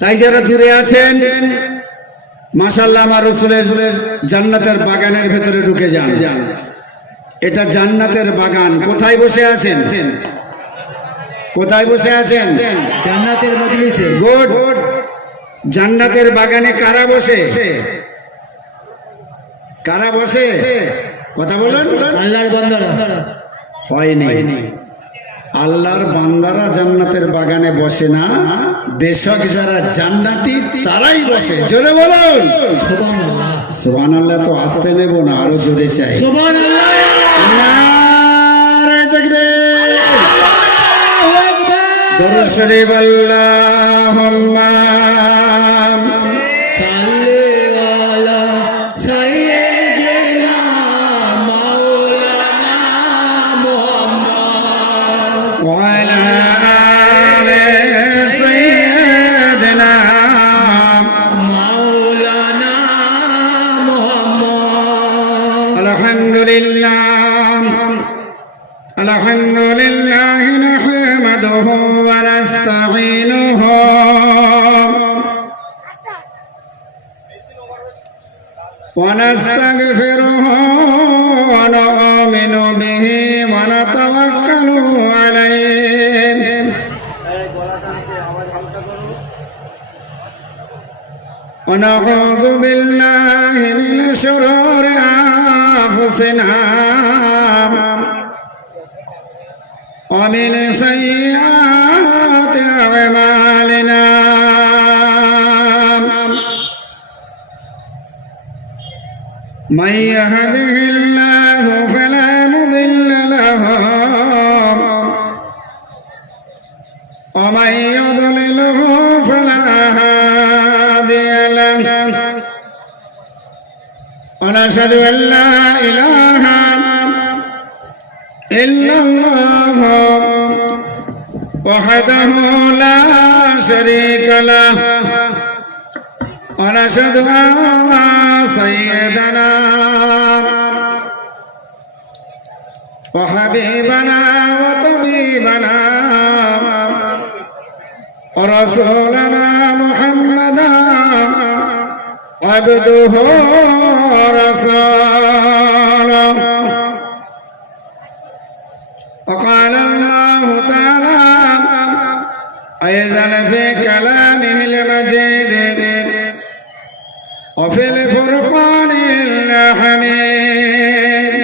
তাই যারা দূরে আছেন মাশাআল্লাহ আমার রাসূলের জান্নাতের বাগানের ভেতরে ঢুকে যান। এটা জান্নাতের বাগান। কোথায় বসে আছেন? কোথায় বসে আছেন? জান্নাতের মজলিসে। গুড। জান্নাতের বাগানে কারা বসে? কারা বসে? কথা বলেন। আল্লাহর বান্দারা। হয়নি। আল্লাহর বান্দারা জান্নাতের বাগানে বসে না, দেশক যারা জান্নাতি তারাই বসে। জোরে বলুন সুবহানাল্লাহ। সুবহানাল্লাহ। তো আসতে নেব না, আরো জোরে চাই। সুবহানাল্লাহ। নারে তাকবীর। আল্লাহু আকবার। দরুদ শরীফ। আল্লাহুম্মা সাল্লি আলা সাইয়্যিদিনা মাওলানা মুহাম্মদ ওয়া আলা আলি সাইয়্যিদিনা মাওলানা মুহাম্মদ। আলহামদুলিল্লাহ আলহামদুলিল্লাহ নাহমাদুহু ওয়া নাস্তাঈনুহু ওয়া নাস্তাগফিরুহু ওয়া নু'মিনু বিহি ওয়া নাতাওয়াক্কালু আলাইহি ওয়া নাউযু বিল্লাহি মিন শুরুরি আনফুসিনা ومن سيئات أعمالنا من يهده الله فلا مضل له ومن يضلله فلا هادي له ونشهد أن لا إله إلا الله وحده لا شريك له ونشهد أن سيدنا وحبيبنا وطبيبنا ورسولنا محمدا عبده ورسوله. وقال الله تعالى أيضا في كلامه المجيد وفي الفرقان الحميد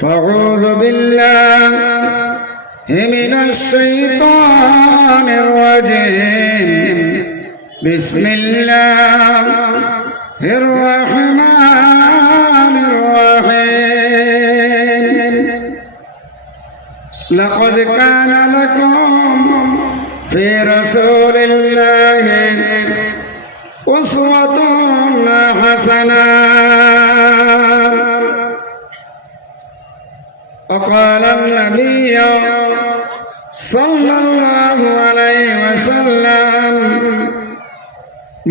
فأعوذ بالله من الشيطان الرجيم بسم الله الرحمن الرحيم لقد كان لكم في رسول الله أسوة حسنة. وقال النبي صلى الله عليه وسلم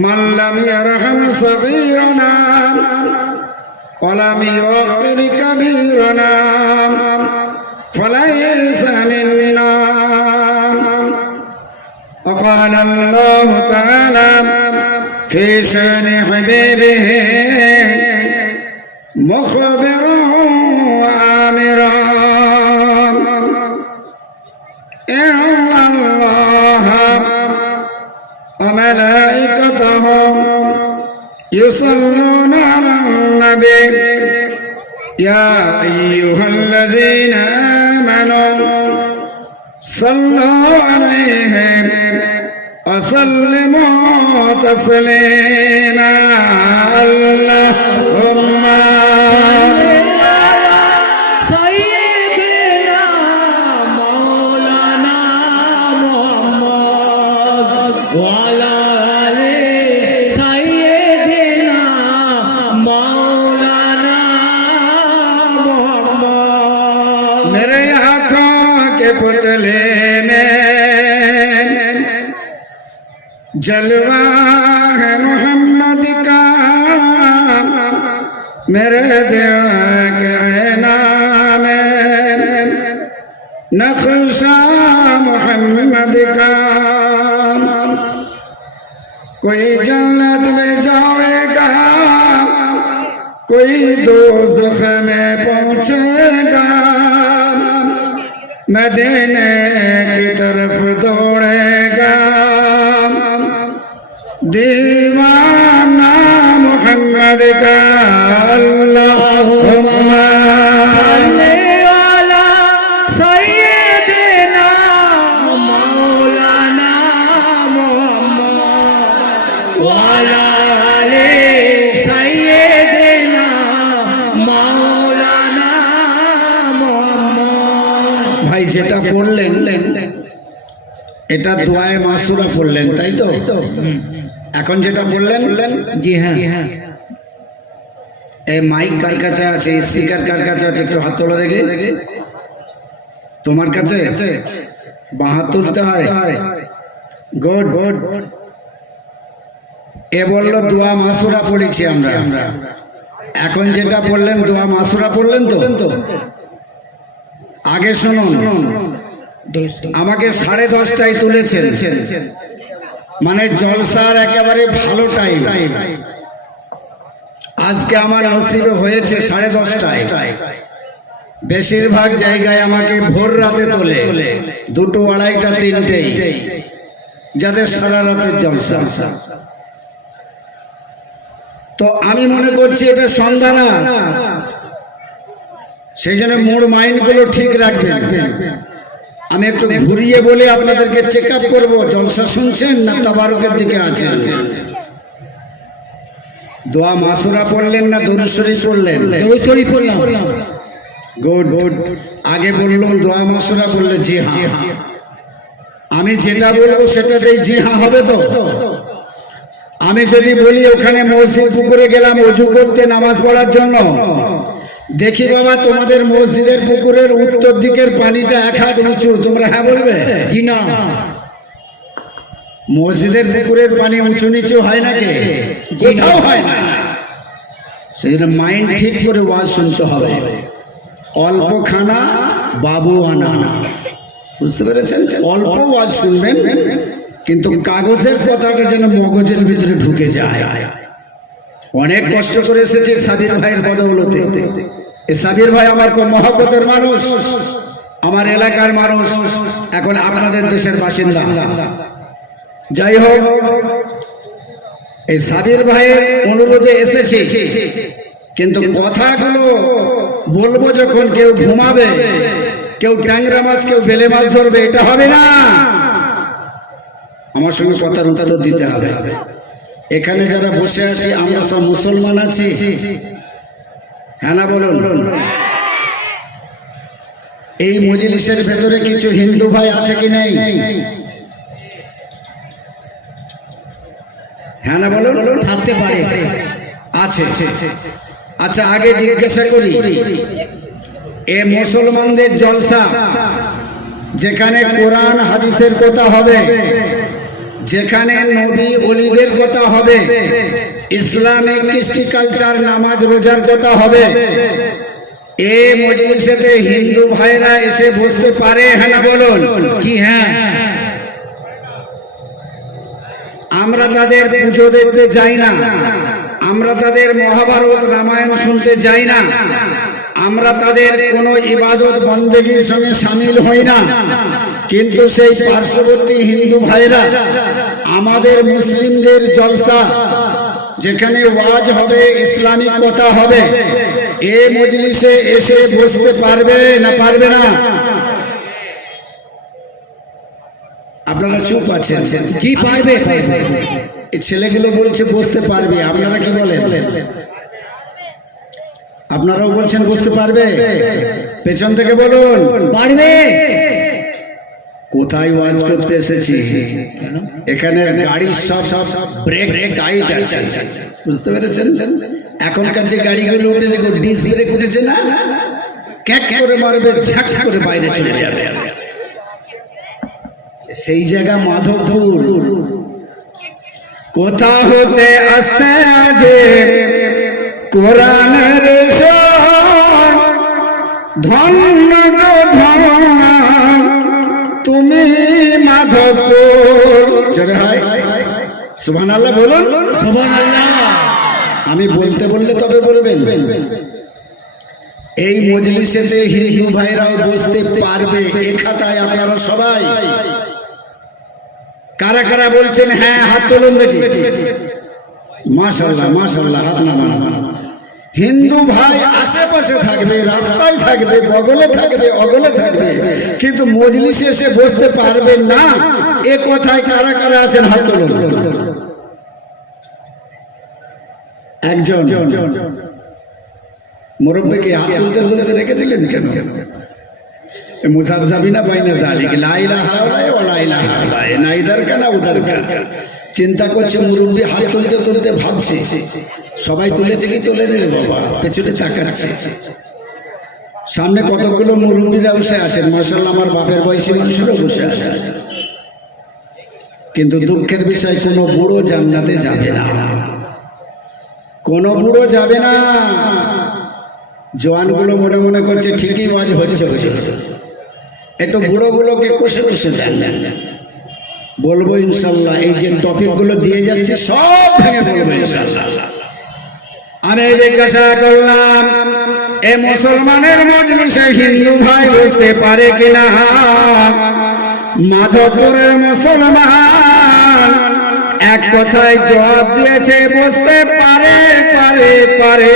من لم يرحم صغيرنا ولم يوقر كبيرنا فليس منا. وقال الله تعالى في شأن حبيبه مخبرا وآمرا إن الله وملائكته يصلون على النبي يا أيها الذين آمنوا صلوا عليه وسلموا تسليما. اللهم سيدنا مولانا محمد وعلى آل سيدنا مولانا محمد. मेरे आँखों के पुतले में जलवा है मोहम्मद का, मेरे दिल के नाम नक्शा मोहम्मद का. कोई जन्नत में जाएगा, कोई दोज़ख में पहुंचेगा, मदीने की तरफ दौड़ेगा दीवाना मोहम्मद का। अल्लाहुम्मा सल्ले अला सय्यिदिना मौलाना मुहम्मद व अला आले सय्यिदिना मौलाना मुहम्मद। भाई যেটা বললেন এটা দোয়ায়ে মাসুরা পড়লেন, তাই তো? এখন যেটা বললেন, জি হ্যাঁ, এই মাইক কার কাছে আছে, স্পিকার কার কাছে আছে, একটু হাত তোলা দেখে। তোমার কাছে বাঁ হাত তুলতে হয়। Good good. এ বললো দোয়া মাসুরা পড়েছি আমরা। এখন যেটা বললেন দোয়া মাসুরা পড়লেন তো? আগে শুনুন, আমাকে 10:30টায় তুলেছেন, মানে জলসার একেবারে ভালো টাইম। আজকে আমার নসিবে হয়েছে 10:30টায়। বেশিরভাগ জায়গায় আমাকে ভোর রাতে তোলে, 2টো, 2:30টা, 3টেই, যাদের সারা রাতের জলসা। তো আমি মনে করছি এটা সন্ধ্যা না, সেই জন্য মোর মাইন্ডগুলো ঠিক রাখবেন। আমি একটু ঘুরিয়ে বলে আপনাদেরকে চেক আপ করবো, জলসা শুনছেন না তাবারুকের দিকে আছেন। দোয়া মাসুরা পড়লেন না দুরূদ শরীফ পড়লেন? দুরূদ শরীফ পড়লাম। Good good. আগে বললাম দোয়া মাসুরা পড়লে জি হ্যাঁ। আমি যেটা বলবো সেটাতেই জি হ্যাঁ হবে তো? আমি যদি বলি ওখানে মসজিদ পুকুরে গেলাম ওযু করতে নামাজ পড়ার জন্য, দেখি বাবা তোমাদের মসজিদের পুকুরের উত্তর দিকের পানিটা 1 হাত উঁচু, তোমরা হ্যাঁ বলবে? জি না। মসজিদের পুকুরের পানি উঁচু নিচু হয় নাকি? কোথাও হয় না। সেই জন্য মাইন্ড ঠিক করে ওয়াজ শুনতে হবে। অল্প খানা বাবু আনা, বুঝতে পেরেছেন? অল্প ওয়াজ শুনবেন, কিন্তু কাগজের কথাটা যেন মগজের ভিতরে ঢুকে যায়। অনেক কষ্ট করে এসেছে সাবির ভাইয়ের বদৌলতে। এই সাবির ভাই আমার খুব মহব্বতের মানুষ, আমার এলাকার মানুষ, এখন আপনাদের দেশের বাসিন্দা। যাই হোক, এই সাবির ভাইয়ের অনুরোধে এসেছি, কিন্তু কথাগুলো বলবো যখন কেউ ঘুমাবে, কেউ ট্যাংরা মাছ, কেউ বেলে মাছ ধরবে, এটা হবে না। আমার সঙ্গে কথার উত্তর দিতে হবে। এখানে যারা বসে আছি আমরা সব মুসলমান আছি, হ্যাঁ না বলুন? এই মজলিসের ভেতরে কিছু হিন্দু ভাই আছে কি নেই? হ্যাঁ না বলুন? থাকতে পারে, আছে। আচ্ছা, আগে জিজ্ঞাসা করি, এ মুসলমানদের জলসা যেখানে কোরআন হাদিসের কথা হবে, যেখানে নবী ওলিদের কথা হবে, ইসলামিক কৃষ্টি কালচার নামাজ রোজার কথা হবে, এ মজলিসেতে হিন্দু ভাইরা এসে বসতে পারে? হ্যাঁ না বলুন? জি হ্যাঁ। আমরা তাদের পুজো দেখতে যাই না, আমরা তাদের মহাভারত রামায়ণ শুনতে যাই না, আমরা তাদের কোনো ইবাদত বন্দেগীর সঙ্গে শামিল হই না, কিন্তু সেই পার্শ্ববর্তী হিন্দু ভাইরা আমাদের মুসলিমদের জলসা যেখানে ওয়াজ হবে, ইসলামিক কথা হবে, এ মজলিসে এসে বসতে পারবে না পারবে না? আপনারা চুপ আছেন। জি পারবে। এই ছেলেগুলো বলছে বসতে পারবে, আপনারা কি বলেন? আপনারাও বলছেন বসতে পারবে? পেছন থেকে বলুন পারবে। কোথায় ওয়াজ করতে এসেছি? এখানে গাড়ির সব ব্রেক টাইট আছে, বুঝতে পেরেছেন? এখনকার যে গাড়িগুলো উঠেছে, ডিস ব্রেক উঠেছে না, ক্যাক করে মারবে, ঝাঁক করে বাইরে চলে যাবে। সেই জায়গা মাধবপুর। কোথা হতে আসছে আজ কোরআনের স্বর, ধন্য গো ধন্য তুমি মাধবপুর। জোরে হয় সুবহানাল্লাহ বলুন। সুবহানাল্লাহ। আমি বলতে বললে তবে বলবেন। এই মজলিসেতে হিন্দু ভাইরাও বসতে পারবে এ খাতায় আপনারা সবাই কারা কারা বলছেন হ্যাঁ হাত তুলুন দেখি। মাশাআল্লাহ মাশাআল্লাহ, হাত নামান। হিন্দু ভাই আশেপাশে থাকবে, রাস্তায় থাকবে, বগলে থাকবে, অগলে থাকবে, কিন্তু মজলিসে এসে বসতে পারবেন না এ কথায় কারা কারা আছেন হাত তুলুন। একজন মুরব্বিকে হাত তুলতে বলতে রেখে দিলেন কেন? মুসাফিনা বাইনা যালিক লা ইলাহা ইল্লাল্লাহ ওয়া লা ইলাহা ইল্লাল্লাহ, না ইধার কা না উধার কা। চিন্তা করছে মুরব্বি হাত তুলতে তুলতে ভাবছে সবাই তুলেছে কি তুলে দিলে, বাবা পেছনে তাকাচ্ছে। সামনে কতগুলো মুরব্বিরা বসে আছেন, মাশাআল্লাহ আমার বাপের বয়সী মানুষরা বসে আছে, কিন্তু দুঃখের বিষয় কোনো বুড়ো জান্নাতে যাবে না, কোনো বুড়ো যাবে না। জওয়ানগুলো মনে মনে করছে ঠিকই ওয়াজ হচ্ছে, একটু বুড়োগুলোকে কষে কষে দেন। বলবো ইনশাল্লাহ, এই যে টপিকগুলো দিয়ে যাচ্ছে সব ভেঙে বলবো ইনশাল্লাহ। আমি জিজ্ঞাসা করলাম এ মুসলমানের মজলিসে হিন্দু ভাই বুঝতে পারে কিনা? মাধবপুরের মুসলমান এক কথায় জবাব দিয়েছে বুঝতে পারে পারে পারে।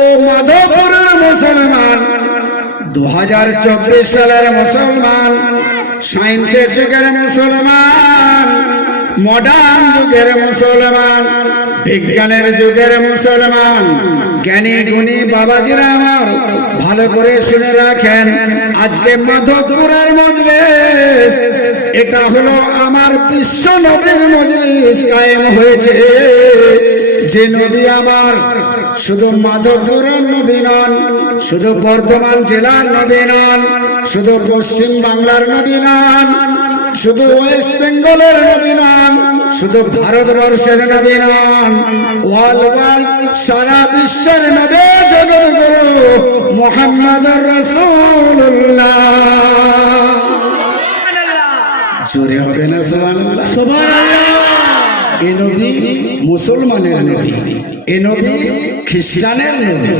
ও মাধবপুরের মুসলমান, 2024 সালের মুসলমান, সায়েন্সের যুগের মুসলমান, মডার্ন যুগের মুসলমান, বিজ্ঞানের যুগের মুসলমান, জ্ঞানী গুণী বাবাজিরা আমার ভালো করে শুনে রাখেন। আজকে মাধবপুরের মজলিস, এটা হলো আমার বিশ্ব নবীর মজলিস কায়েম হয়েছে। যে নবী আমার শুধু মাধবপুরের নবী নন, শুধু বর্ধমান জেলার নবী নন, শুধু পশ্চিম বাংলার নবী নন, শুধু ওয়েস্ট বেঙ্গলের নবী নন, শুধু ভারতবর্ষের নবী নন, ওয়ার্ল্ড সারা বিশ্বের নবী জগৎগুরু মুহাম্মদুর রাসূলুল্লাহ। জোরে হবে না সুবহানাল্লাহ? সুবহানাল্লাহ। এ নবী মুসলমানের নবী, এ নবী খ্রিস্টানের নবী,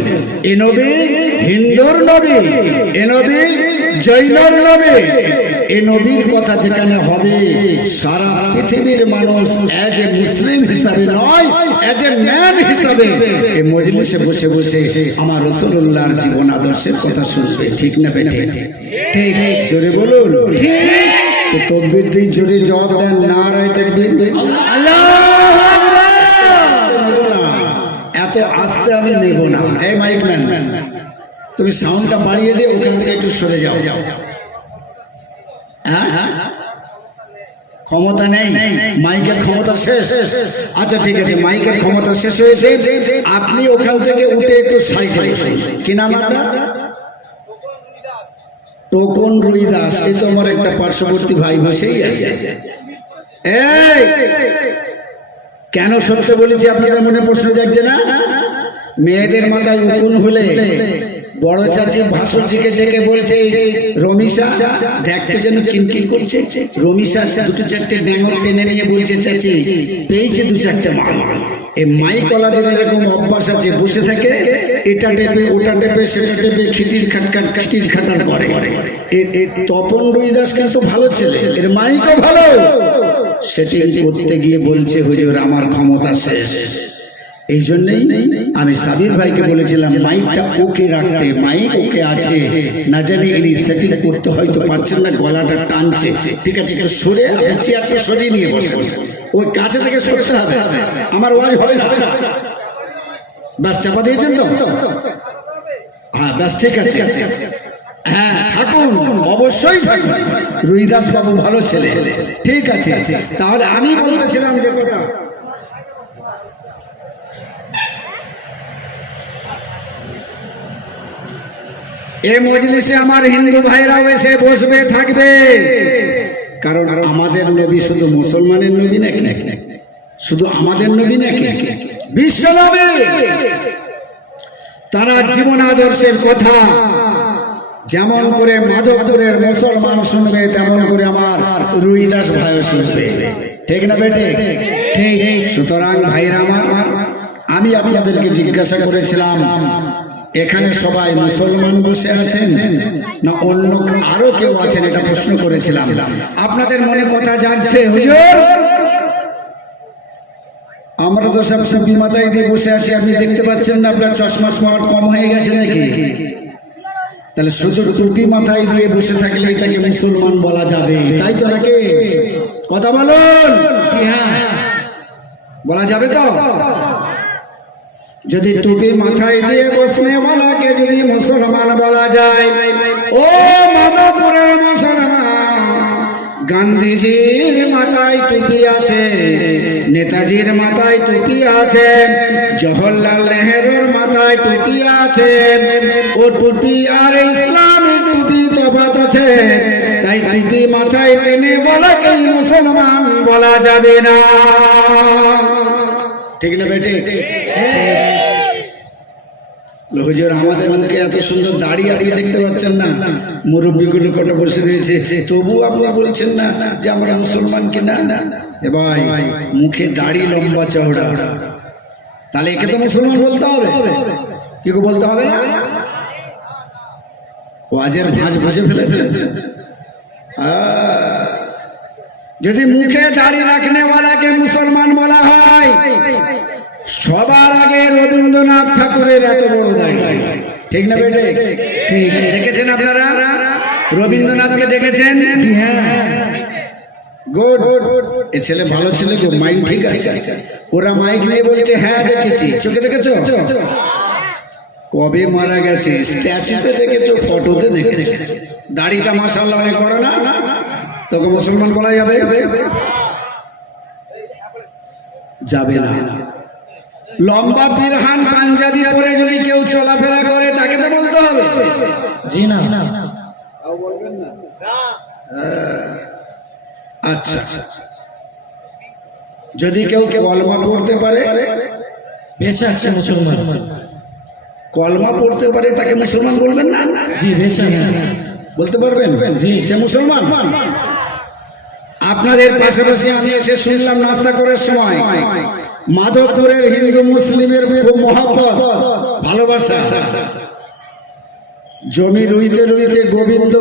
এ নবী হিন্দুর নবী, এ নবী জৈনর নবী। এ নবীর কথা যেখানে হবে সারা পৃথিবীর মানুষ এজ এ মুসলিম হিসাবে নয়, এজ এ ম্যান হিসাবে এই মজলিসে বসে বসে আমার রাসূলুল্লাহর জীবন আদর্শের কথা শুনবে। ঠিক না বেঠিক? ঠিক। জোরে বলুন। ঠিক। তো তকবীর দিয়ে জোরে জবাব দেন, নারায়ে তাকবীর। আল্লাহু আকবার। এত আস্তে আমি নেব না। এই মাইক ম্যান, তুমি সাউন্ডটা বাড়িয়ে দিয়ে ওখান থেকে একটু সরে যাও। হ্যাঁ হ্যাঁ, ক্ষমতা নেই, মাইকের ক্ষমতা শেষ। আচ্ছা ঠিক আছে, মাইকের ক্ষমতা শেষ হয়েছে, আপনি ওখান থেকে উঠে একটু সাইডে। কি নাম আপনার? টোকন রুইদাস। এই তো আমার একটা পার্শ্ববর্তী ভাই বসেই আছে। এই কেন সত্য বলেছি আপনাদের মনে প্রশ্ন যাচ্ছে না? মেয়েদের মাথায় উকুন হলে বড় চাচি ভাসুরজিকে ডেকে বলছে, রমিসা দেখতে যেন কিনকিন করছে। রমিসা দুটো চারটে ড্যাঙর টেনে নিয়ে বলছে, চাচি পেয়েছে দু চারটে মা। এই মাইকওয়ালাদের এরকম অভ্যাস আছে, বসে থাকে এটা টেপে ওটা টেপে সেটা টেপে খিটির খাটকাট খিটির খাটার করে। তপন রুইদাস কিন্তু ভালো ছেলে, এর মাইকও ভালো। সেটিং করতে গিয়ে বলছে, হুজুর আমার ক্ষমতা শেষ। এই জন্যই আমি সাবির ভাইকে বলেছিলাম মাইকটা ওকে রাখতে। মাইক ওকে আছে, না জানি ইনি সেটিং করতে হয়তো পারছেন না, গলাটা টানছে। ঠিক আছে, একটু সরে চেয়ারটা সরিয়ে নিয়ে বসে, ওই কাছে থেকে সরতে হবে, আমার ওয়াজ হয় না। ব্যাস চাপা দিয়েছেন তো? হ্যাঁ ব্যাস ঠিক আছে। হ্যাঁ থাকুন, অবশ্যই থাকুন। রুইদাস বাবু ভালো ছেলে। ঠিক আছে, তাহলে আমি বলতেছিলাম যে কথা, এ মজলিসে আমার হিন্দু ভাইরাও এসে বসবে থাকবে, কারণ আমাদের নবী শুধু মুসলমানের নবী নাকি? শুধু আমাদের নবী নাকি? বিশ্ব নবী। তারা জীবন আদর্শের কথা যেমন করে মাধবপুরের মুসলমান শুনবে, তেমন করে আমার রুইদাস ভাইও শুনবে। ঠিক না বেটে? ঠিক সুতরাং ভাইরা আমার, আমি আপনাদেরকে জিজ্ঞাসা করেছিলাম এখানে সবাই মুসলমান বসে আছেন না অন্য আরো কেউ আছেন, এটা প্রশ্ন করেছিলাম। আপনাদের মনে কথা যাচ্ছে হুজুর আমরা তো সব টুপি মাথায় দিয়ে বসে আছি, আপনি দেখতে পাচ্ছেন না আপনার চশমা পাওয়ার কম হয়ে গেছে নাকি? তাহলে শুধু টুপি মাথায় দিয়ে বসে থাকলে এটাকে মুসলমান বলা যাবে, তাই তো নাকি? কথা বলুন, বলা যাবে তো? যদি টুপি মাথায় দিয়ে বসনে বলাকে যদি মুসলমান বলা যায়, ও মাধবপুরের মুসলমান, গান্ধীজির মাথায় টুপি আছে, নেতাজির মাথায় টুপি আছে, জওহরলাল নেহরুর মাথায় টুপি আছে। ও টুপি আর ইসলামিক টুপি তফাৎ আছে, তাই টুপি মাথায় টেনে বলাকে মুসলমান বলা যাবে না, ঠিক না বেটে? হুজুর আমাদের মুখে এত সুন্দর দাড়ি আড়িয়ে দেখতে পাচ্ছেন না, মুরব্বীগুলো কটা বসে রয়েছে, তবু আপনি বলছেন না যে আমরা মুসলমান কি না? এ ভাই মুখে দাড়ি লম্বা চওড়া, তাহলে একে তো মুসলমান বলতে হবে, কি বলতে হবে না? ওয়াজের ভাঁজ বুঝে ফেলেছে। যদি মুখে দাড়ি রাখনে ওয়ালাকে মুসলমান বলা হয়, সবার আগে রবীন্দ্রনাথ ঠাকুরের এত বড় দাড়ি, ঠিক না বেটে? দেখেছেন আপনারা রবীন্দ্রনাথকে দেখেছেন? গুড, এ ছেলে ভালো ছেলে, মাইন্ড ঠিক আছে। ওরা মাইক নিয়ে বলছে হ্যাঁ দেখেছি, চোখে দেখেছো? কবে মারা গেছে স্ট্যাচুতে দেখেছো, ফটোতে দেখেছো? দাড়িটা মাশাআল্লাহ অনেক বড় না? তোকে মুসলমান বলা যাবে? যাবে না। লম্বা পিরহান পাঞ্জাবি পরে যদি কেউ চলাফেরা করে তাকে তো বলতে হবে? জি না। আচ্ছা, যদি কেউ কলমা পড়তে পারে, বেশি আছে মুসলমান, কলমা পড়তে পারে তাকে মুসলমান বলবেন না? জি বেশি বলতে পারবেন সে মুসলমান? আপনাদের পাশাপাশি আমি এসে শুনলাম নাস্তা করার সময় মাধবপুরের হিন্দু মুসলিমের খুব মহব্বত, ভালোবাসা। জমি রুইতে রুইতে গোবিন্দ,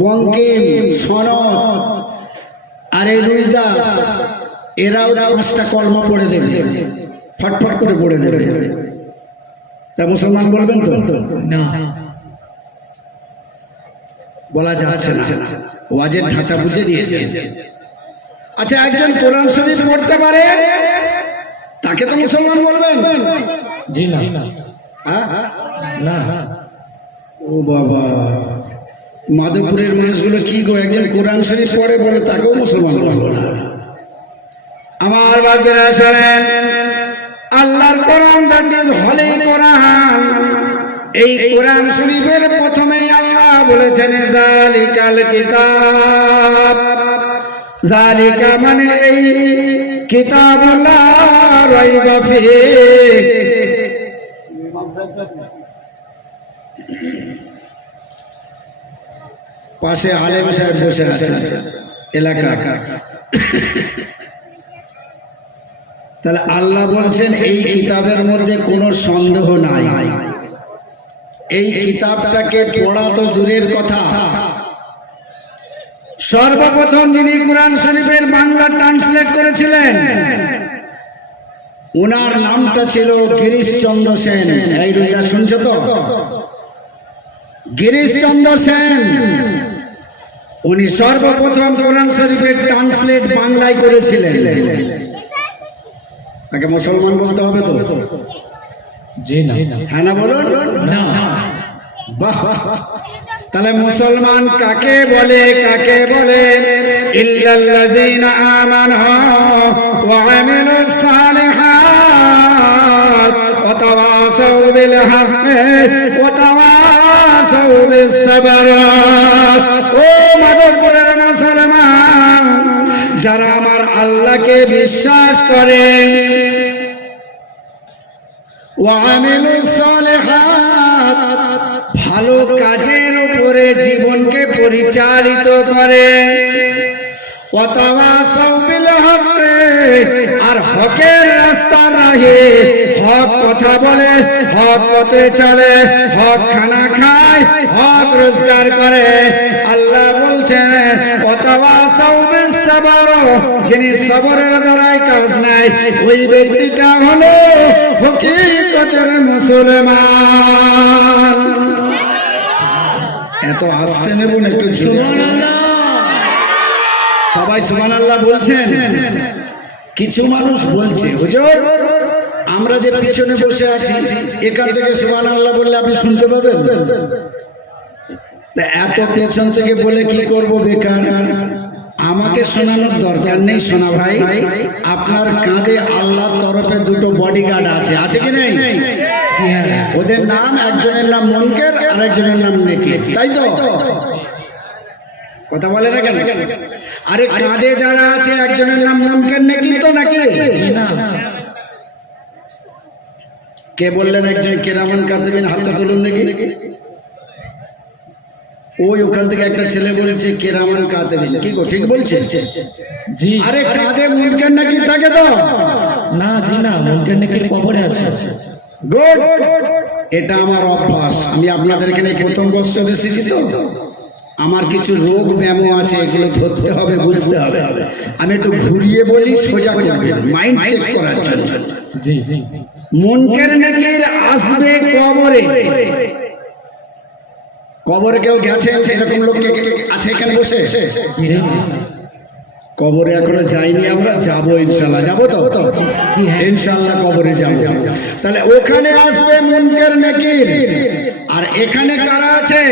বঙ্কিম, সনদ আর এই রুইদাস, এরাও 5টা কলমা পড়ে দেবে, ফটফট করে পড়ে দেবে, তা মুসলমান বলবেন তো? না, বলা যাচ্ছে না, ওয়াজের ঢাঁচা বুঝে দিয়েছে। আচ্ছা, একজন কোরআন শরীফ পড়তে পারে তাকে তো মুসলমান বলবেন? জি না। না, ও বাবা, মাধবপুরের মানুষগুলো কি গো, একজন কোরআন শরীফ পড়ে বলে তাকেও মুসলমান বলবো না? আমার বাচ্চারা শোনেন, আল্লাহর কোরআন, দ্যাট ইজ হলি কোরআন। এই কোরআন শরীফের প্রথমেই আল্লাহ বলেছেন জালিকাল কিতাব, জালিকা মানে এই কিতাব লা রাইবা ফিহি। পাশে আলেম সাহেব বসে আছেন এলাকা, তাহলে আল্লাহ বলছেন এই কিতাবের মধ্যে কোনো সন্দেহ নাই। এই কিতাবটাকে পড়া তো দূরের কথা, সর্বপ্রথম যিনি কোরআন শরীফের বাংলা ট্রান্সলেট করেছিলেন ওনার নামটা ছিল গিরিশচন্দ্র সেন। এই রুইয়া শুনছো তো? গিরিশচন্দ্র সেন, উনি সর্বপ্রথম কোরআন শরীফের ট্রান্সলেট বাংলায় করেছিলেন। তাকে মুসলমান বলতে হবে তো? জি না। হ্যাঁ না বলুন? না। বাহ, তাহলে মুসলমান কাকে বলে? কাকে বলে? ইল্লাল্লাযীনা আমানু ওয়া আমিলুস সালিহাত ওয়া তাওয়াসাউ বিল হাক্কি ওয়া তাওয়াসাউ বিস সাবর। ও মাধবপুরের মুসলমান, যারা আমার আল্লাহকে বিশ্বাস করেন, ওয়া আমিলুস সালিহাত, ভালো কাজের উপরে জীবনকে পরিচালিত করে, ওয়া তাওয়াসাউ বিল আর হকের রাস্তা রাহে হক কথা বলে, হক পথে চলে, হক খানা খায়, হক রোজগার করে। আল্লাহ বলছেন ওয়াতাওয়াসাউ বিস-সাবর, যিনি সবরের দ্বারাই কাজ নেয় ওই ব্যক্তিটা হলো হকিকতের মুসলমান। এত আস্তে নেবুন, একটু সুবহানাল্লাহ। সবাই সুবহানাল্লাহ বলছেন। কিছু মানুষ বলছে হুজুর আমরা যে পিছনে বসে আছি এখান থেকে সুবহানাল্লাহ বললে আপনি শুনতে পাবেন। এত পেছন থেকে বলে কি করব, বেকার। আমাকে শোনানোর দরকার নেই শোনা ভাই। আপনার কাঁধে আল্লাহর তরফে দুটো বডিগার্ড আছে, আছে কি নেই? ওদের নাম, একজনের নাম মুনকের আর একজনের নাম নেকির, তাই তো? কথা বলে না কেন? আরে কাঁধে যারা আছে একজনের নাম মুনকের নেকির তো নাকি? কে বললেন একজন কেরামান কাতিবিন? হাতটা তুলুন দেখি। ওই ওখান থেকে একটা ছেলে বলছে কেরামান কাতিবিন। কি গো, ঠিক বলছে? জি। আরে কাঁধে মুনকের নেকির থাকে তো? না জি না, মুনকের নেকির কবরে আছে। গুড। এটা আমার অভ্যাস। আমি আপনাদের এখানে প্রথম বছর এসেছি তো, আমার কিছু রোগ ব্যামো আছে, এগুলো ধরতে হবে, বুঝতে হবে। আমি একটু ঘুরিয়ে বলি, সোজা করবেন, মাইন্ড চেক করার জন্য। জি জি। মুনকের নেকির আসবে কবরে। কবরে কেউ গেছে এরকম লোক আছে এখানে বসে? জি জি। কবরে এখনো যাইনি, আমরা যাবো ইনশাল্লাহ। যাবো তো? ইনশাল্লাহ কবরে যাবো। তাহলে ওখানে আসবে মুনকের নেকির, আর এখানে কারা আছে?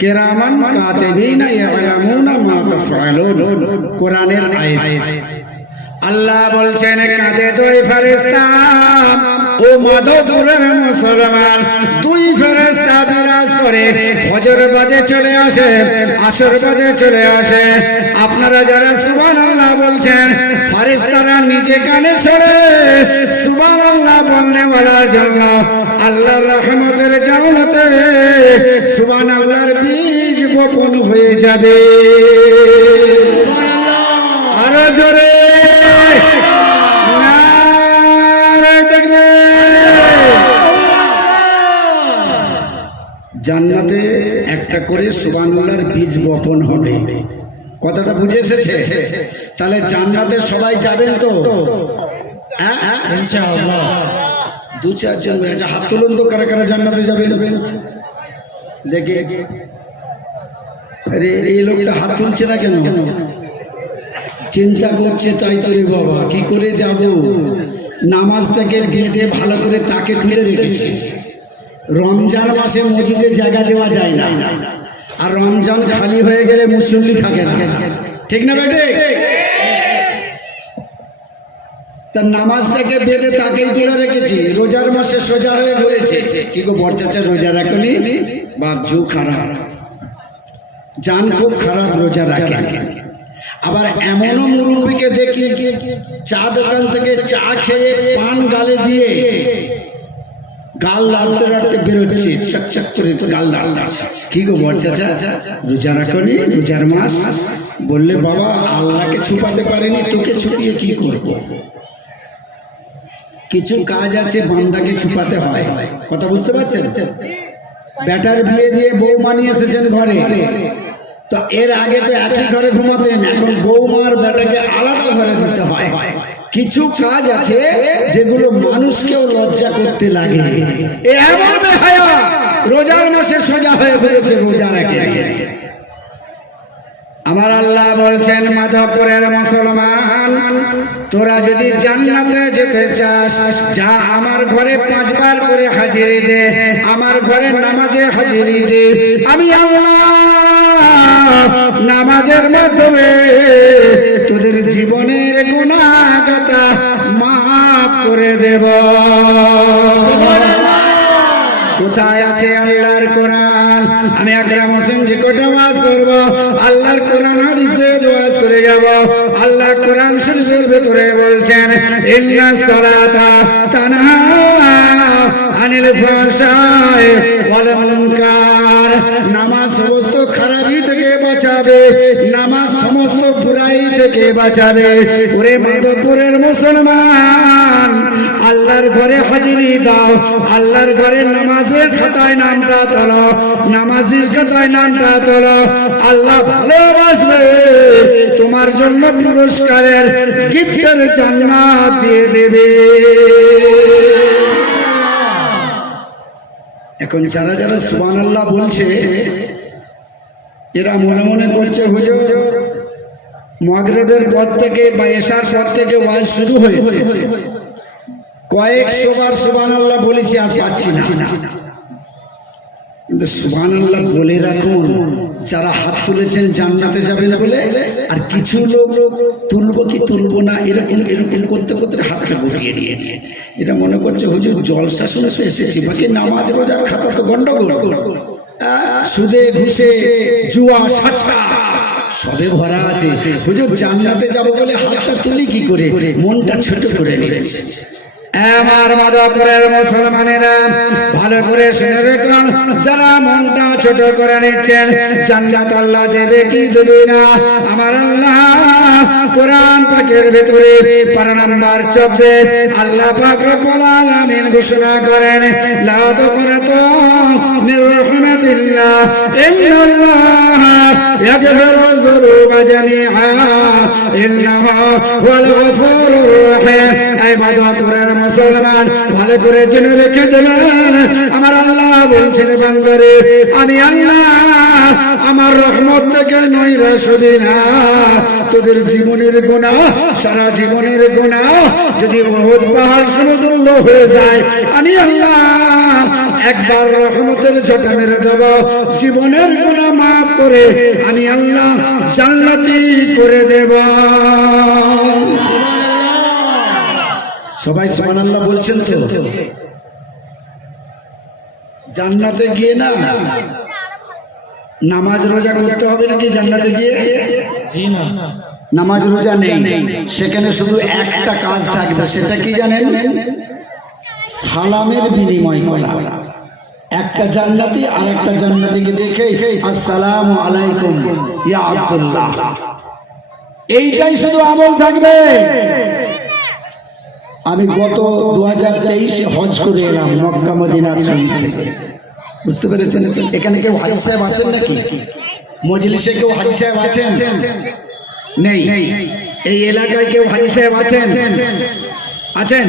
কিরামান কাতিবিনা ইয়ালামুনা মা তাফআলুন। কোরআনের আয়াত। আল্লাহ বলছেন কাঁধে দুই ফেরেশতা, ও মাধবপুরের মুসলমান, দুই ফেরেশতা বিরাজ করে। ফজর বাদে চলে আসে, আসর বাদে চলে আসে। আপনারা যারা সুবহানাল্লাহ বলছেন, ফেরেশতারা নিজে কানে সরে সুবহানাল্লাহ বলনে ওয়ালার জন্য আল্লাহর রহমতের জান্নাতে সুবহানাল্লাহর বীজ বপন হয়ে যাবে। আরো জোরে জান্নাতে একটা করে সুবহানাল্লাহর বীজ বপন হবে। কথাটা বুঝে এসেছে? তাহলে জান্নাতে সবাই যাবেন তো? ইনশাআল্লাহ। দু চারজন হাত তুলুন তো, কারা কারা জান্নাতে যাবেন দেখে। আরে এই লোকটা হাত তুলছে না কেন? চিন্তা করছে তাই তো রে বাবা, কি করে যাব? নামাজটাকে বেঁধে ভালো করে তাকে তুলে রেখেছে। রমজান মাসে মসজিদে জায়গা দেওয়া যায় না, আর রমজান খালি হয়ে গেলে মুসল্লি থাকে না, ঠিক না বেটে? তার নামাজটাকে বেঁধে তাকেই তুলে রেখেছি। রোজার মাসে সোজা হয়ে বলেছে, কি গো বরচাচা রোজা রাখনি? বাপজু খারাপ, জান খুব খারাপ, রোজা রাখে। আবার এমনও মুরব্বীকে দেখি চা দোকান থেকে চা খেয়ে পান গালে দিয়ে গাল লাড়তে লাড়তে বেরোচ্ছে, চকচক করে গাল লাড়ছে। কি গো বরচাচা রোজা রাখনি? রোজার মাস। বললে বাবা আল্লাহকে ছুপাতে পারেনি, তোকে ছুপিয়ে কি করবো? কিছু কাজ আছে বান্দাকে ছুপাতে হয়। কথা বুঝতে পারছেন? বেটার বিয়ে দিয়ে বউ মানিয়ে এসেছেন ঘরে, তো এর আগে তো একই ঘরে ঘুমাতেন, এখন বৌমার বেটাকে আলাদা ঘরে দিতে হয়। কিছু কাজ আছে যেগুলো মানুষকেও লজ্জা করতে লাগে। এমন বেহায়া রোজার মাসে সোজা হয়ে পড়েছে, রোজা রাখে। আমার আল্লাহ বলছেন মাধবপুরের মুসলমান, তোরা যদি জান্নাতে যেতে চাস, যা আমার ঘরে 5 বার করে হাজিরি দে, আমার ঘরে নামাজে হাজিরি দে। আমি আল্লাহ নামাজের মাধ্যমে তোদের জীবনের গুনাহগাতা মাফ করে দেব। কোথায় আছে আল্লাহর কোরআন? আমি আকরাম হোসেন যে কোটা ওয়াজ করব, আল্লাহর কোরআন হাদিসে ওয়াজ করে যাব। আল্লাহ কোরআন শরীফের ভিতরে বলছেন ইন্নাস সালাতা তানহা আনিল ফাহশাই ওয়াল মুনকার। নামাজ সমস্ত খারাপি থেকে বাঁচাবে, নামাজ সমস্ত বুরাই থেকে থেকে বাঁচাবে। ওরে মাধবপুরের মুসলমান, আল্লাহর ঘরে হাজিরি দাও, আল্লাহর ঘরে নামাজের খাতায় নামটা তোলো, নামাজির খাতায় নামটা তোলো। আল্লাহ ভালোবাসবে, তোমার জন্য পুরস্কারের গিফটের জান্নাত দিয়ে দেবে। এখন যারা যারা সুবহানাল্লাহ বলছে, এরা মনে মনে করছে হুজুর মাগরিবের পর থেকে বা এশার পর থেকে ওয়াজ শুরু হয়েছে, কয়েকশো বার সুবহানাল্লাহ বলেছি আর পাচ্ছি না। কিন্তু সুবহানাল্লাহ বলে রাখুন, যারা হাত তুলেছেন জান্নাতে যাবেন বলে, আর কিছু লোক তুলবো কি তুলবো না এরকম এরকম করতে করতে হাতটা গুটিয়ে নিয়েছে। এটা মনে করছে হুজুর জলসা শুনে এসেছি, বাকি নামাজ রোজার খাতা তো গন্ডগোল, সুদে ঘুষে জুয়া সাট্টা সবে ভরা আছে। হুজুর জান্নাতে যাবো বলে হাতটা তুলি কি করে, মনটা ছোট করে নিয়েছে। আমার মাধবপুরের মুসলমানেরা ভালো করে শুনে রাখুন, যারা মনটা ছোট করে নিচ্ছেন জান্নাত আল্লাহ দেবে কি দেবে না। আমার আল্লাহ কোরআন পাকের ভিতরে পারা নাম্বার 24 আল্লাহ পাক রব্বুল আলামিন ঘোষণা করেন, লা তাকনাতু মির রাহমাতিল্লাহ ইন্নাল্লাহ ইয়াগফিরু যুনুবা জামিআ ইন্নাহু হুয়াল গফুরুর রহিম। এই মাধবপুরের মুসলমান ভালো করে জেনে রেখে দেবেন, আমার আল্লাহ বলছেন বান্দারে আমি আল্লাহ আমার রহমত থেকে নৈরাশ হবি না। তোদের জীবনের গুনাহ, সারা জীবনের গুনাহ যদি উহুদ পাহাড় সমতুল্য হয়ে যায়, আমি আল্লাহ একবার রহমতের ঝাঁটা মেরে দেব, জীবনের গুনাহ মাফ করে আমি আল্লাহ জান্নাতি করে দেব। সবাই সুবহানাল্লাহ বলছেন তো? জান্নাতে গিয়ে না নামাজ রোজা করতে হবে নাকি? জান্নাতে গিয়ে জি না, নামাজ রোজা নেই, সেখানে শুধু একটা কাজ থাকবে, সেটা কি জানেন? সালামের বিনিময় করা। একটা জান্নাতি আর একটা জান্নাতিকে দেখে আসসালামু আলাইকুম ইয়া আব্দুল্লাহ, এইটাই শুধু আমল থাকবে। আমি গত 2023 হজ করে এলাম মক্কা মদিনার থেকে, বুঝতে পেরেছেন? এখানে কেউ হাজী সাহেব আছেন নাকি? মজলিসে কেউ হাজী সাহেব আছেন? নেই। এই এলাকায় কেউ হাজী সাহেব আছেন? আছেন?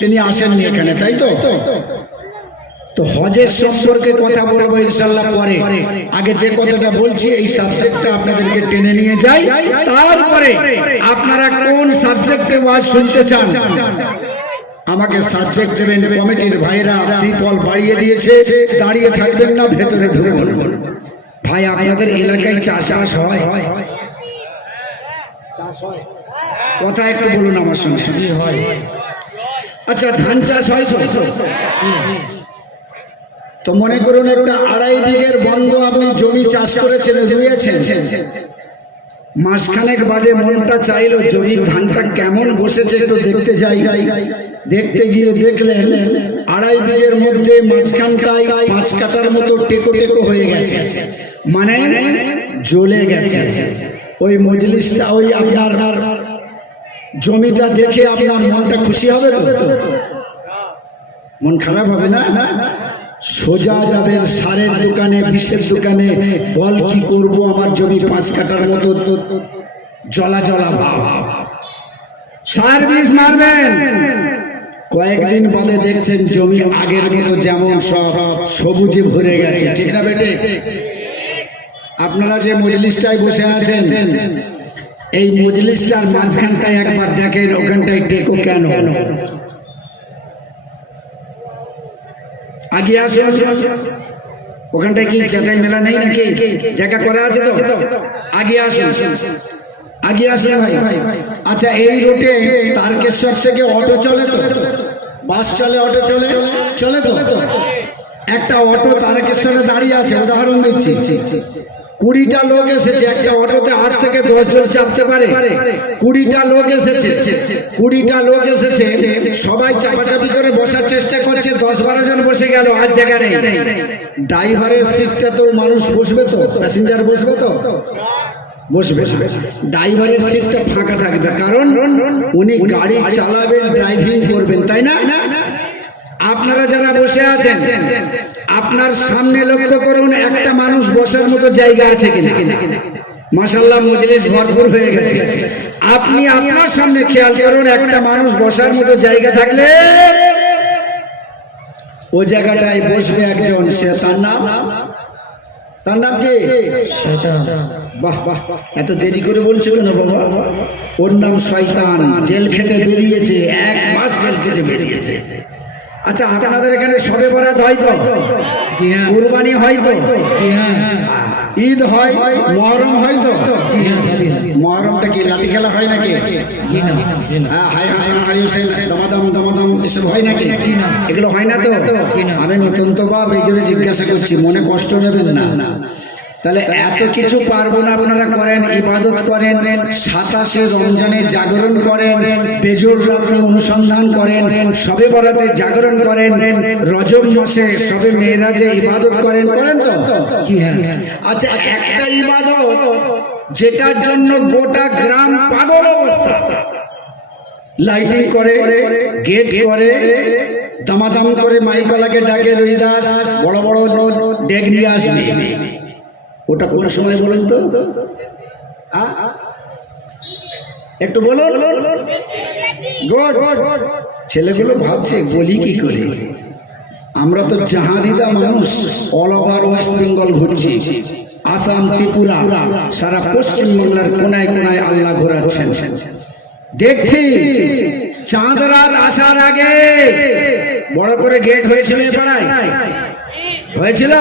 তিনি আসেননি এখানে, তাই তো? তো হজের সম্পর্কে কথা বলবো ইনশাআল্লাহ পরে। আগে যে কথাটা বলছি এই সাবজেক্টটা আপনাদেরকে টেনে নিয়ে যাই, তারপরে আপনারা কোন সাবজেক্টে ওয়াজ শুনতে চান আমাকে সাবজেক্ট দেবেন। কমিটির ভাইরা ত্রিপল বাড়িয়ে দিয়েছে, দাঁড়িয়ে থাকবেন না, ভেতরে ঢুকুন। ভাই আপনাদের এলাকায় চাষবাস হয়? কথা একটু বলুন আমার সঙ্গে। জি হয়। আচ্ছা, ধান চাষ হয় তো মনে করুন একটা 2.5 বিঘের বন্ধ আপনি জমি চাষ করেছেন, রুইয়েছেন, মাসখানেক বাদে মনটা চাইলো জমির ধানটা কেমন বসেছে একটু দেখতে যাই। দেখতে গিয়ে দেখলেন 2.5 বিঘের মধ্যে মাঝখানটায় 5 কাঠার মতো টেকো টেকো হয়ে গেছে, মানে জ্বলে গেছে। ওই মজলিসটা, ওই আপনার জমিটা দেখে আপনার মনটা খুশি হবে তো? মন খারাপ হবে না? সোজা যাবেন সারের দোকানে, বিষের দোকানে, বল কি করব, আমার জমি 5 কাঠার মতো জলা জলা ভাব, সার বিষ মারবেন। কয়েকদিন বাদে দেখছেন জমি আগের মতো যেমন সব সবুজে ভরে গেছে, ঠিক না বেটে? আপনারা যে মজলিসটায় বসে আছেন, এই মজলিসটার মাঝখানটায় একবার দেখেন ওখানটায় টেকো কেন? আগে আসুন, ওখানটায় কি চাটাই মেলা নেই নাকি? জায়গা করা আছে তো? আগে আসুন, আগে আসুন ভাই। আচ্ছা, এই রুটে তারকেশ্বর থেকে অটো চলে তো? বাস চলে, অটো চলে, চলে তো? একটা অটো তারকেশ্বরে দাঁড়িয়ে আছে, উদাহরণ দিচ্ছি। 20টা লোক এসেছে, একটা অটোতে 8 থেকে 10 জন চাপতে পারে। 20টা লোক এসেছে, 20টা লোক এসেছে, সবাই চাপাচাপি করে বসার চেষ্টা করছে, 10-12 জন বসে গেল, আর জায়গা নেই। ড্রাইভারের সিটটা তো মানুষ বসবে তো, প্যাসেঞ্জার বসবে তো? বসবে, ড্রাইভারের সিটটা ফাঁকা থাকবে, কারণ উনি গাড়ি চালাবেন, ড্রাইভিং করবেন, তাই না? আপনারা যারা বসে আছেন আপনার সামনে লক্ষ্য করুন, একটা মানুষ বসার মতো জায়গা আছে কিনা? মাশাআল্লাহ, মজলিস ভরপুর হয়ে গেছে। আপনি আপনার সামনে খেয়াল করুন, একটা মানুষ বসার মতো জায়গা থাকলে ওই জায়গাটায় বসবে একজন, সে তার নাম কি? শয়তান। বাহ বাহ, এত দেরি করে বলছো কেন বাবা? ওর নাম শয়তান। জেল খেটে বেরিয়েছে, 1 মাস জেল খেটে বেরিয়েছে। আচ্ছা, আপনাদের এখানে শবে বরাত হয় তো? কুরবানি হয় তো? ঈদ হয়, মহরম হয় তো? মহরমটা কি লাঠি খেলা হয় নাকি? হ্যাঁ, হাই হাসান হাই হুসেন, দমাদম এসব হয় নাকি? এগুলো হয় না তো? আমি নতুন তো বাপ, এই জন্য জিজ্ঞাসা করছি, মনে কষ্ট নেবেন না। তাহলে এত কিছু পার্বণ আপনারা করেন, ইবাদত করেন, 27শে রমজানে জাগরণ করেন, বেজোর রাতে অনুসন্ধান করেন, শবে বরাতে জাগরণ করেন, রজব মাসে শবে মেরাজে ইবাদত করেন তো? আচ্ছা, একটা ইবাদত যেটার জন্য গোটা গ্রাম পাগল অবস্থা, লাইটিং করে, গেট করে, দামাদাম করে, মাইকলাকে ডাকে, রইদাস বড় বড় ডেক নিয়ে আসবে, ওটা কোন সময় বলুন তো? একটু বলুন। গুড। ছেলেগুলো ভাবছে বলি কি করে, আমরা তো জাহাদিদা মানুষ, অল ওভার ওয়েস্ট বেঙ্গল ঘুরছি, আসাম, ত্রিপুরা, সারা পশ্চিমবাংলার কোনায় কোনায় আল্লাহ ঘোরাচ্ছেন। দেখছি চাঁদ রাত আসার আগে বড় করে গেট হয়েছিল এ পাড়ায়, হয়েছিল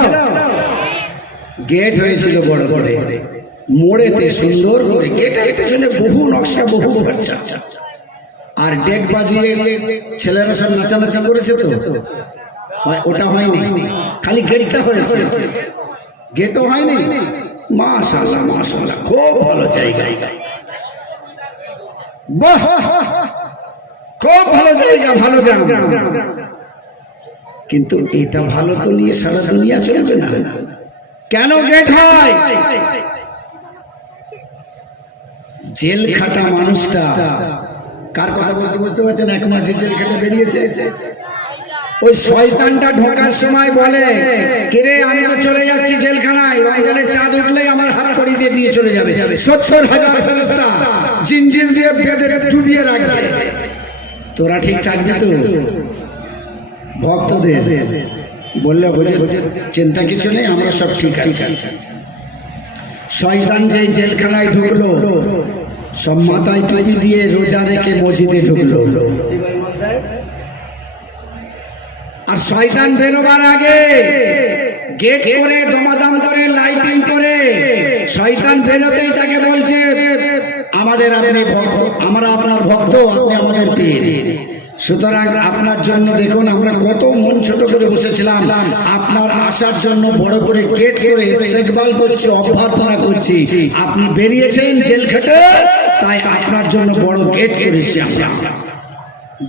গেট হয়েছিল বড় করে, মোড়েতে সুন্দর করে গেট, এটা শুনে বহু নকশা, বহু খরচা, আর ডেক বাজিয়ে ছেলেরা সব নাচানাচি করেছে তো, ওটা হয়নি, খালি গেটটা হয়েছে, গেটও হয়নি। মাশাআল্লাহ মাশাআল্লাহ, খুব ভালো জায়গা, বাহ, খুব ভালো জায়গা, ভালো গ্রাম। কিন্তু এটা ভালো তো নিয়ে সারা দুনিয়া চলবে না। কেন গেট হয়? জেল খাটা মানুষটা, কার কথা বলতে বুঝতে পারছেন? 1 মাস জেল খেটে বেরিয়েছে, ওই শয়তানটা ঢোকার সময় বলে, কিরে আমি তো চলে যাচ্ছি জেলখানায়, রমজানের চাঁদ উঠলেই আমার হাত কড়ি দিয়ে নিয়ে চলে যাবে, 70,000 ফেরেশতা জিনজির দিয়ে বেঁধে চুবিয়ে রাখবে, তোরা ঠিক থাকবি তো? ভক্তদের বললে হুজুর চিন্তা কিছু নেই, আমরা সব ঠিক আছে। শয়তান যেই জেলখানায় ঢুকলো, সব মাথায় টুপি দিয়ে রোজা রেখে মসজিদে ঢুকলো, আর শয়তান বেরোবার আগে গেট করে, দমাদম করে, লাইটিং করে, শয়তান বেরোতেই তাকে বলছে, আমাদের আপনি ভক্ত, আমরা আপনার ভক্ত, আপনি আমাদের পীর, সুতরাং আপনার জন্য দেখুন আমরা কত মন ছোট করে বসেছিলাম, আপনার আসার জন্য বড় করে গেট করে ইস্তেকবাল করছি, অভ্যর্থনা করছি, আপনি বেরিয়েছেন জেল খেটে, তাই আপনার জন্য বড় গেট করেছি আমরা।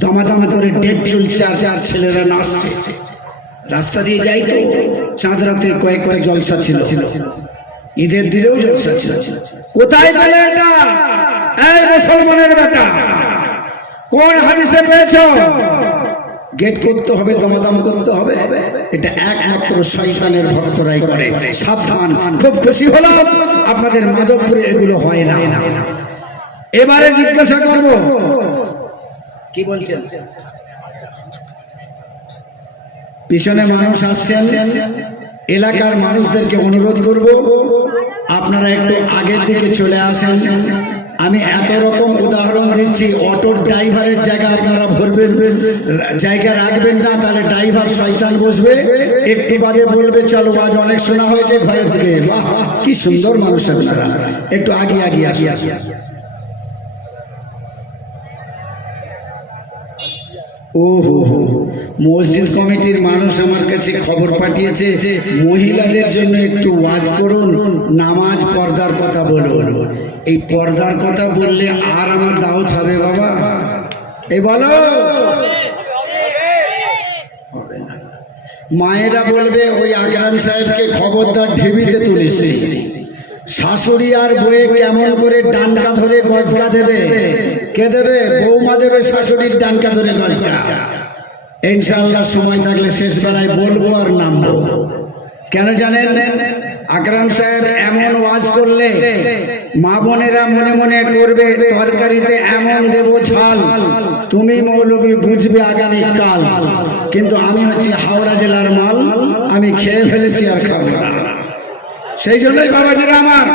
দামাদাম করে ডেট চলছে, আর ছেলেরা নাচছে, রাস্তা দিয়ে যাই তো, চাঁদ রাতে কয়েকটা জলসা ছিল, ঈদের দিনেও জলসা ছিল। কোথায় পেলে এটা? এই মুসলমানের বেটা, কোন হাদিসে পেয়েছ? গেট করতে হবে, দমাদম করতে হবে, এটা একমাত্র শয়তানের ভক্তরাই করে। সাবধান, খুব খুশি হলাম আপনাদের মাধবপুরে এগুলো হয় না। এবারে জিজ্ঞাসা করব, কি বলছেন? পিছনে মানুষ আসছেন, এলাকার মানুষদেরকে অনুরোধ করব আপনারা একটু আগের দিকে চলে আসেন। আমি এত রকম উদাহরণ দিচ্ছি, অটোর ড্রাইভারের জায়গা আপনারা ভরবেন, জায়গা রাখবেন না, তাহলে ড্রাইভার শয়তান বসবে, একটু বাদে বলবে চলো আজ অনেক শোনা হয়েছে ঘরে থেকে। বাহ, কি সুন্দর মানুষ আপনারা, একটু আগে আগে আসি। ও হো হো, মসজিদ কমিটির মানুষ আমার কাছে খবর পাঠিয়েছে, মহিলাদের জন্য একটু ওয়াজ করুন, নামাজ পর্দার কথা বলুন। এই পর্দার কথা বললে আর আমার দাওয়াত হবে বাবা? এই বলো, হবে না। মায়েরা বলবে ওই আকরাম সাহেবকে খবরদার ঢিবিতে তুলিস, শাশুড়ি আর বউয়ে কেমন করে ডানকা ধরে গজকা দেবে? কে দেবে? বৌমা দেবে শাশুড়ির ডানকা ধরে গজকা। ইনশাআল্লাহ সময় থাকলে শেষ বেলায় বলবো আর নামবো। কেন জানেন? আকরাম সাহেব এমন ওয়াজ করলে মা বোনেরা মনে মনে করবে তরকারিতে এমন দেব ঝাল, তুমি মৌলবী বুঝবে আগামী কাল। কিন্তু আমি হচ্ছে হাওড়া জেলার মাল, আমি খেয়ে ফেলেছি আর খাবো না। সেই জন্যই বাবাজিরা আমার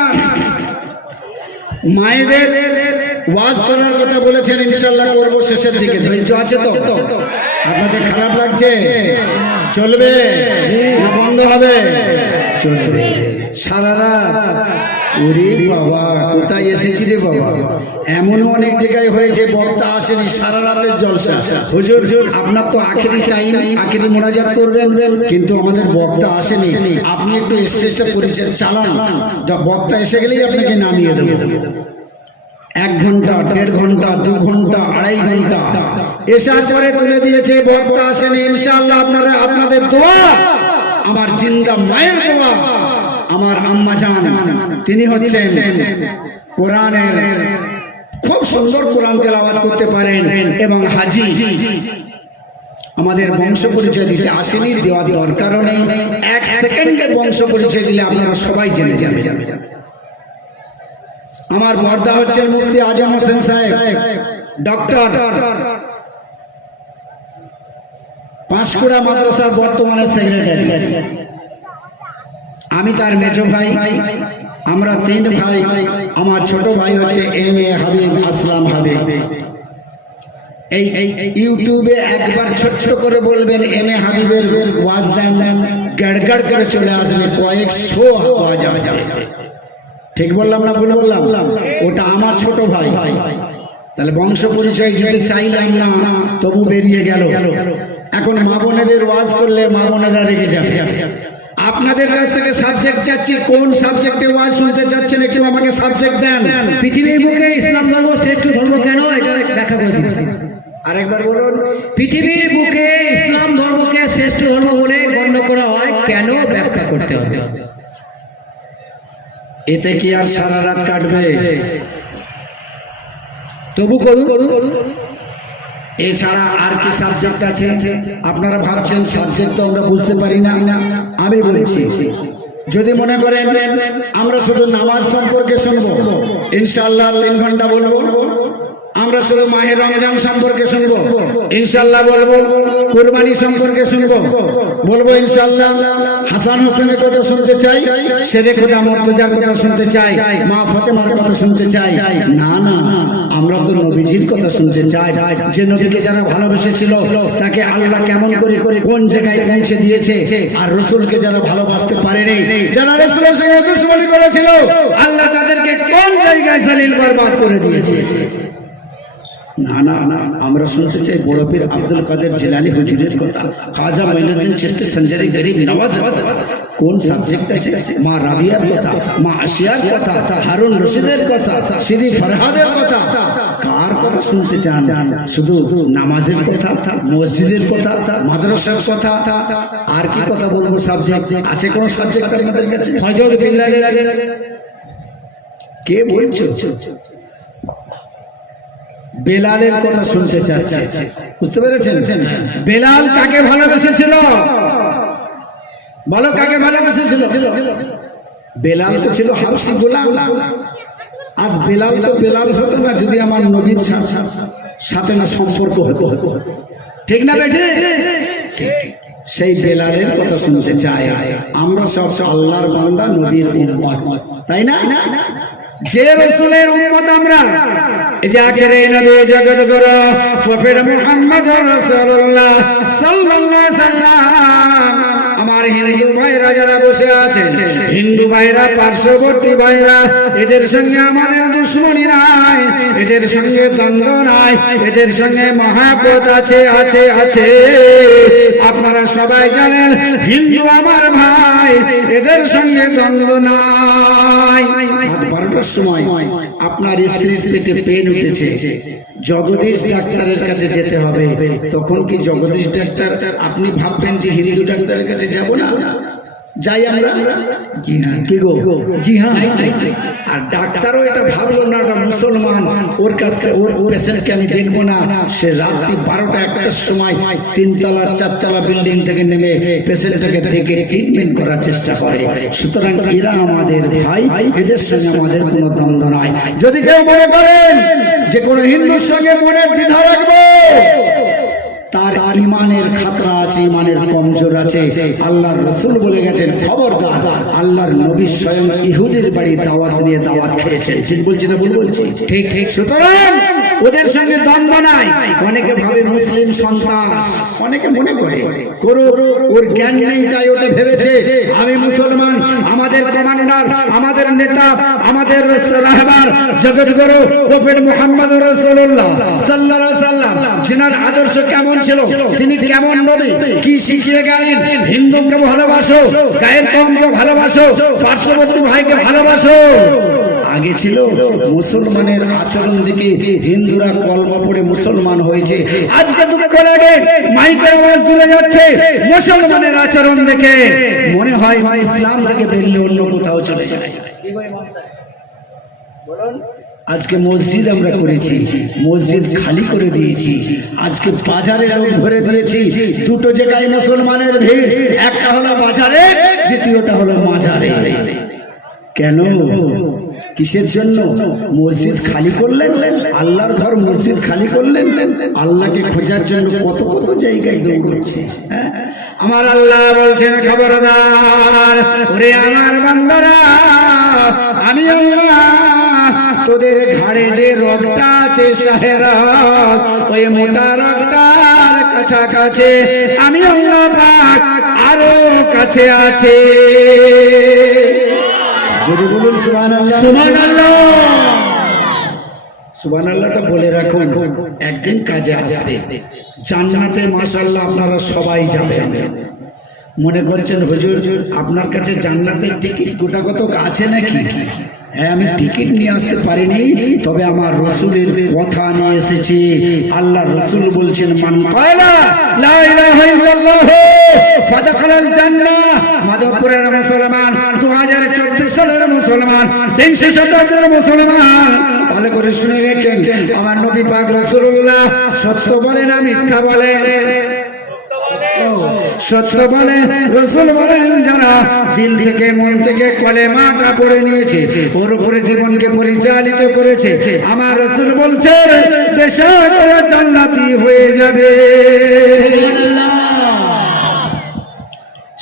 মায়েদের ওয়াজ করার কথা বলেছেন, ইনশাআল্লাহ করবো শেষের দিকে। ধৈর্য আছে তো? আপনাদের খারাপ লাগছে? চলবে না বন্ধ হবে? চলবে সারা রাত। ওরে বাবা, কোথায় এসেছি রে বাবা! এমনও অনেক জায়গায় হয়েছে বক্তা আসেনি, সারা রাতের জলসা। হুজুর আপনার তো আখেরি টাইম, আখেরি মোনাজাত করবেন, কিন্তু আমাদের বক্তা আসেনি, আপনি একটু স্টেজটা পরিচয় চালান, বক্তা এসে গেলেই আপনাকে নামিয়ে দেবো। 1 ঘন্টা, 1.5 ঘন্টা, 2 ঘন্টা, 2.5 ঘন্টা এসার পরে তুলে দিয়েছে, বক্তা আসেনি। ইনশাআল্লাহ আপনারা, আপনাদের দোয়া, আমার জিন্দা মায়ের দোয়া, আমার আম্মা জান, তিনি হচ্ছেন কোরআনের খুব সুন্দর কোরআন তেলাওয়াত করতে পারেন এবং হাজি। আমাদের বংশ পরিচয় দিতে আসেনি, দেওয়া দরকারও নেই। 1 সেকেন্ডে বংশ পরিচয় দিলে আপনারা সবাই জেনে যাবেন। আমার বর্দা হচ্ছেন মুফতি আজম হোসেন সাহেব, ডক্টর, পাঁশকুড়া মাদ্রাসার বর্তমানে সেক্রেটারি। আমি তার মেজো ভাই, আমরা 3 ভাই। আমার ছোট ভাই হচ্ছে MA হাবিব আসলাম হাবিব। এই ইউটিউবে একবার ছোট্ট করে বলবেন MA হাবিবের ওয়াজ দেন, গড়গড় করে চলে আসবে, কয়েকশো আওয়াজ আসবে। ঠিক বললাম না ভুল বললাম? ওটা আমার ছোট ভাই। তাহলে বংশ পরিচয় দিতে চাইলাম না, তবু বেরিয়ে গেল। এখন মা বোনেদের ওয়াজ করলে মা বোনেরা রেগে যাবে। আপনাদের কাছ থেকে সাবজেক্ট চাচ্ছি, কোন সাবজেক্টে ওয়াজ শুনতে চাচ্ছেন একটু আমাকে সাবজেক্ট দেন। পৃথিবীর বুকে ইসলাম ধর্ম শ্রেষ্ঠ ধর্ম কেন, এটা ব্যাখ্যা করে দিন। আরেকবার বলুন। পৃথিবীর বুকে ইসলাম ধর্মকে শ্রেষ্ঠ ধর্ম বলে গণ্য করা হয় কেন, ব্যাখ্যা করতে হবে। এতে কি আর সারা রাত কাটবে? তবু করুন। এছাড়া আর কি সাবজেক্ট আছে? আপনারা ভাবছেন সাবজেক্ট তো আমরা বুঝতে পারি না। আমি বলছি, যদি মনে করেন আমরা শুধু নামাজ সম্পর্কে শুনবো, ইনশাআল্লাহ 3 ঘন্টা বলবো। আমরা শুধু মাহে রমজান সম্পর্কে শুনবো, ইনশাআল্লাহ বলবো। কুরবানি সম্পর্কে শুনবো, বলবো ইনশাআল্লাহ। হাসান হোসেনের কথা শুনতে চাই, শেরে খোদা মর্তজার কথা শুনতে চাই, মা ফাতেমার কথা শুনতে চাই। না না, আমরা তো নবীজির কথা শুনতে চাই, যে নবীকে যারা ভালোবেসেছিল তাকে আল্লাহ কেমন করে কোন জায়গায় পৌঁছে দিয়েছে। আর রসুলকে যারা ভালোবাসতে পারেনি, যারা রসুলের সঙ্গে দুশমনি করেছিল, আল্লাহ তাদেরকে কোন জায়গায় জালিল বরবাদ করে দিয়েছে। না না না, আমরা শুনতে চাই বড় পীর আব্দুল কাদের জিলানী হুজুরের কথা, খাজা মঈনুদ্দিন চিশতি সঞ্জারি গরিব নওয়াজ। কোন সাবজেক্ট আছে? মা রাবিয়ার কথা, মা আশিয়ার কথা, হারুন রশিদের কথা, শ্রী ফরহাদের কথা। কার কথা শুনতে চান? শুধু নামাজের কথা, মসজিদের কথা, মাদ্রাসার কথা, আর কি কথা বলবো? সাবজেক্ট আছে? কোন সাবজেক্ট আপনাদের কাছে? হযরত বিল্লালের আগে কে বলছো? বেলালের কথা শুনতে চাচ্ছে, বুঝতে পেরেছেন? বেলাল কাকে ভালোবেসেছিল? বলো, কাকে ভালোবেসেছিল? বেলাল তো ছিল হাবশী গোলাম। আজ বেলাল তো বেলাল হতো না যদি আমার নবীর সাথে না সম্পর্ক হতো। ঠিক না বেঠে? সেই বেলালের কথা শুনতে চাই। আমরা সব আল্লাহর বান্দা, নবীর উম্মত, তাই না? যে রাসূলের উম্মত আমরা, এই যে আখেরে নবী জগৎ গুরু প্রফেট মুহাম্মদুর রাসূলুল্লাহ সাল্লাল্লাহু আলাইহি সাল্লাম। আমার হিন্দু ভাইরা যারা বসে আছেন, হিন্দু ভাইরা, পার্শ্ববর্তী ভাইরা, এদের সঙ্গে আমাদের দুশ্মনী নাই, এদের সঙ্গে দ্বন্দ্ব নাই, এদের সঙ্গে মহাব্বত আছে আছে আছে। আপনারা সবাই জানেন হিন্দু আমার ভাই, এদের সঙ্গে দ্বন্দ্ব নাই। 12টার সময় আপনার স্ত্রীর পেটে পেন উঠেছে, জগদীশ ডাক্তারের কাছে যেতে হবে। তখন কি জগদীশ ডাক্তার, আপনি ভাববেন যে হিন্দু ডাক্তারের কাছে যাব না? যাই আমরা, জি হ্যাঁ, কি গো? জি হ্যাঁ। আর ডাক্তারও এটা ভাবলো না ওটা মুসলমান, ওর কাছে ওর পেশেন্টকে আমি দেখবো না। সে রাত্রি 12টা-1টার সময় 3তলা 4তলা বিল্ডিং থেকে নেমে পেশেন্টকে দেখে ট্রিটমেন্ট করার চেষ্টা করে। সুতরাং এরা আমাদের ভাই, এদের সঙ্গে আমাদের কোনো দ্বন্দ্ব নাই। যদি কেউ মনে করেন যে কোনো হিন্দুর সঙ্গে মনের দ্বিধা রাখবো, তার ইমানের খাতরা আছে, ইমানের কমজোর আছে। আল্লাহর রাসূল বলে গেছেন, খবরদার, আল্লাহর নবী স্বয়ং ইহুদির বাড়ি দাওয়াত নিয়ে দাওয়াত খেয়েছেন। ঠিক বলছি না ভুল বলছি? ঠিক ঠিক। সুতরাং ওদের সঙ্গে দ্বন্দ্ব নাই। অনেকে ভাবে মুসলিম সন্ত্রাস, অনেকে মনে করে করো, ওর জ্ঞান নেই তাই ওটা ভেবেছে আমি মুসলমান। আমাদের কমান্ডার, আমাদের নেতা, আমাদের রাহবার জগৎগুরু প্রফেট মুহাম্মদ রাসূলুল্লাহ সাল্লাল্লাহু আলাইহি সাল্লাম, যিনার আদর্শ কেমন ছিল, তিনি কেমন নবী, কি শিখিয়ে গেলেন, হিন্দুকে ভালোবাসো, গায়ের কমকে ভালোবাসো, পার্শ্ববর্তী ভাইকে ভালোবাসো। আগে ছিল মুসলমানের আচরণ দেখে হিন্দুরা কলমা পড়ে মুসলমান হয়েছে। আজকে দুঃখ লাগে মাইকের আওয়াজ দূরে যাচ্ছে মুসলমানের আচরণ দেখে মনে হয় ইসলাম থেকে বেরিয়ে অন্য কোথাও চলে যায়। আজকে মসজিদ আমরা করেছি, মসজিদ খালি করে দিয়েছি। আজকে বাজারে লোক ভরে দিয়েছি। দুটো জায়গায় মুসলমানের ভিড়, একটা হলো বাজারে, দ্বিতীয়টা হলো মাজারে। কেন? কিসের জন্য? মসজিদ খালি করলেন, আল্লাহর ঘর মসজিদ খালি করলেন, আল্লাহকে খোঁজার জন্য কত কত জায়গায় দৌড়চ্ছে। আমার আল্লাহ বলছেন, খবরদার ওরে আমার বান্দারা, আমি আল্লাহ তোদের ঘাড়ে যে রগটা আছে শাহেরা, ওই মোটা রগটার কাছাকাছি আমি আল্লাহ পাক আরো কাছে আছে। যদি বলুন সুবহানাল্লাহ, সুবহানাল্লাহ, সুবহানাল্লাহটা বলে রাখুন, একদিন কাজে আসবে। জান্নাতে মাশাআল্লাহ আপনারা সবাই যাবেন। মনে করছেন হুজুর আপনার কাছে জান্নাতের টিকিট গোটা কত আছে নাকি? হ্যাঁ, আমি টিকিট নিয়ে আসতে পারিনি, তবে আমার রসুলের কথা নিয়ে এসেছি। আল্লাহ রসুল বলছেন, মান ক্বালা লা ইলাহা ইল্লাল্লাহ ফাদাখালাল জান্নাহ। মাধবপুরের মুসলমান, 2024 সালের মুসলমান, 20 শতাব্দীর মুসলমান, ভালো করে শুনে রেখেন, আমার নবী পাক রাসূলুল্লাহ সত্য বলে না মিথ্যা বলে? সত্য বলে। রাসূল বলেন, যারা দিল থেকে মন থেকে কলেমাটা পড়ে নিয়েছে, ওর উপরে জীবনকে পরিচালিত করেছে, আমার রাসূল বলছে বেশক ওরা জান্নাতি হয়ে যাবে।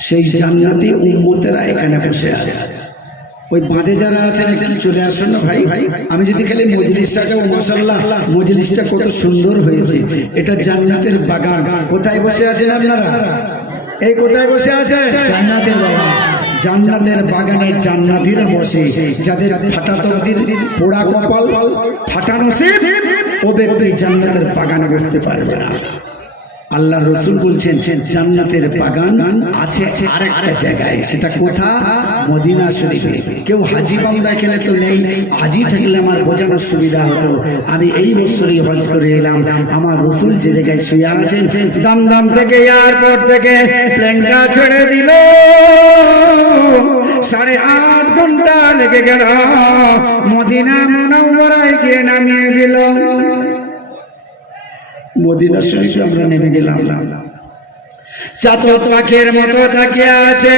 সেই জান্নাতি উম্মতেরা এখানে বসে আছে। ওই বাঁধে যারা আছেন একটু চলে আসুন না ভাই। আমি যদি খালি মজলিস সাজাবো, মাশাআল্লাহ মজলিসটা কত সুন্দর হয়েছে। এটা জান্নাতের বাগান। কোথায় বসে আছেন আপনারা? এই কোথায় বসে আছেন? জান্নাতের বাগান। জান্নাতের বাগানে জান্নাতীরা বসে। যাদের ফাটা তকদির, পোড়া কপাল, ফাটা নসিব, ও ব্যক্তি জান্নাতের বাগানে বসতে পারবে না। আল্লাহ রসুল বলছেন জান্নাতের বাগান আছে আরেকটা জায়গায়। সেটা কোথা? মদিনা শরীফে। কেউ হাজি বান্দা এখানে তো নেই, হাজি থাকলে আমার বোঝানোর সুবিধা হতো। আমি এই বছরই হজ করে এলাম। আমার রসুল যে জায়গায় শুয়ে আছেন, দমদম থেকে এয়ারপোর্ট থেকে প্লেনটা ছেড়ে দিল, 8.5 ঘন্টা লেগে গেল, মদিনা মুনাওয়ারায় গিয়ে নামিয়ে দিল। মদিনা শরীফে আমরা নেমে গেলাম। চাতক পাখির মতো তাকিয়ে আছে,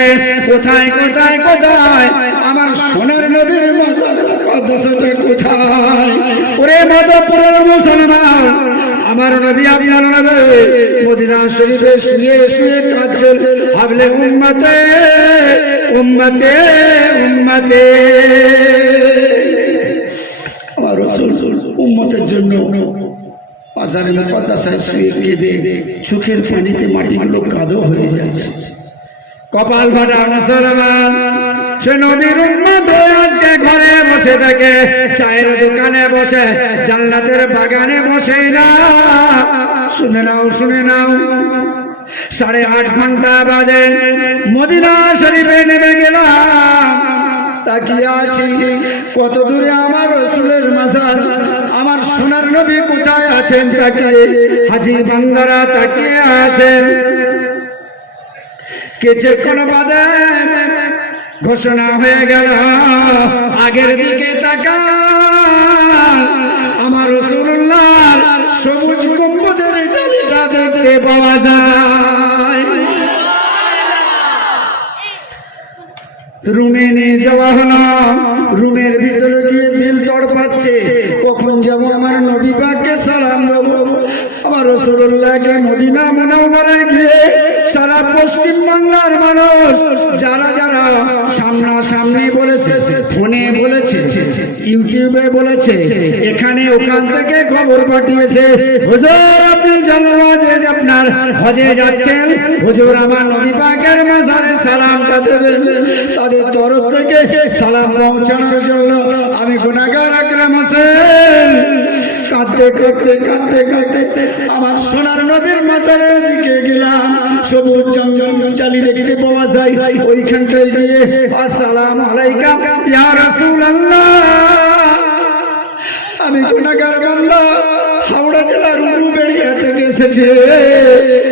কোথায় কোথায় কোথায় আমার সোনার নবীর মাজারটা কোথায়? ওরে মাধবপুরের মুসলমান, আমার নবী আপনার নবী মদিনা শরীফে শুয়ে শুয়ে কাঁদছেন, হাবলে উম্মতে উম্মতে উম্মতে। আমার রাসূল উম্মতের জন্য বাজারে মাদ্রাসায় শুয়ে কেঁদে চোখের পানিতে মাটিগুলো কাদো হয়ে যাচ্ছে। কপাল ফাটা মুসলমান, সে নবীর উম্মত হয়ে আজকে ঘরে বসে থাকে, চায়ের দোকানে বসে, জান্নাতের বাগানে বসে না। শুনে নাও, শুনে নাও, 8.5 ঘন্টা বাদে মদিনা শরীফে নেমে গেলাম। তাকিয়ে আছি কত দূরে আমার রাসূলের মাজার, আমার সোনার নবী কোথায় আছেন তাকিয়ে হাজী বান্দারা তাকিয়ে আছেন। কিছুক্ষণ বাদে ঘোষণা হয়ে গেল, আগের দিকে তাকান, আমার রাসূলুল্লাহর সবুজ গম্বুজের জালিটা দেখতে পাওয়া যায়। রুমে নিয়ে যাওয়া হলো, রুমের ভিতরে গিয়ে বিল তড়পাচ্ছে, কখন যাব আমার নবী পাককে সালাম দেবো। আমার রাসূলুল্লাহকে মদিনা মুনাওয়ারায় গিয়ে সারা পশ্চিম বাংলার মানুষ যারা যারা সামনাসামনি বলেছে, ফোনে বলেছে, ইউটিউবে বলেছে, এখানে ওখান থেকে খবর পাঠিয়েছে, হুজুর আপনি জানাজে আপনার হজে যাচ্ছেন, হুজুর আমার নবী পাকের মাজারে সালামটা দেবেন। তাদের তরফ থেকে সালাম পৌঁছানোর জন্য আমি গুনাহগার আকরাম হোসেন কাঁদতে কাঁদতে কাঁদতে কাঁদতে আমার সোনার নবীর মাজারের দিকে গেলাম। সবুজ জঙ্গল চালি দেখতে পাওয়া যায়, ওইখানটায় গিয়ে আসসালামু আলাইকা ইয়া রাসূলুল্লাহ, আমি গুনাহগার বান্দা, হাওড়া জেলার উলুবেড়িয়া থেকে এসেছে।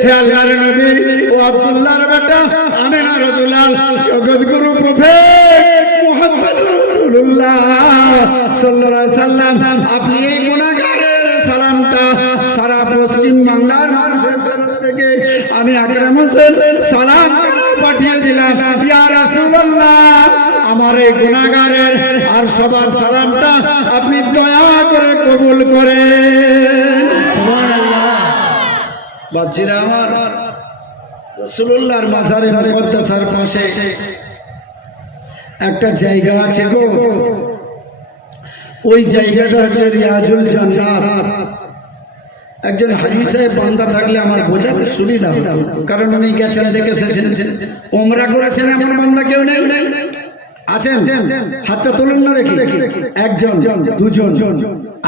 হে আল্লাহর নবী, ও আব্দুল্লাহর বেটা আমিনার দুলাল, জগৎগুরু প্রফেট মুহাম্মদুর রাসূলুল্লাহ সাল্লাল্লাহু আলাইহি সাল্লাম, আপনি এই গুনাহগারের সালামটা সারা পশ্চিম বাংলার মানুষের তরফ থেকে আমি আকরাম হোসেন সালাম পাঠিয়ে দিলাম। ইয়া রাসূলুল্লাহ, আমার এই গুনাহগারের আর সবার সালামটা আপনি দয়া করে কবুল করেন। বাপজিরা আমার, রাসূলুল্লাহর মাজারে মুকদ্দাসার পাশে একটা জায়গা আছে গো, ওই জায়গাটা হচ্ছে রিয়াজুল জান্নাত। একজন হাজী সাহেব বান্দা থাকলে আমার বোঝাতে সুবিধা হতো, কারণ উনি গেছেন, দেখে এসেছেন, ওমরা করেছেন, এমন বান্দা কেউ নেই আছেন? হাতটা তুলুন না দেখি। একজন, দুজন,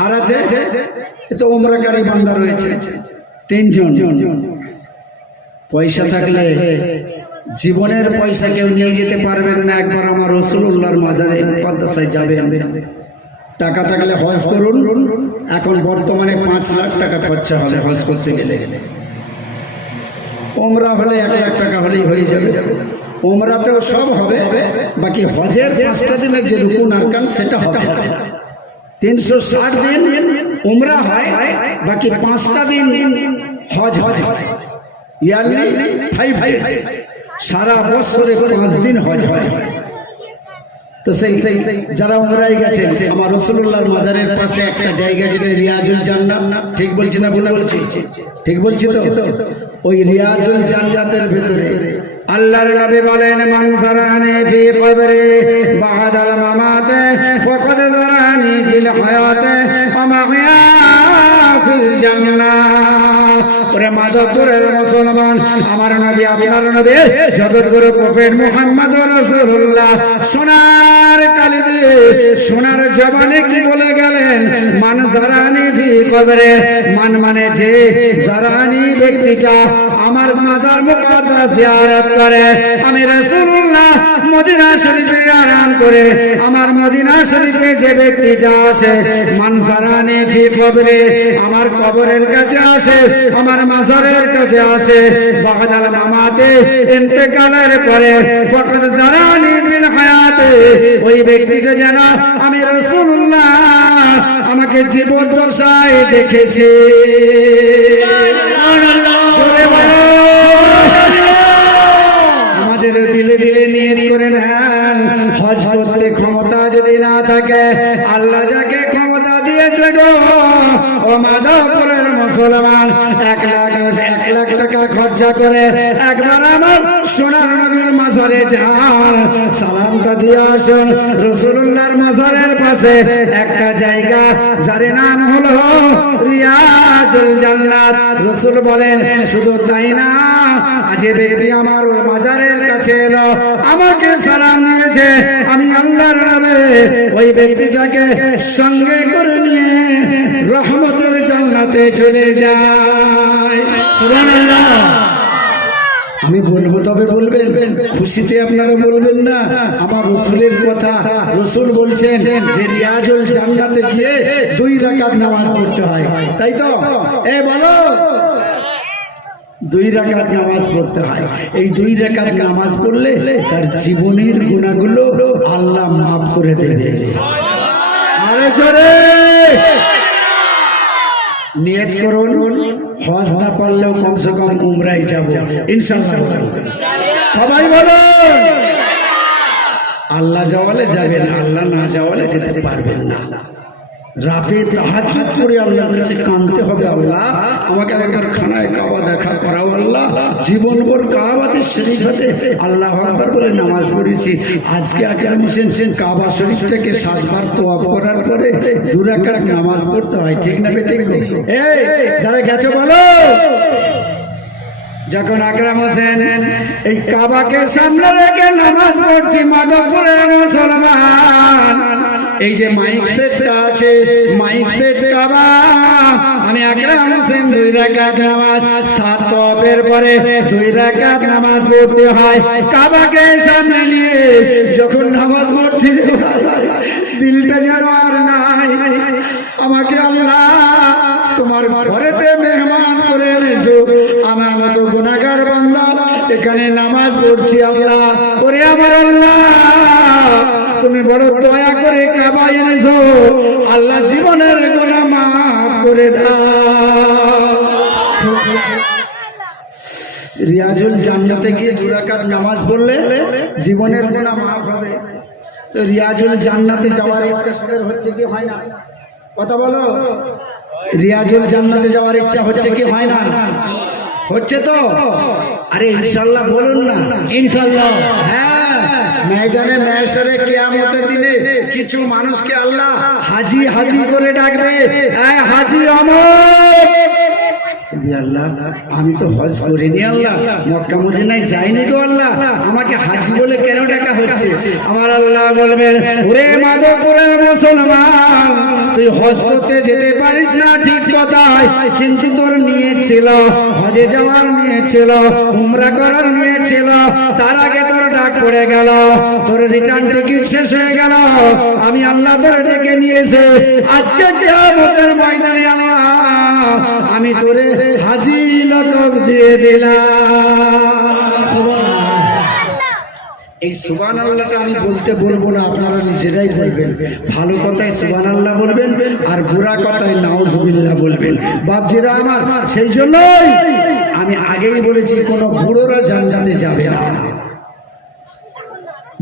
আর আছে তো ওমরাকারী বান্দা রয়েছে তিনজন। পয়সা থাকলে জীবনের পয়সা কেউ নিয়ে যেতে পারবেন না, একবার আমার রাসূলুল্লাহর মাজারে মুকদ্দাসায় যাবেন। টাকা থাকলে হজ করুন, এখন বর্তমানে 5 লাখ টাকা খরচা হবে হজ করতে গেলে। ওমরা হলে 1 লাখ টাকা হলেই হয়ে যাবে, ওমরাতেও সব হবে, বাকি হজের 5টা দিনের যে রুকুন আরকান সেটা হবে। 360 দিন ওমরা হয়, বাকি 5টা দিন হজ হয়। ইয়ারলি 5 ইয়ার্স, সারা বছরে 5 দিন হজ হয়। তো সেই যারা উমরায় গেছেন, আমার রাসূলুল্লাহর মাজারের পাশে একটা জায়গা যেটা রিয়াজুল জান্নাত, ঠিক বলছি না ভুল বলছি? ঠিক বলছি তো? ওই রিয়াজুল জান্নাতের ভিতরে আল্লাহর নবী বলেন, মান যারানি ফি কবরি বাদাল মামাতে ফাকাদ যারানি ফিল হায়াতে ওয়া মাহিয়া ফিল জান্নাহ। ওরে মাধবপুরের মুসলমান, আমার নবী, আপনার নবী, জগৎগুরু প্রফেট মুহাম্মদুর রাসূলুল্লাহ সোনার কালি দিয়ে সোনার জবানে কি বলে গেলেন? মান যারানি ফি কবরে, মান মানে যে, যারানি ব্যক্তিটা আমার মাজার মুকদ্দাস জিয়ারত করে, আমি রাসূলুল্লাহ মদিনা শরীফে আরাম করে আমার মদিনা শরীফে যে ব্যক্তিটা আসে, মান যারানি ফি কবরে, আমার কবরের কাছে আসে, আমার মাজারের কাছে আসে, বাদাল মামাতে, ইন্তেকালের পরে, ফাকাদ যারানি ফিল হায়াতে, ওই ব্যক্তিটা যেন আমি রাসূলুল্লাহ আমাকে জীবদ্দশায় দেখেছে। আমাদের দিলে দিলে নিয়ত করে নেন, হজ করতে ক্ষমতা যদি না থাকে, আল্লাহ যাকে ক্ষমতা দিয়েছে গো, ও মাধবপুরের মুসলমান, 1 লাখ টাকা খরচা করে একবার আমার সোনার নবীর মাজারে যান, সালামটা দিয়ে আসুন। রাসূলুল্লাহর মাজারের পাশে একটা জায়গা, যার নাম হলো রিয়াজুল জান্নাত। রাসূল বলেন, শুধু তাই না, আজ ব্যক্তি আমার মাজারের কাছে এলো, আমাকে সালাম দিয়েছে, আমি আল্লাহর নামে ওই ব্যক্তিটাকে সঙ্গে করে নিয়ে রহমতের জান্নাতে চলে যায়। সুবহানাল্লাহ। আমি বলবো, তবে বলবেন, খুশিতে আপনারা বলবেন না। আমার রাসূলের কথা, রাসূল বলছেন যে রিয়াজুল জান্নাতে গিয়ে 2 রাকাত নামাজ পড়তে হয়, তাই তো? বলো 2 রাকাত নামাজ পড়তে হয়। এই 2 রাকাত নামাজ পড়লে তার জীবনের গুনাহগুলো আল্লাহ মাফ করে দেবে। আরে জোরে নিয়ত করুন, হজ না পারলেও কমসে কম উমরায় যাব ইনশাআল্লাহ। সবাই বলুন, আল্লাহ যাওয়ালে যাবেন, আল্লাহ না যাওয়ালে যেতে পারবেন না। রাতে তাহাজ্জুদ করে আল্লাহর কাছে কাঁদতে হবে, আল্লাহ আমাকে একবার খানায় কাবা দেখা করাও, আল্লাহ জীবনভর কাবাতে শরীফাতে আল্লাহু আকবার বলে নামাজ পড়েছি। আজকে আকরাম হোসেন কাবা শরীফটাকে 7 বার তওয়াফ করার পরে 2 রাকাত নামাজ পড়তে হয়, ঠিক না বেঠিক? এই যারা গেছো বলো, যখন আকরাম হোসেন এই কাবাকে সামনে রেখে নামাজ পড়ছি, মাধবপুরের মুসলমান, এই যে মাইক সেটটা আছে, মাইক সেট কাবা, আমি আকরাম হোসেন 2 রাকাত নামাজ 7 তওয়াফের পরে 2 রাকাত নামাজ পড়তে হয় কাবাকে সামনে নিয়ে। যখন নামাজ পড়ছি দিলটা যেন আর নাই, আমাকে আল্লাহ তোমার ঘরেতে মেহমান করে এনেছো, আমার মতো গুনাহগার বান্দা এখানে নামাজ পড়ছি, আল্লাহ ওরে আমার আল্লাহ তুমি বড় দয়া করে কাবায় এনেছো, আল্লাহ জীবনের গুনাহ মাফ করে দাও। রিয়াজুল জান্নাতে গিয়ে 2 রাকাত নামাজ পড়লে জীবনের গুনাহ মাফ হবে। তো রিয়াজুল জান্নাতে যাওয়ার ইচ্ছা সবার হচ্ছে কি হয় না? কথা বলো, রিয়াজুল জান্নাতে যাওয়ার ইচ্ছা হচ্ছে কি হয় না? হচ্ছে তো? আরে ইনশাআল্লাহ বলুন না, ইনশাআল্লাহ। হ্যাঁ, ময়দানে mahshare কিয়ামতের দিনে কিছু মানুষকে আল্লাহ হাজি হাজি করে ডাকবে, এই হাজি অমর। আল্লাহ আমি তো হজ করিনি, আল্লাহ মক্কা মদিনায় যাইনি গো, আল্লাহ আমাকে হাজি বলে কেন ডাকা হচ্ছে? আমার আল্লাহ বলবেন, ওরে মাধবপুরের মুসলমান, তুই হজ করতে যেতে পারিস না ঠিক কথাই, কিন্তু তোর নিয়ত ছিল হজে যাওয়ার, নিয়ত ছিল উমরা করার, নিয়ত ছিল, তার আগে তোর ডাক পড়ে গেল, তোর রিটার্ন টিকিট শেষ হয়ে গেল, আমি আল্লাহ তোর ডেকে নিয়েছে আজকে কিয়ামতের ময়দানে, আমি তোরে হাজি লকব দিয়ে দিলাম। এই সুবহানাল্লাহটা আমি বলতে বলবো না, আপনারা নিজেরাই বলবেন। ভালো কথায় সুবহানাল্লাহ বলবেন, আর বুড়া কথায় নাউজুবিল্লাহ বলবেন। বাপজিরা আমার, সেই জন্যই আমি আগেই বলেছি কোন বুড়োরা জান্নাতে যাবে না,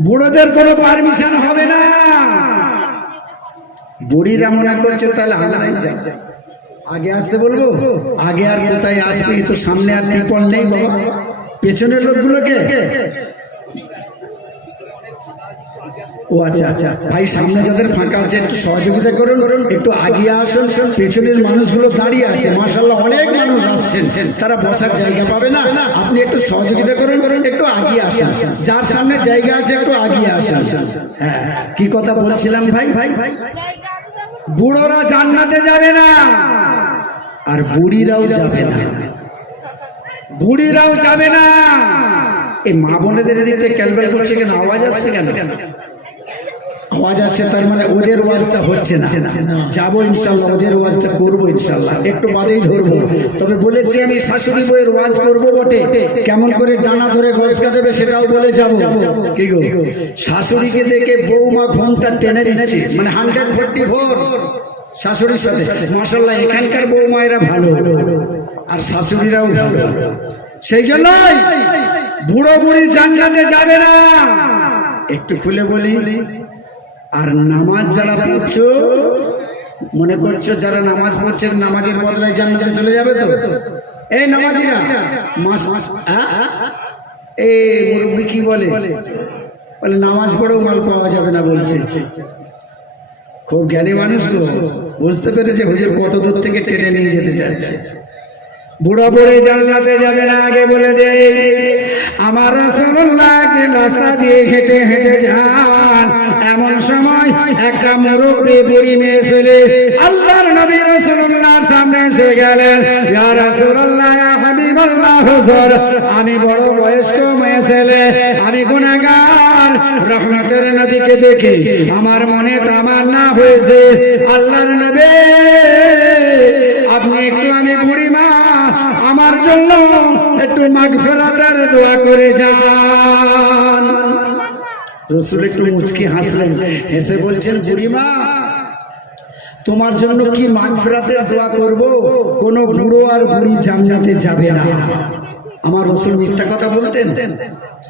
বুড়োদের কোনো পারমিশন হবে না। বুড়িরা মনে করছে তাহলে আমরাই যাই, আগে আসতে বলবো, আগে আর কোথায় আসবে? তো সামনে আর টিপল নেই বাবা, পেছনের লোকগুলোকে। ও আচ্ছা আচ্ছা ভাই, সামনে যাদের ফাঁকা আছে একটু সহযোগিতা করুন, একটু আগিয়ে আসুন। পেছনের মানুষগুলো দাঁড়িয়ে আছে, মাশাআল্লাহ অনেক মানুষ আসছেন, তারা বসার জায়গা পাবে না, আপনি একটু সহযোগিতা করুন, একটু আগিয়ে আসেন, যার সামনে জায়গা আছে একটু আগিয়ে আসেন। হ্যাঁ, কি কথা বলছিলাম ভাই? বুড়োরা জান্নাতে যাবে না, আর বুড়িরাও যাবে না, বুড়িরাও যাবে না। এই মা বোনেদের এদিকে ক্যালবেল করছে কেন? আওয়াজ আসছে কেন? আওয়াজ আসছে, তার মানে ওদের ওয়াজটা হচ্ছে না। যাবো ইনশাল্লাহ, ওদের ওয়াজটা করবো ইনশাল্লাহ, একটু বাদেই ধরবো। তবে বলেছি আমি শাশুড়ি বইয়ের ওয়াজ করবো বটে, কেমন করে ডানা ধরে ঘষকা দেবে সেটাও বলে যাবো। কি গো, শাশুড়িকে দেখে বৌমা ঘুমটা টেনে দিচ্ছে, মানে 144 শাশুড়ির সাথে। মাশাআল্লাহ এখানকার বৌমায়েরা ভালো, আর শাশুড়িরাও ভালো। সেই জন্যই বুড়ো বুড়ি জান্নাতে যাবে না, একটু খুলে বলি। আর নামাজ যারা পড়ছো, মনে করছো যারা নামাজ পড়ছেন নামাজের বদলায় জান্নাতে চলে যাবে তো? এই নামাজিরা এই মুরব্বি কি বলে নামাজ পড়েও মাল পাওয়া যাবে না বলছে। খুব জ্ঞানী মানুষ গো, বুঝতে পেরেছে হুজুর কত দূর থেকে টেনে নিয়ে যেতে চাইছে। বুড়া বুড়ি জান্নাতে যাবে না, আগে বলে দে। আমার রাসূলুল্লাহ রাস্তা দিয়ে হেঁটে হেঁটে যান, এমন সময় একটা মুরব্বি বুড়ি মেয়ে ছেলে আল্লাহর নবী রাসূলুল্লাহর সামনে এসে গেলেন। ইয়া রাসূলুল্লাহ, ইয়া হাবিবাল্লাহ, হুজুর আমি বড় বয়স্ক মেয়ে ছেলে, আমি গুনাহগার, রহমতের নবীকে দেখে আমার মনে তামান্না হয়েছে, আল্লাহর নবী আপনি একটু, আমি বুড়ি মা, আমার জন্য একটু মাগফিরাতের দোয়া করে যান। রসুল একটু মুচকি হাসলেন, হেসে বলছেন, বুড়িমা তোমার জন্য কি মাগফিরাতের দোয়া করব? কোনো বুড়ো আর বুড়ি জান্নাতে যাবে না। আমার রসুল মিথ্যা কথা বলতেন?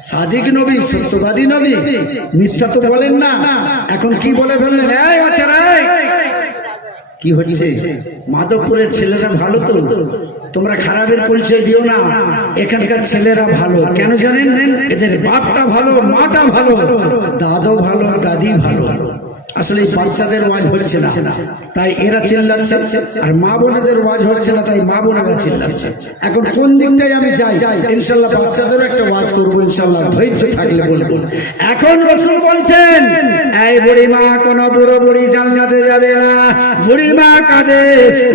সাদিক নবী, সত্যবাদী নবী, মিথ্যা তো বলেন না। এখন কি বলে ফেললেন? এই বাচ্চারা, কি হচ্ছে? মাধবপুরের ছেলেরা ভালো তো, তোমরা খারাপের পরিচয় দিও না। এখানকার ছেলেরা ভালো। কেন জানেন? এদের বাপটা ভালো, মাটা ভালো, দাদু ভালো, দাদি ভালো। আসলে এই বাচ্চাদের ওয়াজ হচ্ছে না, তাই এরা চিল্লাচ্ছে, আর মা বোনেদের ওয়াজ হচ্ছে না, তাই মা বোনেরা চিল্লাচ্ছে। এখন কোন দিকটাই আমি যাই? ইনশাল্লাহ বাচ্চাদেরও একটা ওয়াজ করবো, ইনশাল্লাহ ধৈর্য থাকলে বলবো। এখন রসুল বলছেন, এই বুড়িমা, কোন বুড়ো বুড়ি জান্নাতে যাবে না। বুড়িমা কাঁদে,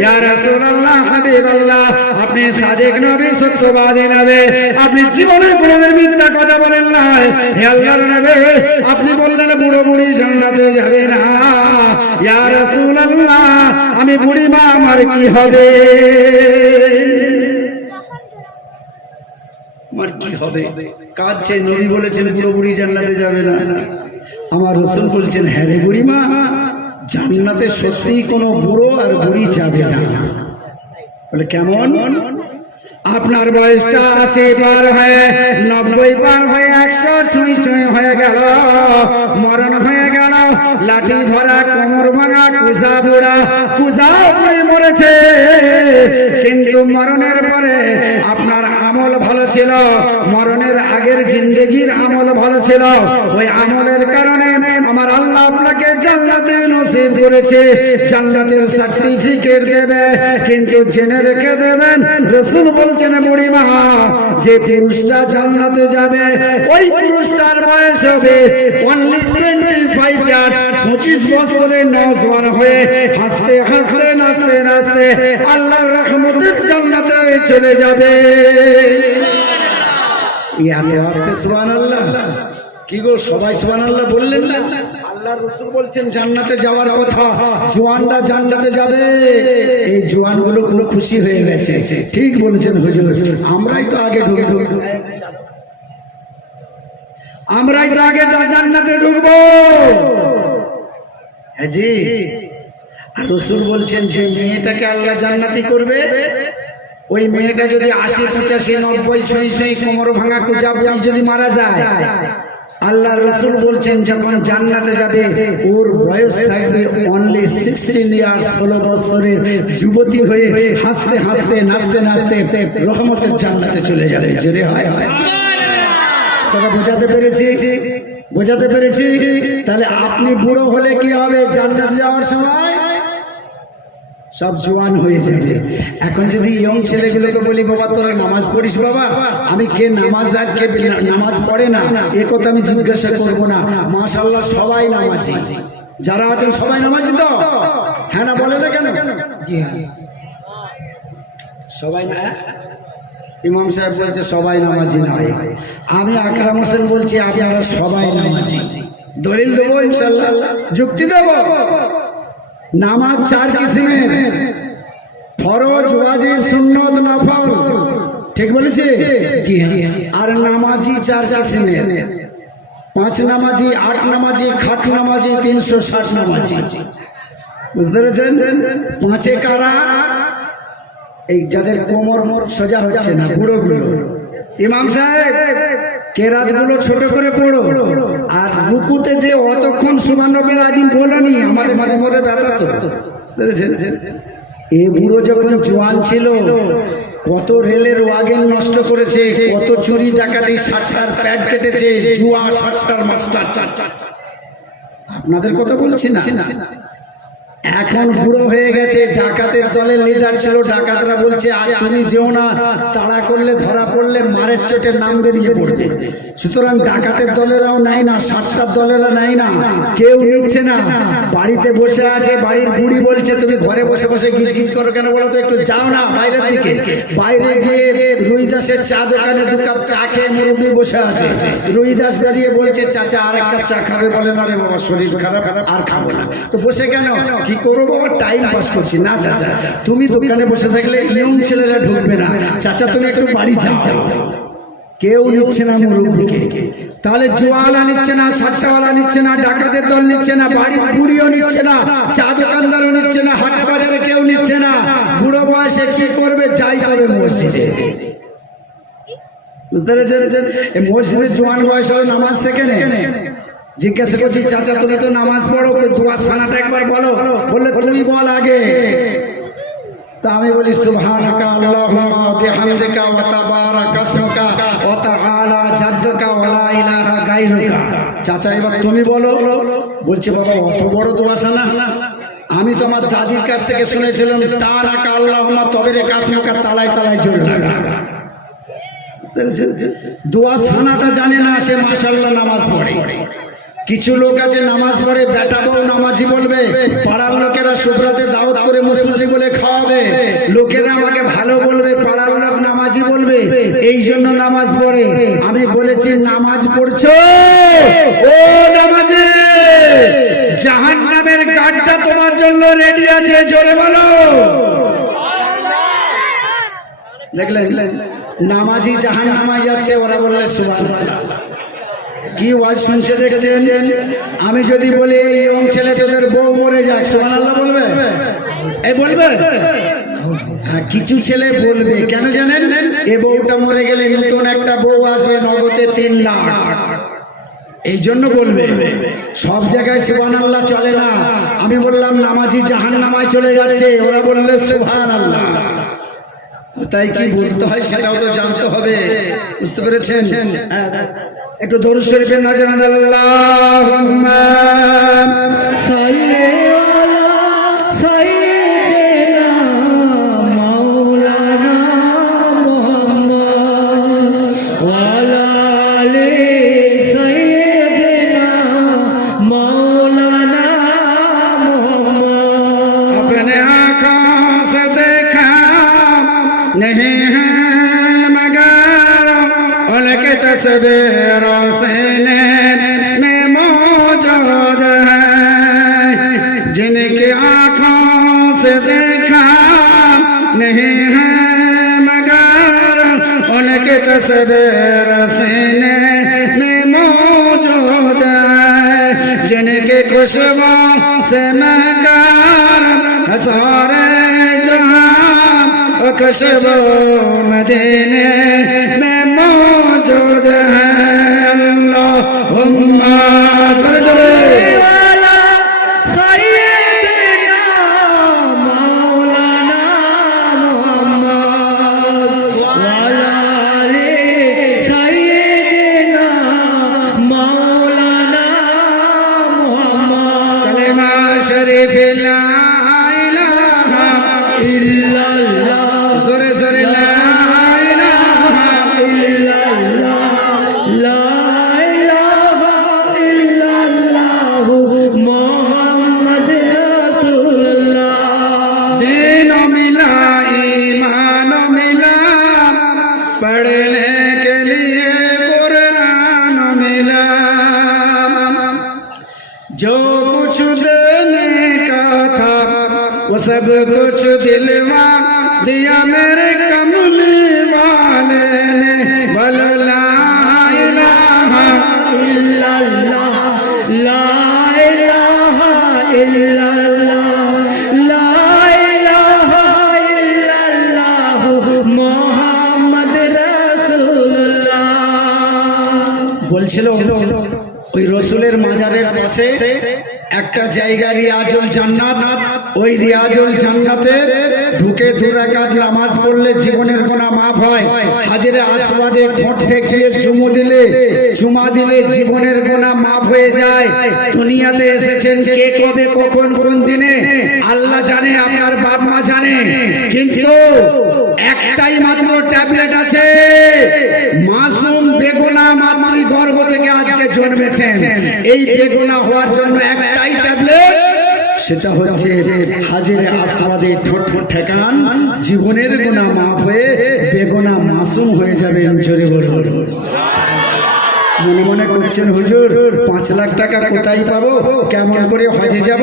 ইয়া রাসূলুল্লাহ, হাবিবাল্লাহ, আপনি সাদিক নবী, সত্যবাদী নবী, আপনি জীবনে কোনোদিন মিথ্যা কথা বলেন না। হে আল্লাহর নবী, আপনি বললেন বুড়ো বুড়ি জান্নাতে যাবে না। ইয়া রাসূলুল্লাহ, আমি বুড়িমা, আমার কি হবে? আমার কি হবে? কাঁদছে। নবী বলেছেন বুড়ো বুড়ি জান্নাতে যাবে না। আমার রসুল বলছেন, হ্যাঁ রে বুড়িমা, জান্নাতে সত্যিই কোনো বুড়ো আর বুড়ি যাবে না। বলে কেমন? আপনার বয়সটা 80 পার হয়ে 90 পার হয়ে 100 ছুঁই হয়ে গেল, মরণ হয়ে গেল, লাঠি ধরা, কোমর ভাঙা, কুজা বুড়া, কুজা পড়ে মরেছে। কিন্তু মরণের পরে আপনার আমল ভালো ছিল, মরণের আগের জিন্দেগির আমল ভালো ছিল। ওই আমলের কারণে আমার আল্লাহ আপনাকে জান্নাতে নসিব করেছে, জান্নাতের সার্টিফিকেট দেবে। কিন্তু জেনে রেখে দেবেন, রসুল বলছেন, বুড়িমা, যে পুরুষটা জান্নাতে যাবে ওই পুরুষটার বয়স হবে only 25 ইয়ার্স, 25 বছরের নওজোয়ান হয়ে হাসতে হাসতে, নাচতে নাচতে আল্লাহর রহমতের জান্নাতে চলে যাবে। এত আস্তে সুবহানাল্লাহ! কি গো, সবাই সুবহানাল্লাহ বললেন না? আল্লাহ রসুল বলছেন জান্নাতে যাওয়ার কথা, জওয়ানরা জান্নাতে যাবে। এই জওয়ানগুলো খুব খুশি হয়ে গেছে। ঠিক বলেছেন হুজুর, আমরাই তো আগে ঢুকবো, আমরাই তো আগে জান্নাতে ঢুকবো। হ্যাঁ জি। আর রসুল বলছেন যে মেয়েটাকে আল্লাহ জান্নাতি করবে, ওই মেয়েটা যদি 80, 85, 90 ছুঁই কোমর ভাঙা, কুজা বুড়ি যদি মারা যায়, আল্লাহ রসুল বলছেন যখন জান্নাতে যাবে ওর বয়স থাকবে অনলি 16 ইয়ার্স, 16 বছরের যুবতী হয়ে হাসতে হাসতে, নাচতে নাচতে রহমতের জান্নাতে চলে যাবে। জোরে হয় হয়। কথা বোঝাতে পেরেছি? বোঝাতে পেরেছি? তাহলে আপনি বুড়ো হলে কি হবে? জান্নাতে যাওয়ার সময় সব জওয়ান হয়ে যাবে। এখন যদি ইয়ং ছেলেগুলোকে বলি, বাবা তোরা নামাজ পড়িস? বাবা, আমি কে নামাজ আর কে নামাজ পড়ে না এ কথা আমি জিজ্ঞাসা করবো না। মাশাআল্লাহ, সবাই নামাজি, যারা আছেন সবাই নামাজি তো? হ্যাঁ না বলে না কেন? সবাই না? ইমাম সাহেব বলছে সবাই নামাজি নয়। আমি আকরাম হোসেন বলছি আপনারা সবাই নামাজি। দলিল দেবো, ইনশাআল্লাহ যুক্তি দেবো। নামাজ 4 কিসিমের, ফরজ, ওয়াজিব, সুন্নত, নফল। ঠিক বলেছি? আর নামাজি 4 কিসিমের, 5 নামাজি, 8 নামাজি, খাট নামাজি, 360 নামাজি। বুঝতে পেরেছেন? 5 কারা? এই যাদের কোমর সোজা হচ্ছে না, বুড়ো বুড়ো। ইমাম সাহেব কেরাতগুলো ছোট করে পড়ো, আর রুকুতে যে অতক্ষণ সুবহানাল্লাহিল আযীম বলনি, আমাদের মাঝে মরে ব্যথা তো। এই বুড়ো যখন জওয়ান ছিল, কত রেলের ওয়াগন নষ্ট করেছে, কত চুরি ডাকাতি, 60টার প্যাড কেটেছে, জুয়া 60টার মাস্টার। আপনাদের কথা বলছি না। এখন বুড়ো হয়ে গেছে, ডাকাতের দলের লিডার ছিল, ডাকাতরা বলছে আজ তুমি যেও না, তাড়া করলে ধরা পড়লে মারের চোটে নাম বেরিয়ে পড়বে। সুতরাং ডাকাতের দলেরাও নেয় না, সাতটার দলেরা নেয় না, কেউ নিচ্ছে না। বাড়িতে বসে আছে, বাড়ির বুড়ি বলছে তুমি ঘরে বসে বসে গিজ গিজ করো কেন বলো তো, একটু যাও না বাইরের দিকে। বাইরে গিয়ে রুইদাসের চা দোকানে 2 কাপ চা খেয়ে মুরব্বী বসে আছে। রুইদাস দাঁড়িয়ে বলছে চাচা আর 1 কাপ চা খাবে? বলে না রে বাবা, শরীর খারাপ, আর খাবো না। তো বসে কেন, কি করবো বাবা, টাইম পাস করছি। না চাচা, তুমি দোকানে বসে থাকলে ইয়ং ছেলেরা ঢুকবে না, চাচা তুমি একটু বাড়ি যাও। কেউ নিচ্ছে না মুরব্বীকে। তাহলে জুয়ালা নিচ্ছে না, সাতটাওয়ালা নিচ্ছে না, ডাকাতের দল নিচ্ছে না, বাড়ির বুড়িও নিচ্ছে না, চা দোকানদারও নিচ্ছে না, হাটে বাজারে কেউ নিচ্ছে না। বুড়ো বয়সে কি করবে, যাই তবে মসজিদে। বুঝতে পেরেছেন? এই মসজিদের জোয়ান বয়সে নামাজ শেখে নেই। জিজ্ঞাসা করছি চাচা তুমি তো নামাজ পড়ো, দোয়া সানাটা একবার বলো। বললে তুমি বল আগে। তা আমি বলি সুবহানাকা আল্লাহুম্মা বিহামদিকা ওয়া তাবারাকা ইসমুকা ওয়া তাআলা জাদ্দুকা ওয়া লা ইলাহা গায়রুকা। চাচা এবার তুমি বলো। বলছে বাবা অত বড় দোয়া সানা আমি তো আমার দাদির কাছ থেকে শুনেছিলাম, তাআলাকা আল্লাহুম্মা তবেরে কাসমুকা তালায় তালায় জোর লাগা। দোয়া সানাটা জানে না, সে মাশাআল্লাহ নামাজ পড়ে। কিছু লোক আছে নামাজ পড়ে, বেটা বউ নামাজি বলবে, পাড়ার লোকেরা শুভ্রাতে দাওয়াত করে মুসলিম বলে খাওয়াবে, লোকেরা আমাকে ভালো বলবে, পাড়ার লোক নামাজি বলবে, এই জন্য নামাজ পড়ে। আমি বলেছি নামাজ পড়ছো ও নামাজি, জাহান্নামের গাড়টা তোমার জন্য রেডি আছে, জোরে বলো। দেখলেন নামাজি জাহান্নামে যাচ্ছে, ওরা বললে সুবহানাল্লাহ। কি ওয়াজ শুনছে দেখছেন? আমি যদি বলি এই ইয়ং ছেলে তোদের বউ মরে যাক, সুবহানাল্লাহ বলবে? এই বলবে? হ্যাঁ, কিছু ছেলে বলবে। কেন জানেন? এ বউটা মরে গেলে নতুন একটা বউ আসবে, নগদে 3 লাখ, এই জন্য বলবে। সব জায়গায় সুবহানাল্লাহ চলে না। আমি বললাম নামাজি জাহান্নামায় চলে যাচ্ছে, ওরা বললে সুবহানাল্লাহ। তাই কি বলতে হয় সেটাও তো জানতে হবে। বুঝতে পেরেছেন? একটু দরুদ শরীফের নজর আল্লাহুম্মা সাল্লি আলা সাইয়্যিদিনা মাওলানা মুহাম্মদ ওয়া আলা আলি সাইয়্যিদিনা মাওলানা মুহাম্মদ। अपने आँखों से देखा नहीं है मगर उनके तस्वीरों सीने में मौजूद है, जिनकी आँखों से देखा नहीं है मगर उनके तस्वीर सीने में मौजूद है, जिनकी खुशबू से मगर सारे जहां खुशबू मदीने में मौजूद है। अल्लाहुम्मा सल्ली अला सय्यिदिना मौलाना मुहम्मद व अला आलि सय्यिदिना मौलाना मुहम्मद। कलिमा शरीफ ला इलाहा इल्लल्लाह, जोरे जोरे ला इलाहा इल्लल्लाह, ला इलाहा इल्लल्लाह मुहम्मद रसूलुल्लाह। दीनों मिला ईमानों मिला, पढ़ने के लिए कुरान मिला, जो कुछ देने का था वो सब कुछ दिलवा दिया मेरे कमली वाले ने। बोलो ला इलाहा इल्लल्लाह, ला इलाहा इल्लल्लाह, ला इलाहा इल्लल्लाह मुहम्मद রাসূলুল্লাহ। বলছিল ওই রসুলের মাজারের পাশে একটা জায়গা রিয়াজুল জান্নাত, ওই রিয়াজুল জান্নাতে ঢুকে 2 রাকাত নামাজ পড়লে জীবনের গুনাহ মাফ হয়। হাজরে আসওয়াদে ঠোঁট ঠেকিয়ে চুমা দিলে জীবনের গুনাহ মাফ হয়ে যায়। দুনিয়াতে এসেছেন কে কবে কখন কোন দিনে আল্লাহ জানে, আপনার বাপ মা জানে, কিন্তু একটাই মাত্র ট্যাবলেট আছে, মাসুম বেগুনাহ মাতৃ এই বেগুনা হওয়ার জন্য একটাই ট্যাবলেট, সেটা হচ্ছে হাজিরে আসওয়াদে ঠোঁট ঠেকান, জীবনের গুনাহ মাফ হয়ে বেগুনা মাসুম হয়ে যাবেন। জোরে বলুন। মনে মনে করছেন হুজুর 5 লাখ টাকা কোথায় পাবো, কেমন করে হজে যাব,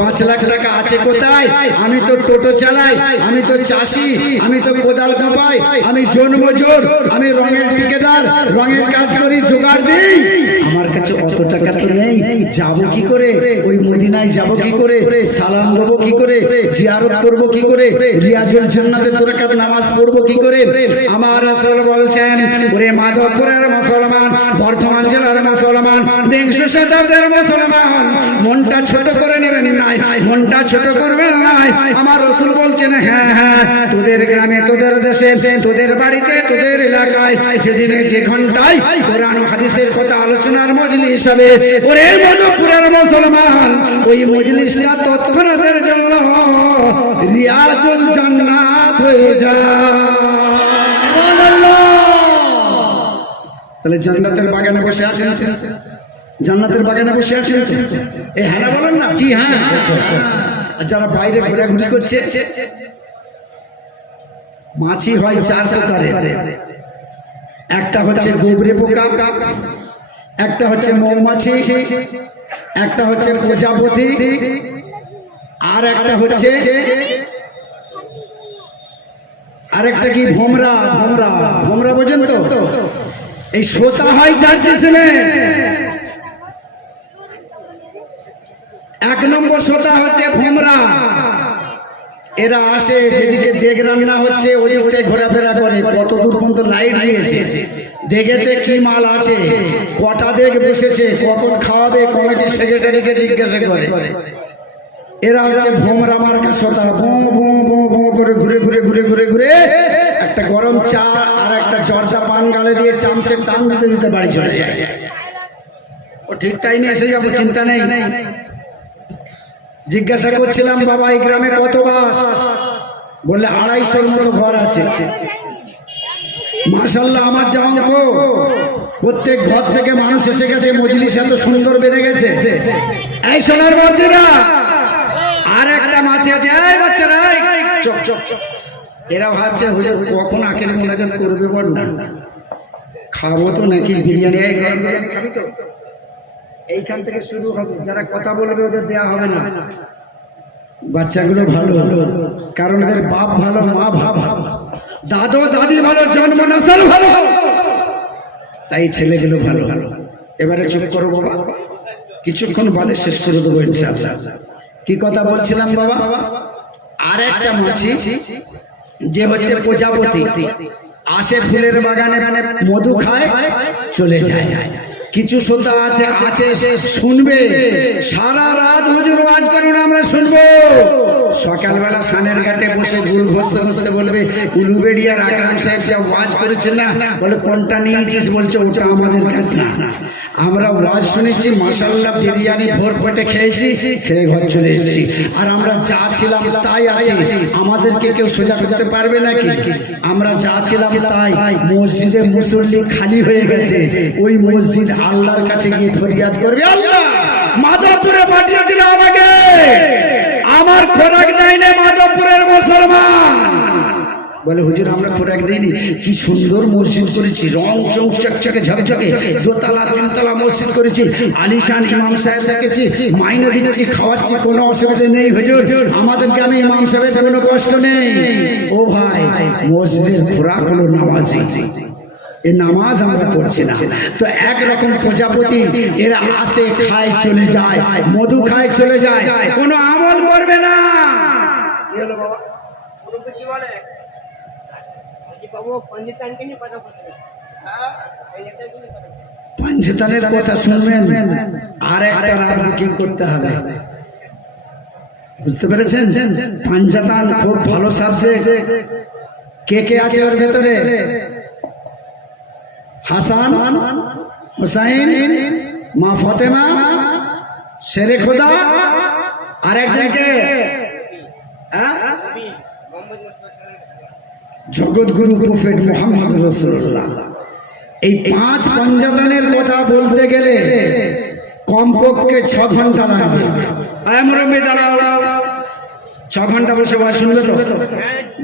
5 লাখ টাকা আছে কোথায়, আমি তো টোটো চালাই, আমি তো চাষি, আমি তো কোদাল কাঁপাই, আমি জন্মজোর, আমি রঙের ঠিকাদার, রঙের কাজ করি, জোগাড় দিই, আমার কাছে অত টাকা তো নেই, যাব কি করে, ওই মদিনায় যাব কি করে, সালাম দেবো কি করে, জিয়ারত করব কি করে, রিয়াজুল জান্নাতে 2 রাকাত নামাজ পড়বো কি করে। আমার রাসূল বলছেন, ওরে মাধবপুরের মুসলমান, বর্ধমান জেলার মুসলমান, 20 শতাব্দীর মুসলমান, মনটা ছোট করে নেবেন নাই, মনটা ছোট করবেন নাই। আমার রাসূল বলছেন, হ্যাঁ হ্যাঁ, তোদের গ্রামে, তোদের দেশে, তোদের বাড়িতে, তোদের এলাকায় যেদিনে যে ঘন্টায় কোরআন ও হাদিসের কথা আলোচনার মজলিস হবে, ওরে মাধবপুরের মুসলমান, ওই মজলিসটা তৎক্ষণাতের জন্য রিয়াজুল জান্নাত হয়ে যায়। তাহলে জান্নাতের বাগানে বসে আছেন, জান্নাতের বাগানে বসে আছেন, এই হ্যাঁ বলেন না? জি হ্যাঁ। যারা বাইরে ঘোরাঘুরি করছে, মাছি হয় 4 প্রকারের, একটা হচ্ছে গোবরে পোকা, একটা হচ্ছে মৌমাছি, একটা হচ্ছে প্রজাপতি, আর একটা হচ্ছে আরেকটা কি ভোমরা। ভোমরা, ভোমরা বোঝেন তো? এই সোতা হয় 4 কিসিমে। 1 নম্বর সোতা হচ্ছে ভোমরা, এরা আসে যেদিকে দেগ রান্না হচ্ছে ওদিকে ঘোরাফেরা করে, কত দূর পর্যন্ত লাইট দিয়েছে, দেগেতে কি মাল আছে, কটা দেগ বসেছে, কখন খাওয়াবে, কমিটি সেক্রেটারিকে জিজ্ঞাসা করে। এরা হচ্ছে ভোমরা মার্কা সোতা, ভো ভো ভো ভো করে ঘুরে ঘুরে ঘুরে ঘুরে ঘুরে একটা গরম চা আর একটা জর্দা পান গালে দিয়ে চামচে টান দিতে দিতে বাড়ি চলে যায়। ও ঠিক টাইমে এসে যাবো, চিন্তা নেই। জিজ্ঞাসা করছিলাম, বাবা এই গ্রামে কত বাস? বললে 250 মতো ঘর আছে। মাশাআল্লাহ, আমার যা অঙ্ক, প্রত্যেক ঘর থেকে মানুষ এসে গেছে, মজলিস এত সুন্দর বেড়ে গেছে। এই সোনার বাচ্চারা, আর একটা মাছি আছে, এই বাচ্চারা চপ চপ চপ, এরা ভাবছে হুজুর কখন আখেরি মোনাজাত করবে, বল না খাবো তো নাকি বিরিয়ানি, এই বিরিয়ানি খাবি তো, এইখান থেকে শুরু হবে। যারা কথা বলবে ওদের দেয়া হবে না। বাচ্চাগুলো ভালো, কারণ এদের বাপ ভালো, মা ভালো, দাদু দাদি ভালো, জন্ম নসল ভালো, তাই ছেলেগুলো ভালো। এবারে চুপ করো বাবা, কিছুক্ষণ বাদে শেষ করে দেবো ইনশাআল্লাহ। কি কথা বলছিলাম বাবা? আর একটা মাছি যে হচ্ছে প্রজাপতি, আসে ফুলের বাগানে, মধু খায়, চলে যায়। কিছু শ্রোতা আছে শুনবে, সারা রাত হুজুর ওয়াজ করুন, আমরা শুনবো। সকালবেলা সানের ঘাটে বসে গুল ঘষতে ঘষতে বলবে, উলুবেড়িয়ার আকরাম সাহেব যা ওয়াজ করেছেন না, বলে কোনটা নিয়েছিস? বলছে ওটা আমাদের কাছে না, আমরা ওয়াজ শুনেছি, মাশাআল্লাহ বিরিয়ানি ভোর পেটে খেয়েছি, খেয়ে ঘর চলে এসেছি, আর আমরা যা ছিলাম তাই আছি, আমাদেরকে কেউ সোজা করতে পারবে নাকি? আমরা যা ছিলাম তাই। মসজিদে মুসল্লি খালি হয়ে গেছে, ওই মসজিদ আল্লাহর কাছে গিয়ে ফরিয়াদ করবে, আল্লাহ মাধবপুরে পাঠিয়েছিল আমাকে, আমার খোরাক দেয়নি মাধবপুরের মুসলমান। বলে হুজুর আমরা খোরাক দিইনি, কি সুন্দর মসজিদ করেছি, রং চং চকচকে ঝকঝকে, 2তলা 3তলা মসজিদ করেছি, আলিশান ইমাম সাহেব রেখেছি, মাইনে দিচ্ছি, খাওয়াচ্ছি, কোনো অসুবিধা নেই হুজুর, আমাদের গ্রামে ইমাম সাহেবের কোনো কষ্ট নেই। ও ভাই, মসজিদের খোরাক হলো নামাজি, এই নামাজ আমরা পড়ছি না। তো একরকম প্রজাপতি, এরা আসে খায় চলে যায়, মধু খায় চলে যায়, কোনো আমল করবে না। পঞ্চতানের কথা শুনবেন, আর একটা রাত বুকিং করতে হবে, বুঝতে পেরেছেন? পঞ্চতান খুব ভালো সাবজেক্ট। কে কে আছে ওর ভেতরে? হাসান, হুসাইন, মা ফাতেমা, শেরে খোদা, আর একজনকে জগৎগুরু প্রফেট মুহাম্মদ রাসূলুল্লাহ। এই 5 পঞ্চতানের কথা বলতে গেলে কমপক্ষে 6 ঘন্টা লাগবে। আয় মুরব্বি দাঁড়াও, 6 ঘন্টা বসে ওয়াজ শুনবে তো?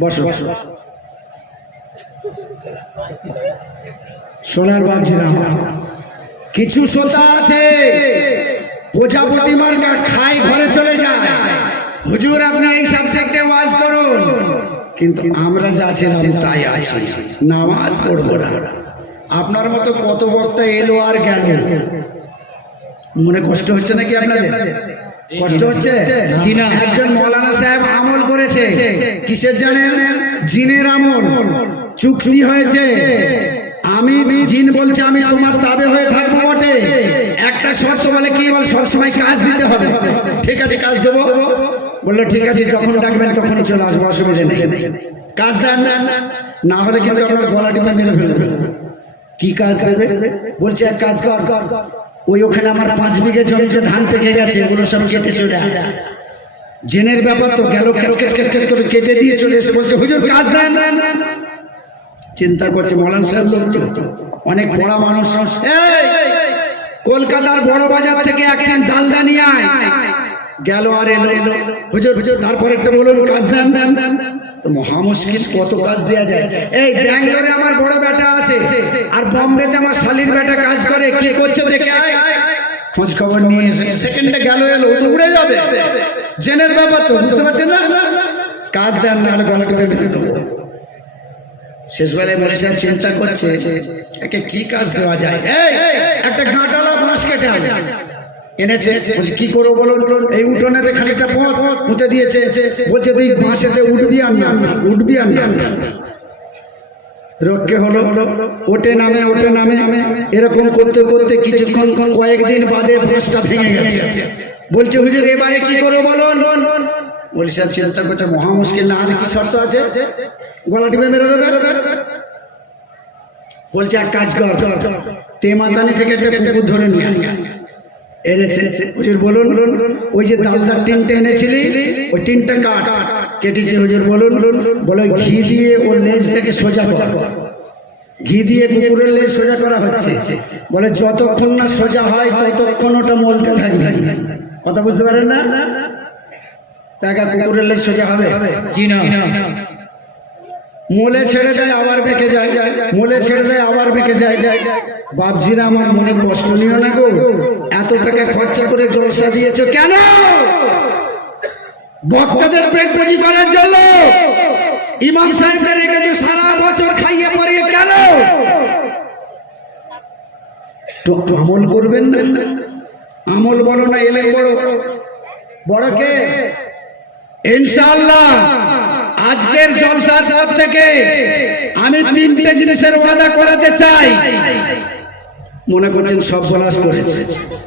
বসো বসো। সোনার বাপজিরা, কিছু শ্রোতা আছে প্রজাপতি মার্কা খায় ঘরে চলে যায়, হুজুর আপনি এই সাবজেক্টে ওয়াজ করুন, কিন্তু আমরা যা ছিলাম তাই আছি, নামাজ পড়বো না। আপনার মতো কত বক্তা এলো আর গেল, মনে কষ্ট হচ্ছে নাকি আপনাদের? কষ্ট হচ্ছে? জি না। একজন মৌলানা সাহেব আমল করেছে, কিসের জানেন? জিনের আমল। চুক্তি হয়েছে, আমি জিন বলছে আমি তোমার তাবে হয়ে থাকবো বটে, একটা শর্ত বলে কি বল, সবসময় কাজ দিতে হবে। ঠিক আছে কাজ দেবো, বললো ঠিক আছে যখন ডাকবেন তখনই চলে আসবো, অসুবিধা নেই। কাজ দেন, না হলে কিন্তু আপনার গলা টিপে মেরে ফেলবে। কি কাজ দেবে? বলছে এক কাজ কর, ওই ওখানে আমার 5 বিঘে জমিতে ধান পেকে গেছে, ওগুলো সব কেটে চলে আয়। জেনের ব্যাপার তো গেল, করে কেটে দিয়ে চলে এসে বলছে হুজুর কাজ দেন। চিন্তা করছে মৌলানা সাহেব অনেক বড় মানুষ, এই কলকাতার বড় বাজার থেকে একদিন ডালদা নিয়ে আয়, গেল আর এলো। হুজুর তারপর একটা বলুন কাজ দেন। তো মহা মুশকিল, কত কাজ দেওয়া যায়? এই ব্যাঙ্গালোরে আমার বড় বেটা আছে, আর বোম্বেতে আমার শালির বেটা কাজ করে, কি করছে দেখে আয়, খোঁজ খবর নিয়ে এসে সেকেন্ডে গেল এলো, ও তো উড়ে যাবে। জেনের ব্যাপার তো বুঝতে পারছেন না, কাজ দেন না হলে গলাটা বেঁধে দেবো। শেষবেলায় মনে সাহেব চিন্তা করছে একে কি কাজ দেওয়া যায়। একটা গাঁটালা বাঁশ কেটে এনেছে, বলছে কি করবো বলুন? এই উঠোনেতে খানিকটা পথ পুঁতে দিয়েছে, বলছে তুই বাঁশেতে উঠবি আমি উঠবি আমি। রক্ষে হলো, ওটে নামে এরকম করতে করতে কিছুক্ষণ কয়েকদিন বাদে বাঁশটা ভেঙে গেছে। বলছে হুজুর এবারে কি করবো বলুন? বলি সাহেব চিন্তা করছে মহা মুশকিল, না হলে কি শর্ত আছে? গলা টিপে মেরে দেবে। বলছে এক কাজ কর, তেমাতানি থেকে একটা কুকুর ধরে নিয়ে এনেছে। হুজুর বলুন, ওই যে দালদার টিনটা এনেছিলি ওই টিনটা কাট। কেটেছে হুজুর বলুন, বলে ঘি দিয়ে ওর লেজটাকে সোজা কর। ঘি দিয়ে কুকুরের লেজ সোজা করা হচ্ছে, বলে যতক্ষণ না সোজা হয় ততক্ষণ ওটা মলতে থাকবে। কথা বুঝতে পারেন না? টাকা কুকুরের লেজ সোজা হবে? জি না। মোলে ছেড়ে দেয় আবার বেঁকে যায়, মোলে ছেড়ে দেয় আবার বেঁকে যায়। বাপজিরা আমার মনে কষ্ট নিও না গো, এত টাকা খরচা করে জলসা দিয়েছো কেন? বক্তাদের পেট পুঁজি করার জন্য? ইমাম সাহেবকে রেখেছো সারা বছর খাইয়ে পরিয়ে কেন? তো আমল করবেন না? আমল বলো না এলে বড় বড় কে? ইনশাআল্লাহ আজকের জলসার পর থেকে আমি 3টে জিনিসের ওয়াদা করাতে চাই। মনে করছেন সব বলাস করেছে,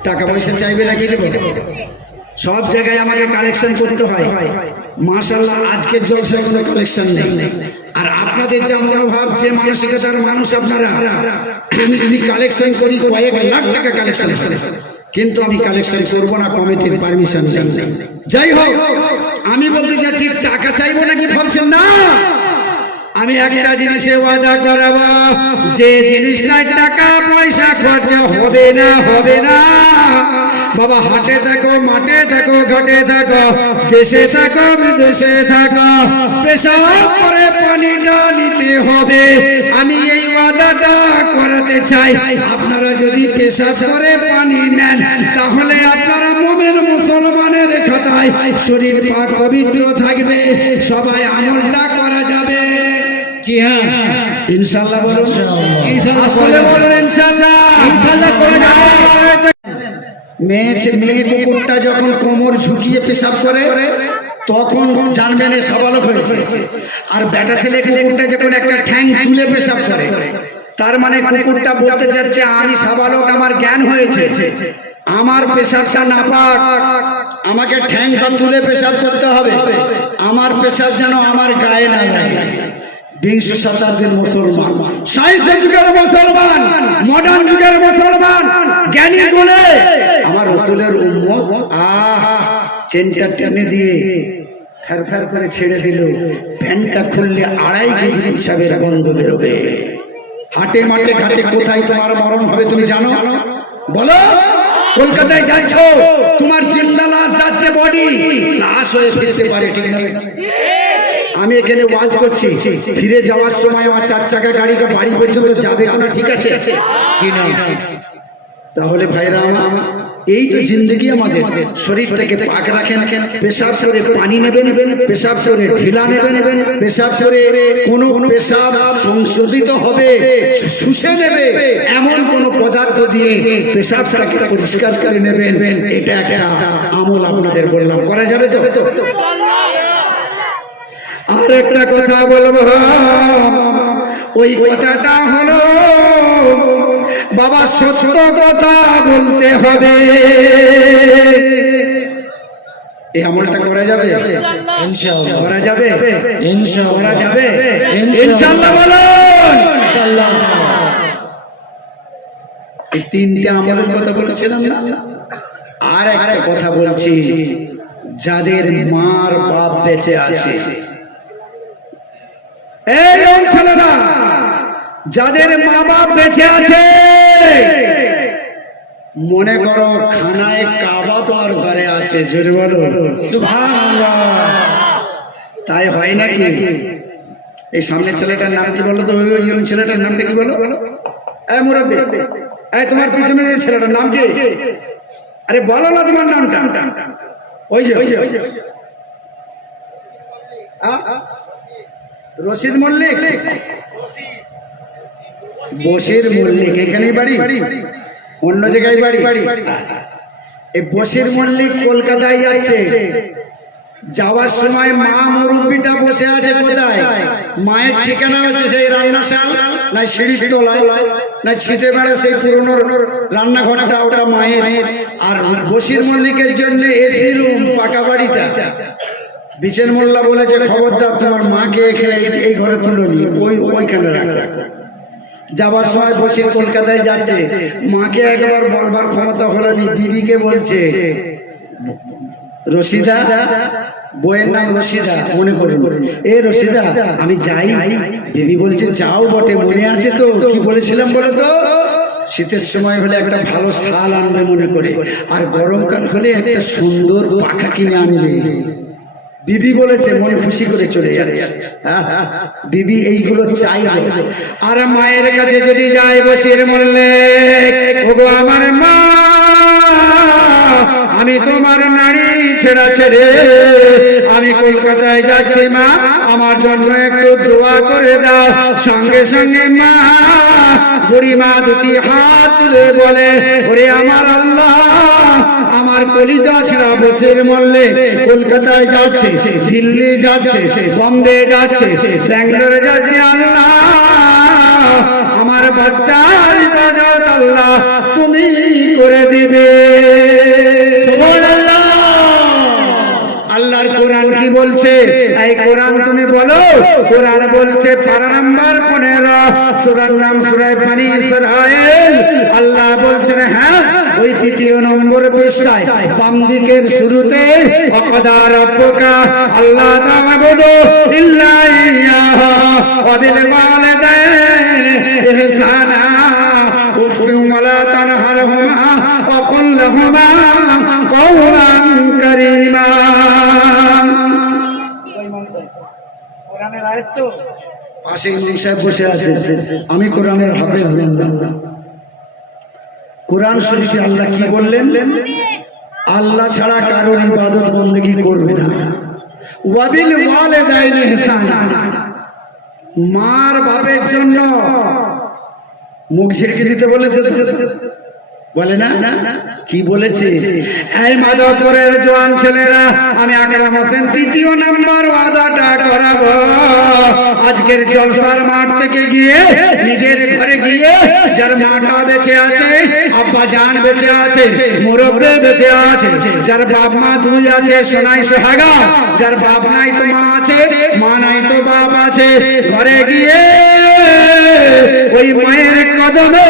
টাকা পয়সা চাইবে নাকি দেব? সব জায়গায় আমাকে কালেকশন করতে হয়। মাশাআল্লাহ আজকের জলসায় কোনো কালেকশন নেই। আর আপনাদের যা মনোভাব, যে মানসিকতার মানুষ আপনারা, আমি যদি কালেকশন করি কয়েক লাখ টাকা কালেকশন করে, কিন্তু আমি কালেকশন করবো না, কমিটির পারমিশন নেই। যাই হোক, আমি বলতে চাচ্ছি টাকা চাইবো নাকি ভাবছেন না? আমি একটা জিনিসে ওয়াদা করাবো, যে জিনিসটায় টাকা পয়সা খরচা হবে না বাবা, হাটে থাকো মাঠে থাকো ঘাটে থাকো দেশে থাকো বিদেশে থাকো, পেশাব করে পানিটা নিতে হবে। আমি এই ওয়াদাটা করাতে চাই, আপনারা যদি পেশাব করে পানি নেন তাহলে আপনারা মুমিন মুসলমানের খাতায় শরীর পাক পবিত্র থাকবে, সবাই আমলটা করা যাবে। জি হ্যাঁ, ইনশাআল্লাহ বলুন, ইনশাআল্লাহ বলুন ইনশাআল্লাহ। ইনশাআল্লাহ করে যাবে। মেয়ে কুকুরটা যখন কোমর ঝুঁকিয়ে পেশাব করে তখন জানবেন সাবালক হয়েছে। আর বেটা ছেলে কুকুরটা যখন একটা ঠ্যাং তুলে পেশাব করে, তার মানে কুকুরটা বলতে চাচ্ছে আমি সাবালক, আমার জ্ঞান হয়েছে, আমার পেশাবটা নাপাক, আমাকে ঠ্যাংটা তুলে পেশাব করতে হবে, আমার পেশাব যেন আমার গায়ে না লাগে। 20 শতাব্দীর মুসলমান, 22 যুগের মুসলমান, মডার্ন যুগের মুসলমান, জ্ঞানী বলে আমার রাসূলের উম্মত চেনটা টেনে দিয়ে ফের করে ছেড়ে দিল। প্যান্টটা খুললে 2.5 কেজি হিসাবের গন্ধ বেরোবে। হাটে মাঠে ঘাটে কোথায় তোমার মরণ হবে তুমি জানো? বলো। কলকাতায় যাচ্ছ, তোমার জিন্দা লাশ যাচ্ছে, বডি লাশ হয়ে ফিরতে পারে, ঠিক না? আমি এখানে ওয়াজ করছি, ফিরে যাওয়ার সময় আমার 4 চাকা গাড়িটা বাড়ি পর্যন্ত যাবে না, ঠিক আছে কি না? তাহলে ভাইরা আমার, এই তো জিন্দগি আমাদের। শরীরটাকে পাক রাখেন, পেশাব করে পানি নেবেন, পেশাব করে ঢিলা নেবেন, পেশাব করে কোনো পেশাব সংশোধিত হবে, শুষে নেবে এমন কোন পদার্থ দিয়ে পেশাবটাকে পরিষ্কার করে নেবেন। এটা একটা আমল আপনাদের বললাম, করা যাবে তো? আর একটা কথা বলবো, ওই কথাটা হলো বাবা, সত্য কথা বলতে হবে। এই আমলটা করা যাবে? ইনশাআল্লাহ করা যাবে? ইনশাআল্লাহ করা যাবে? ইনশাআল্লাহ। ইনশাআল্লাহ বলুন। এই 3টে আমলের কথা বলেছিলাম না? আর একটা কথা বলছি, যাদের মার বাপ বেঁচে আছে, এই অঞ্চলেরা যাদের মা বাপ বেঁচে আছে, মনে করো খানায় কাবা তোমার ঘরে আছে, জোরে বলো সুবহানাল্লাহ। তাই হয় নাকি? এই সামনের ছেলেটার নাম কি বলো তো? ওই ছেলেটার নামটা কি বলো? এই মুরব্বি, এই তোমার পিছনে যে ছেলেটার নাম কি? আরে বলো না তোমার নামটা। ওই যে রশিদ মল্লিক, বশির মল্লিক, এখানেই বাড়ি, অন্য জায়গায় বাড়ি? এই বশির মল্লিক কলকাতায় যাচ্ছে, যাওয়ার সময় মা মুরব্বিটা বসে আছে কোথায়? মায়ের ঠিকানা হচ্ছে সেই রান্নাশাল, না সিঁড়ির তলায়, না ছিটে বেড়া সেই পুরনো রান্নাঘরটা, ওটা মায়ের। আর বশির মল্লিকের জন্য এসি রুম, পাকা বাড়িটা। বিচেন মোল্লা বলেছে, খবরদার তোমার মাকে এখানে এই ঘরে তুলো নি, ওইখানে রাখো। যাবার সময় বসির কলকাতায় যাচ্ছে, মাকে একবার বলবার ক্ষমতা হলো নি, বিবিকে বলছে, রশিদা, বইয়ের নাম রশিদা, মনে করে, এ রশিদা আমি যাই? বিবি বলছে, যাও বটে, মনে আছে তো? কি বলেছিলাম বলো তো? শীতের সময় হলে একটা ভালো শাল আনবে মনে করে, আর গরমকাল হলে একটা সুন্দর পাখা কিনে আনবে। বিবি বলেছে, মনে খুশি করে চলে যাবে। বিবি এইগুলো চাই। আর মায়ের কাছে যদি যায় বসির মল্লিক, ওগো আমার মা, আমি তোমার নারী ছেড়া ছেড়ে আমি কলকাতায় যাচ্ছি মা, আমার জন্য একটু দোয়া করে দাও। সঙ্গে সঙ্গে মা, বুড়িমা দুটি হাত তুলে বলে, ওরে আমার আল্লাহ, আমার কলিজা ছেড়া বসির মল্লিক কলকাতায় যাচ্ছে, দিল্লি যাচ্ছে, বম্বে যাচ্ছে, ব্যাঙ্গালোরে যাচ্ছে, আল্লাহ আমার বাচ্চার ইবাদত আল্লাহ তুমি করে দিবে। আল্লাহর কোরআন কি বলছে? এই কোরআন তুমি বলো। কোরআন বলছে 4 নম্বর 15 সূরার নাম সূরা বনী ইসরাঈল। আল্লাহ বলছেন, হ্যাঁ, ওই 3 নম্বর পৃষ্ঠায় বাম দিকের শুরুতে, ওয়াকাদা রাব্বুকা আল্লা তা'বুদু ইল্লা ইয়্যাহু ওয়া বিল ওয়ালিদাইনি ইহসানা ওয়া লা তানহারহুমা ওয়া কুল লাহুমা কাওলান কারীমা। পাশে ইমাম সাহেব বসে আছে, আমি কোরআনের হাফেজ বান্দা। কোরআন শরীফে আল্লাহ কি বললেন? আল্লাহ ছাড়া কারোর ইবাদত বন্দেগী করবে না। ওয়া বিল ওয়ালিদাইনি ইহসানা, মার বাপের জন্য মুখ ঝেড়ে দিতে বলেছে, বলে না? কি বলেছে? এই মাধবপুরের জওয়ান ছেলেরা, আমি আকরাম হোসেন 3 নম্বর ওয়াদাটা করাবো। আজকের জলসার মাঠ থেকে গিয়ে নিজের ঘরে গিয়ে, যার মাটা বেঁচে আছে, আব্বা জান বেঁচে আছে, মুরব্বি বেঁচে আছে, যার বাপ মা 2 আছে, সোনাই সোহাগা, যার বাপ নাই তো মা আছে, মা নাই তো বাপ আছে, ঘরে গিয়ে ওই মায়ের কদমে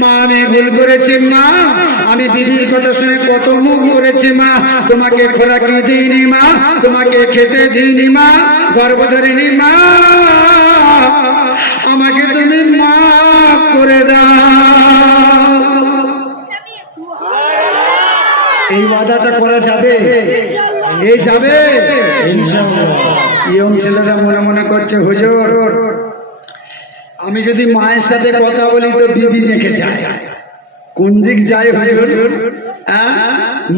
মা, আমি ভুল করেছি মা, আমি বিবির কথা শুনে কত মুখ করেছি মা, তোমাকে খোরাকি দিইনি মা, তোমাকে খেতে দিইনি মা, গর্ভ ধরিনি মা, আমাকে তুমি মাফ করে দাও। ওয়াদাটা করা যাবে? এই যাবে ইনশাআল্লাহ ইয়ং ছেলেরা মনে মনে করছে হুজুর আমি যদি মায়ের সাথে কথা বলি তো বিবি রেখে যায়, কোন দিক যায় হুজুর?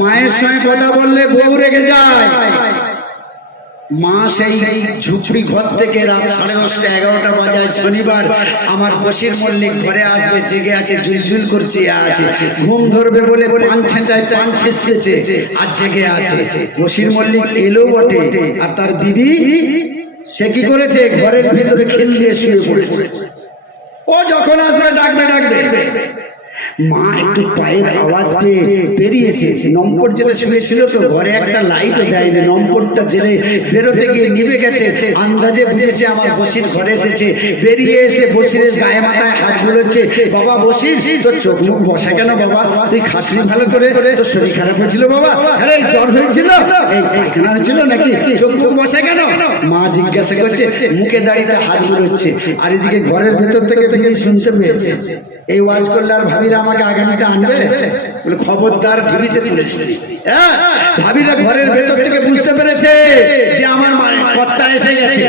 মায়ের সঙ্গে কথা বললে বউ রেখে যায়। মা সেই ঝুপড়ি ঘর থেকে রাত 10:30 11টা বাজায় শনিবার আমার বসির মল্লিক ঘরে আসবে, জেগে আছে, ঝুলঝুল করছে আছে, ঘুম ধরবে বলে পান ছেঁচায়, পান ছেঁচেছে আর জেগে আছে। বসির মল্লিক এলো বটে, আর তার বিবি সে কি করেছে? ঘরের ভিতরে খেল দিয়ে শুয়ে পড়েছে। ও যখন আসবে ডাকবে ডাকবে, মা একটু পায়ের আওয়াজ পেয়ে বেরিয়েছে। নম্বর জেলে শুয়েছিল তো, ঘরে একটা লাইটও দেয়নি, নম্বরটা জেলে বেরোতে গিয়ে নিভে গেছে। আন্দাজে বুঝেছে আমার বসির ঘরে এসেছে, বেরিয়ে এসে বসিরের গায়ে মাথায় হাত বুলোচ্ছে। বাবা বসির, তোর চোখ মুখ বসা কেন বাবা? তুই খাসনি ভালো করে? তোর শরীর খারাপ হয়েছিল বাবা? আরে জ্বর হয়েছিল, এই পায়খানা হয়েছিল নাকি? চোখ মুখ বসা কেন? মা জিজ্ঞাসা করছে, মুখে দাঁড়িয়ে হাত বুলোচ্ছে। আর এদিকে ঘরের ভেতর থেকে তুমি শুনতে পেয়েছে এই ওয়াজ করলে আর ভাবিরা আমাকে আগামীতে আনবে? বলে খবরদার ঘুরিতে তুলেছে। ভাবিরা ঘরের ভেতর থেকে বুঝতে পেরেছে যে আমার কর্তা এসে গেছে।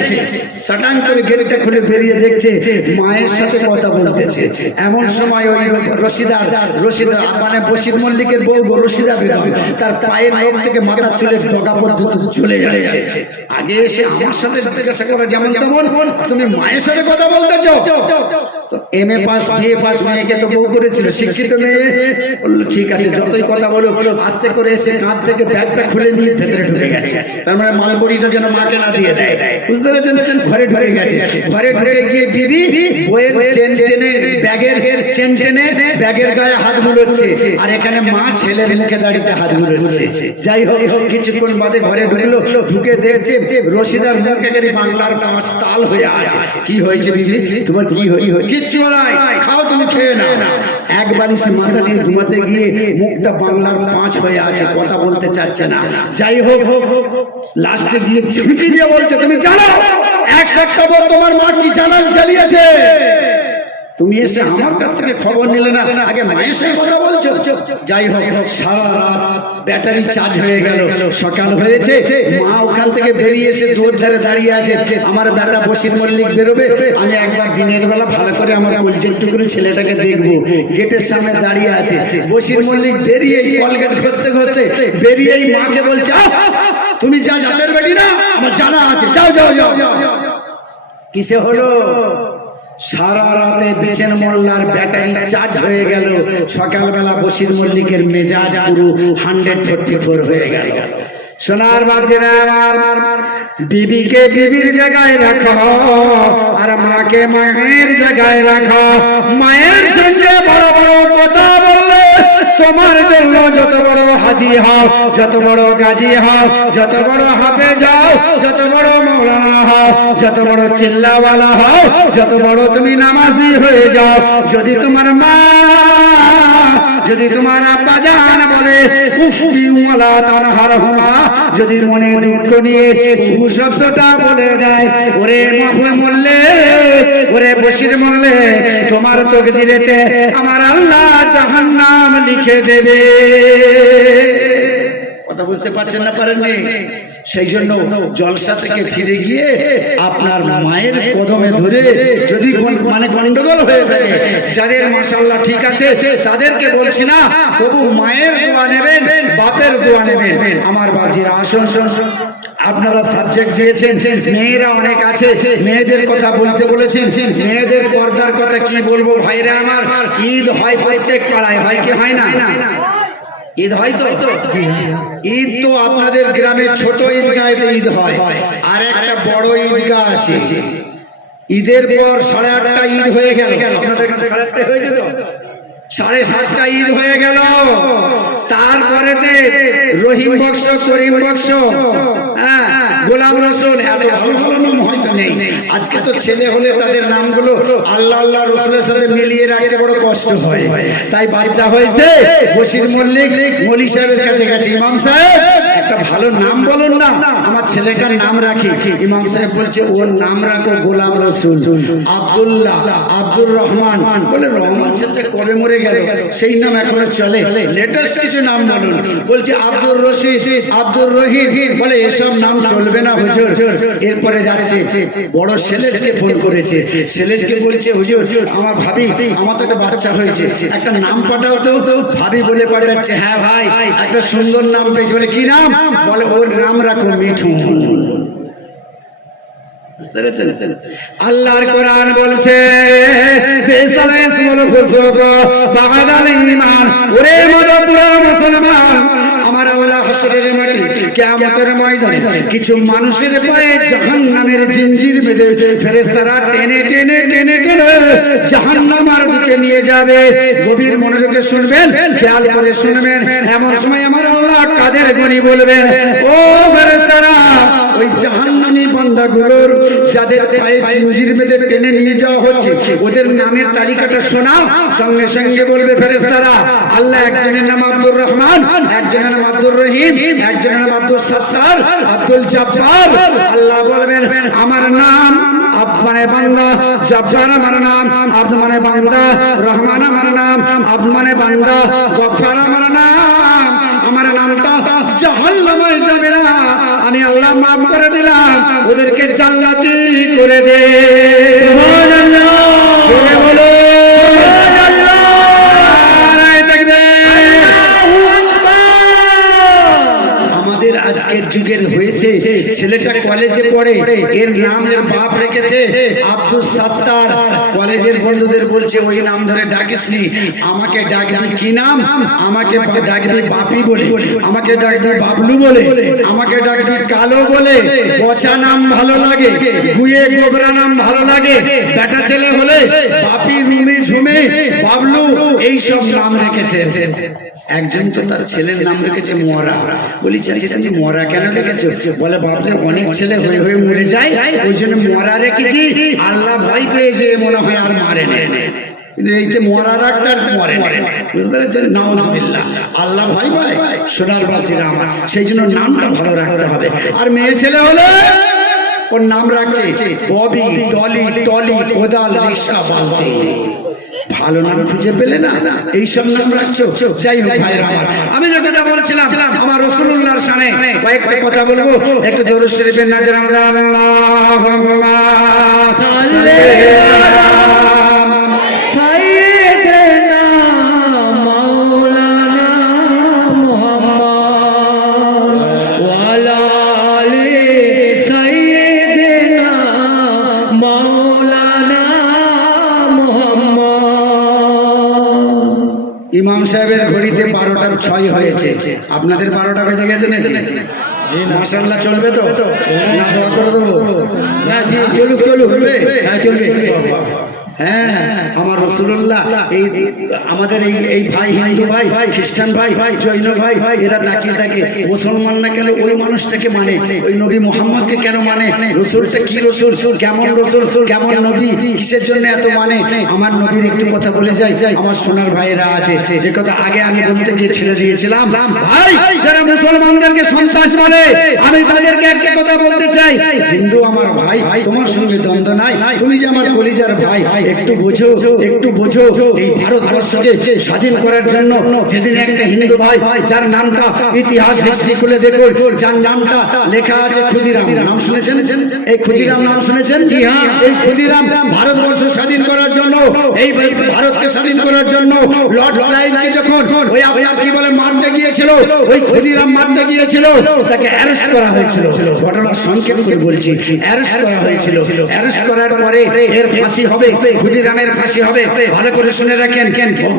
সাটান করে গেটটা খুলে বেরিয়ে দেখছে মায়ের সাথে কথা বলতেছে। এমন সময় ওই রশিদা মানে বসির মল্লিকের বউ রশিদা বেগম তার পায়ের নখ থেকে মাথা চুলের ডগা পর্যন্ত চলে যাচ্ছে। আগে এসে আমার সাথে জিজ্ঞাসা করে যেমন তেমন, তুমি মায়ের সাথে কথা বলতেছো? তো এমএ পাস বিএ পাস মেয়েকে তো বউ করেছিল, শিক্ষিত মেয়ে। বললো ঠিক আছে, যতই কথা বলো। আস্তে করে এসে কাঁধ থেকে ব্যাগটা খুলে নিয়ে ভেতরে ঢুকে গেছে। তার মানে মালবড়িটা যেন মাকে না দিয়ে দেয়, বুঝতে পেরেছেন? ঘরে ঢুকে গেছে। ঘরে ঢুকে গিয়ে বিবি বইয়ের চেন টেনে, ব্যাগের চেন টেনে ব্যাগের গায়ে হাত বুলোচ্ছে, আর এখানে মা ছেলের মুখে দাঁড়িয়ে হাত বুলোচ্ছে। যাই হোক, কিছুক্ষণ বাদে ঘরে ঢুকলো, ঢুকে দেখছে রশিদার মুখ একেবারে বাংলার 5 তাল হয়ে আছে। কি হয়েছে বিবি? তোমার কি হয়েছে? কিচ্ছু নাই, খাও তুমি, খেয়ে নাও। এক বালিশে মাথা দিয়ে ঘুমাতে গিয়ে মুখটা বাংলার 5 হয়ে আছে, কথা বলতে চাচ্ছে না। যাই হোক, লাস্টে গিয়ে চিমটি দিয়ে বলছে, তুমি জানো 1 সপ্তাহ পর তোমার মা কি চালান চালিয়েছে? তুমি এসে আমার কাছ থেকে খবর নিলে না, আগে মায়ের সাথে কথা বলছো। যাই হোক, সারা রাত ব্যাটারি চার্জ হয়ে গেল। সকাল হয়েছে, মা ওখান থেকে বেরিয়ে এসে রোদ ধারে দাঁড়িয়ে আছে। আমার বেটা বসির মল্লিক বেরোবে, আমি একবার দিনের বেলা ভালো করে আমার কলজের টুকরো ছেলেটাকে দেখবো। গেটের সামনে দাঁড়িয়ে আছে বসির মল্লিক। বেরিয়ে কলগেট ঘষতে ঘষতে বেরিয়েই মাকে বলছে, তুমি যা জাতের বেটি না, আমার জানা আছে, যাও যাও যাও যাও। কিসে হলো? সারা রাতে বেচেন মোল্লার ব্যাটারি চার্জ হয়ে গেল। সকালবেলা বসির মল্লিকের মেজাজ পুরো 144 হয়ে গেল। সোনার বাপজিরা আমার, বিবিকে বিবির জায়গায় রাখো, আর মাকে মায়ের জায়গায় রাখো। মায়ের সঙ্গে বড় বড় কথা বললে তোমার জন্য যত বড় হাজি হও, যত বড় গাজী হও, যত বড় হাফেজ হও, যত বড় মৌলানা হও, যত বড় চিল্লাওয়ালা হও, যত বড় তুমি নামাজি হয়ে যাও, যদি তোমার মা, যদি তোমার আব্বা জান বলে উফি ওয়ালা তানহারহুমা, যদি মনে দুঃখ নিয়ে উফু শব্দটা বলে দেয়, ওরে মাফে মরলে, ওরে বসির মরলে, তোমার তকদিরেতে আমার আল্লাহ জাহান্নাম লিখে দেবে। কথা বুঝতে পারছেন না? পারেননি? সেই জন্য জলসা থেকে ফিরে গিয়ে আপনার মায়ের কদমে ধরে, যদি মানে গন্ডগোল হয়ে থাকে, যাদের মাশাআল্লাহ ঠিক আছে তাদেরকে বলছি না, তবু মায়ের দোয়া নেবেন, বাপের দোয়া নেবেন। আমার বাজিরা আসুন, আপনারা সাবজেক্ট দিয়েছেন, মেয়েরা অনেক আছে, মেয়েদের কথা বলতে বলেছেন। মেয়েদের পর্দার কথা কি বলবো ভাইরা আমার? ঈদ হয় প্রত্যেক পাড়ায়, হয় কি হয় না? ঈদ হয় তো? ঈদ তো আপনাদের গ্রামে ছোট ঈদগাহে ঈদ হয়, আর একটা বড় ঈদগাহ আছে। ঈদের পর 8:30টা ঈদ হয়ে গেল। আপনাদের কাছে 8:30 হয়েছে তো? 7:30টা ঈদ হয়ে গেল। তারপরেতে রহিম বক্স, করিম বক্স, গোলাম রসুল, এত ভালো ভালো নাম হয়তো নেই। আজকে তো ছেলে হলে তাদের নামগুলো আল্লাহ আল্লাহ রসুলের সাথে মিলিয়ে রাখতে বড় কষ্ট হয়। তাই বাচ্চা হয়েছে বশির মল্লিক, মলি সাহেবের কাছে গেছে, ইমাম সাহেব একটা ভালো নাম বলুন না, আমার ছেলেটার নাম রাখি। ইমাম সাহেব বলছে ওর নাম রাখো গোলাম রসুল। আব্দুল্লাহ, আব্দুর রহমান, বলে রহমান চাচা কবে মরে গেল, সেই নাম এখনো চলে, লেটেস্ট কিছু নাম বলুন। বলছে আব্দুর রশিদ, আব্দুর রহিম, বলে এসব নাম চলবে না হুজুর। এরপরে যাচ্ছে বড় সেলেজকে ফোন করেছে, সেলেজকে বলছে হুজুর আমার ভাবি, আমার তো একটা বাচ্চা হয়েছে, একটা নাম পাঠাও তো। ভাবি বলে পাঠাচ্ছে হ্যাঁ ভাই একটা সুন্দর নাম পেয়েছে। বলে কি নাম, বলে ওর নাম রাখো মিঠু। আল্লাহর কোরআন বলছে ওরে মদপুরা মুসলমান, আমার আল্লাহ হাসরের মাঠে কিয়ামতের ময়দানে কিছু মানুষের পায়ে জাহান্নামের জিঞ্জির বেঁধে ফেরেশতারা টেনে টেনে টেনে টেনে জাহান্নামের দিকে নিয়ে যাবে। গভীর মনোযোগে শুনবেন, খেয়াল করে শুনবেন। এমন সময় আমার আল্লাহ কাদের গনি বলবেন, ও ফেরেশতারা ওই জাহান্নামী বান্দাগুলোর যাদের পায়ে জিঞ্জির বেঁধে টেনে নিয়ে যাওয়া হচ্ছে ওদের নামের তালিকাটা শোনাও। সঙ্গে সঙ্গে বলবে ফেরেশতারা আল্লাহ একজনের নাম আব্দুর রহমান, একজনের নাম আব্দুর রহিম, একজনের নাম আব্দুল সত্তার, আব্দুল জব্বার। আল্লাহ বলবেন আমার নাম মানে বান্দা, জব্বার আমার নাম, আব্দুল মানে বান্দা, রহমান আমার নাম, আব্দুল মানে বান্দা, গফফার আমার নাম। আমার নামটা জাহান্নামে যাবে না, আমি আল্লাহ মাফ করে দিলাম, ওদেরকে জান্নাতি করে দে। সুবহানাল্লাহ, জোরে বলো সুবহানাল্লাহ। নারায়ে তাকবীর। আমাদের আজকের যুগের হয়েছে ছেলেটা কলেজে পড়ে, এর নাম এর বাপ রেখেছে আব্দুল সত্তার। কলেজের বন্ধুদের বলছে ওই নাম ধরে ডাকিসনি, আমাকে ডাকবি কি নাম, আমাকে ডাকবি বাপি বলে, আমাকে ডাকবি বাবলু বলে, আমাকে ডাকবি কালো বলে। পচা নাম ভালো লাগে, গুয়ে গোবরা নাম ভালো লাগে। বেটা ছেলে হলে বাপি, রুমি, ঝুমে, বাবলু এইসব নাম রেখেছে। একজন তো তার ছেলের নাম রেখেছে মরা। বলি চাচি চাচি মরা কেন রেখেছো, বলে বাপরে অনেক ছেলে হয়ে হয়ে মরে যায়, ওই জন্য মরা রেখেছি। আল্লাহ ভয় পেয়েছে মনে হয় আর মারে না, কিন্তু এইতে মরা রাখতার মরে, বুঝতে পারছেন? নাউজুবিল্লাহ, আল্লাহ ভয় পায় সোনার বাতিরা আমার, সেই জন্য নামটা ভালো রাখতে হবে। আর মেয়ে ছেলে হলে ওর নাম রাখছে ববি, ডলি, টলি, কোদাল, রিক্সা, বালতি। ভালো নাম খুঁজে পেলে না এইসব নাম রাখছো। যাই হোক ভাইরা আমার, আমি যে কথা বলছিলাম আমার রাসূলুল্লাহর শানে কয়েকটা কথা বলবো। একটু দরুদ শরীফের নাজর আল্লাহুম্মা সাল্লি আলা সাইয়্যিদিনা মাওলানা মুহাম্মদ ওয়া আলা আলি সাইয়্যিদিনা মাওলানা মুহাম্মদ। ইমাম সাহেবের ঘড়িতে 12টার 6 হয়েছে, আপনাদের 12টা বেজে গেছে নাকি? মাশাআল্লাহ, চলবে তো না? দোয়া করে দেবো না? জি চলুক চলুক, হ্যাঁ চলবে। হ্যাঁ, আমার রাসূলুল্লাহ এই আমাদের এই ভাই, হিন্দু ভাই, খ্রিস্টান ভাই, জৈন ভাই, এরা তাকিয়ে থাকে মুসলমান না কেন ওই মানুষটাকে মানে, ওই নবী মুহাম্মদকে কেন মানে, রসুলটা কি রসুল, কেমন রসুল, কেমন নবী, কিসের জন্য এত মানে। আমার নবীর একটু কথা বলে যাই, আমার সোনার ভাইয়েরা আছে, যে কথা আগে আমি বলতে গিয়ে ছেড়ে দিয়েছিলাম। ভাই যারা মুসলমানদেরকে সন্ত্রাস বলে, আমি তাদেরকে একটা কথা বলতে চাই, হিন্দু আমার ভাই, তোমার সঙ্গে দ্বন্দ্ব নাই, তুমি যে আমার কলিজার ভাই, একটু বোঝো, একটু বোঝো। এই ভারতবর্ষকে স্বাধীন করার জন্য যেদিন একটা হিন্দু ভাই, যার নামটা ইতিহাস হিস্ট্রি খুলে দেখো, যার নামটা লেখা আছে ক্ষুদিরাম, নাম শুনেছেন? এই ক্ষুদিরাম নাম শুনেছেন? জি হ্যাঁ, এই ক্ষুদিরাম ভারতবর্ষ স্বাধীন করার জন্য, এই ভারতকে স্বাধীন করার জন্য লর্ড ক্লাইভকে যখন ওই আপনার কি বলে মারতে গিয়েছিল, ওই ক্ষুদিরাম মারতে গিয়েছিল, তাকে অ্যারেস্ট করা হয়েছিল। ঘটনা সংক্ষেপ করে বলছি, অ্যারেস্ট করা হয়েছিল। অ্যারেস্ট করার পরে এর ফাঁসি হবে, ক্ষুদিরামের ফাঁসি হবে। ভালো করে শুনে রাখেন,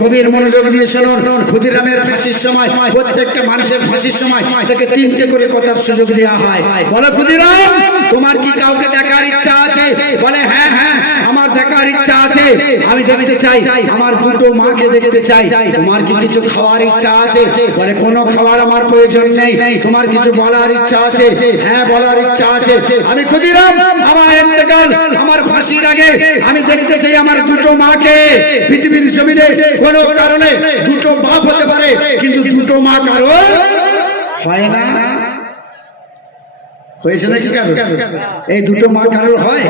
গভীর মনোযোগ দিয়ে শুনুন। ক্ষুদিরামের ফাঁসির সময় প্রত্যেকটা মানুষের ফাঁসির সময় তাকে 3টে করে কথার সুযোগ দেওয়া হয়। বলো ক্ষুদিরাম, তোমার কি কাউকে দেখার ইচ্ছা আছে? বলে হ্যাঁ হ্যাঁ আমার দেখার ইচ্ছা আছে, আমি দেখতে চাই, আমার দুটো মাকে দেখতে চাই। তোমার কি কিছু খাওয়ার ইচ্ছা আছে? বলে কোনো খাওয়ার আমার প্রয়োজন নেই। তোমার কিছু বলার ইচ্ছা আছে? হ্যাঁ বলার ইচ্ছা আছে। আমি ক্ষুদিরাম, আমার ইন্তেকাল, আমার ফাঁসির আগে আমি দেখতে চাই আমার দুটো মাকে। পৃথিবীর জমিনে কোনো কারণে দুটো বাপ হতে পারে, কিন্তু দুটো মা কারো হয় না। হয়েছে নাকি কারো? এই দুটো মা কারোর হয়?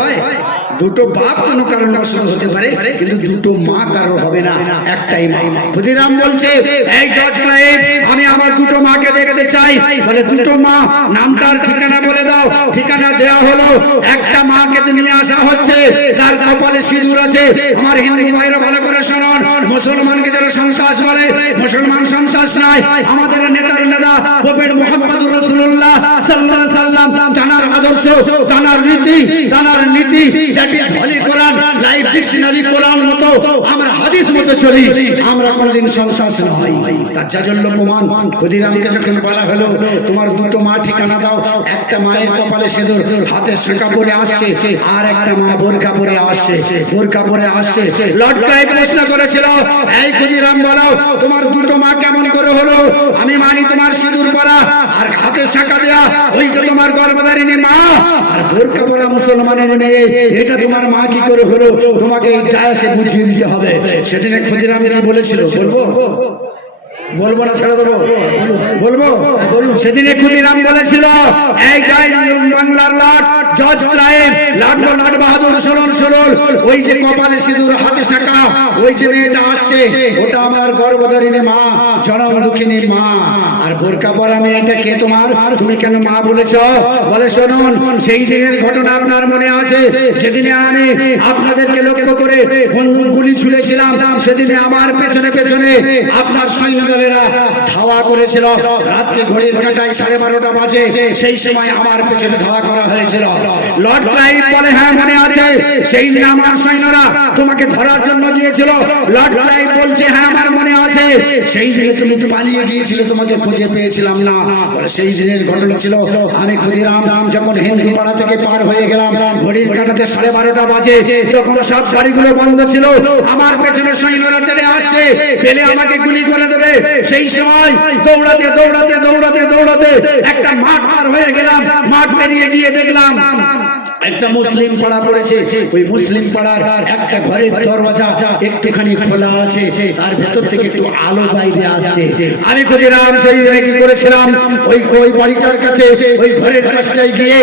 দুটো বাপ কোনো কারণবশত হতে পারে, কিন্তু দুটো মা কারোর হবে না, একটাই মা। ক্ষুদিরাম বলছে, এই জজ সাহেব, আমি আমার দুটো মাকে দেখতে চাই। বলে দুটো মা, নামটার ঠিকানা বলে দাও। ঠিকানা দেওয়া হলো। একটা মাকে নিয়ে আসা হচ্ছে, তার কপালে সিঁদুর আছে। আমার হিন্দু ভাইরা ভালো করে শুনুন, মুসলমানকে যারা সন্ত্রাস বলে, মুসলমান সন্ত্রাস নাই। আমাদের নেতার নেতা প্রফেট মুহাম্মদুর রাসূলুল্লাহ সাল্লাল্লাহু আলাইহি সাল্লাম, জানার আদর্শ, জানার নীতি, জানার নীতি, that is holy Quran, life dictionary Quran মতো আমরা হাদিস মতো চলি। আমরা কোনদিন সন্ত্রাস নই। তার জাজল্য প্রমাণ। ক্ষুদিরামকে যখন বলা হলো, তোমার দুটো মা ঠিকানা দাও, একটা মায়ের কপালে সিঁদুর, হাতে শাঁখা পরে আসছে, আর একটা মা বোরকা পরে আসছে, বোরকা পরে আসছে। লর্ড ক্লাইভ প্রশ্ন করেছিল, এই ক্ষুদিরাম বলো, তোমার দুটো মা কেমন করে হলো? আমি মানি তোমার সিঁদুর পরা আর হাতে শাঁখা দেয়া, ওই যে তোমার গর্ভধারিণী মা, আর বোরকা পরা মুসলমানের মেয়ে, এটা তোমার মা কি করে হলো? তোমাকে এই জায়াসে বুঝিয়ে দিতে হবে। সেদিনে ক্ষুদিরাম কি বলেছিল? বলবো না, ছেড়ে দেবো? বলবো। সেদিনে ক্ষুদিরাম বলেছিল, এই বাংলার লর্ড জজ ক্লাইভ, লর্ড বাহাদুর, শুনুন শুনুন, ওই যে কপালে সিঁদুর, হাতে শাঁখা, ওই যে মেয়েটা আসছে, ওটা আমার গর্ভধারিণী মা, জনম দুঃখিনী মা। আর বোরকা পরা মেয়েটা কে তোমার? তুমি কেন মা বলেছ? বলে শুনুন, সেই দিনের ঘটনা আপনার মনে আছে, যেদিনে আমি আপনাদেরকে লক্ষ্য করে বন্দুক গুলি ছুঁড়েছিলাম, সেদিনে আমার পেছনে পেছনে আপনার সৈন্যদলেরা ধাওয়া করেছিল। রাত্রে ঘড়ির কাঁটায় 12:30 বাজে, সেই সময় আমার পেছনে ধাওয়া করা হয়েছিল। লর্ড ক্লাইভ বলে, হ্যাঁ মনে আছে, সেই দিন আমার সৈন্যরা তোমাকে ধরার জন্য গিয়েছিল। লর্ড ক্লাইভ বলছে, হ্যাঁ আমার মনে আছে, সেই দিনে তুমি তো পালিয়ে গিয়েছিলে, তোমাকে খুঁজে পেয়েছিলাম না। বলে সেই দিনের ঘটনা ছিল, আমি ক্ষুদিরাম যখন হিন্দু পাড়া থেকে পার হয়ে গেলাম, ঘড়ির কাঁটাতে 12:30 বাজে, তখন সব গাড়িগুলো বন্ধ ছিল। আমার পেছনে সৈন্যরা তেড়ে আসছে, পেলে আমাকে গুলি করে দেবে। সেই সময় দৌড়াতে দৌড়াতে দৌড়াতে দৌড়াতে একটা মাঠ পার হয়ে গেলাম। মাঠ পেরিয়ে গিয়ে দেখলাম একটা মুসলিম পাড়া পড়েছে। ওই মুসলিম পাড়ার একটা ঘরের দরজা একটুখানি খোলা আছে, তার ভেতর থেকে একটু আলো বাইরে আসছে। আমি ক্ষুদিরাম সেই কি করেছিলাম, ওই বাড়িটার কাছে, ওই ঘরের কাছটায় গিয়ে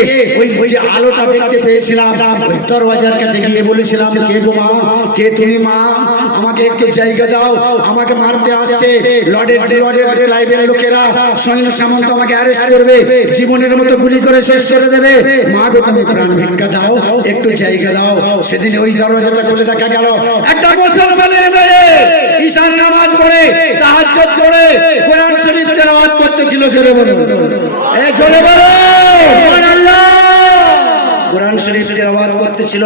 ওই যে আলোটা দেখতে পেয়েছিলাম, ওই দরজার কাছে গিয়ে বলেছিলাম, কে গো মা, কে তুমি মা? আমাকে একটু জায়গা দাও, আমাকে মারতে আসছে লর্ডের লাইভের লোকেরা, সৈন্য সামন্ত আমাকে অ্যারেস্ট করবে, জীবনের মতো গুলি করে শেষ করে দেবে। মা গো, তুমি প্রাণ ভিক্ষা দাও, একটু জায়গা দাও। সেদিন ওই দরজাটা খুলে দেখা গেল, একটা মুসলমানের মেয়ে ঈশান নামাজ পড়ে, তাহাজ্জুদ পড়ে, কোরআন শরীফ তেলাওয়াত করতেছিল। জোরে বলো, এই জোরে বলো সুবহানাল্লাহ। কোরআন শরীফ তেলাওয়াত করতেছিল।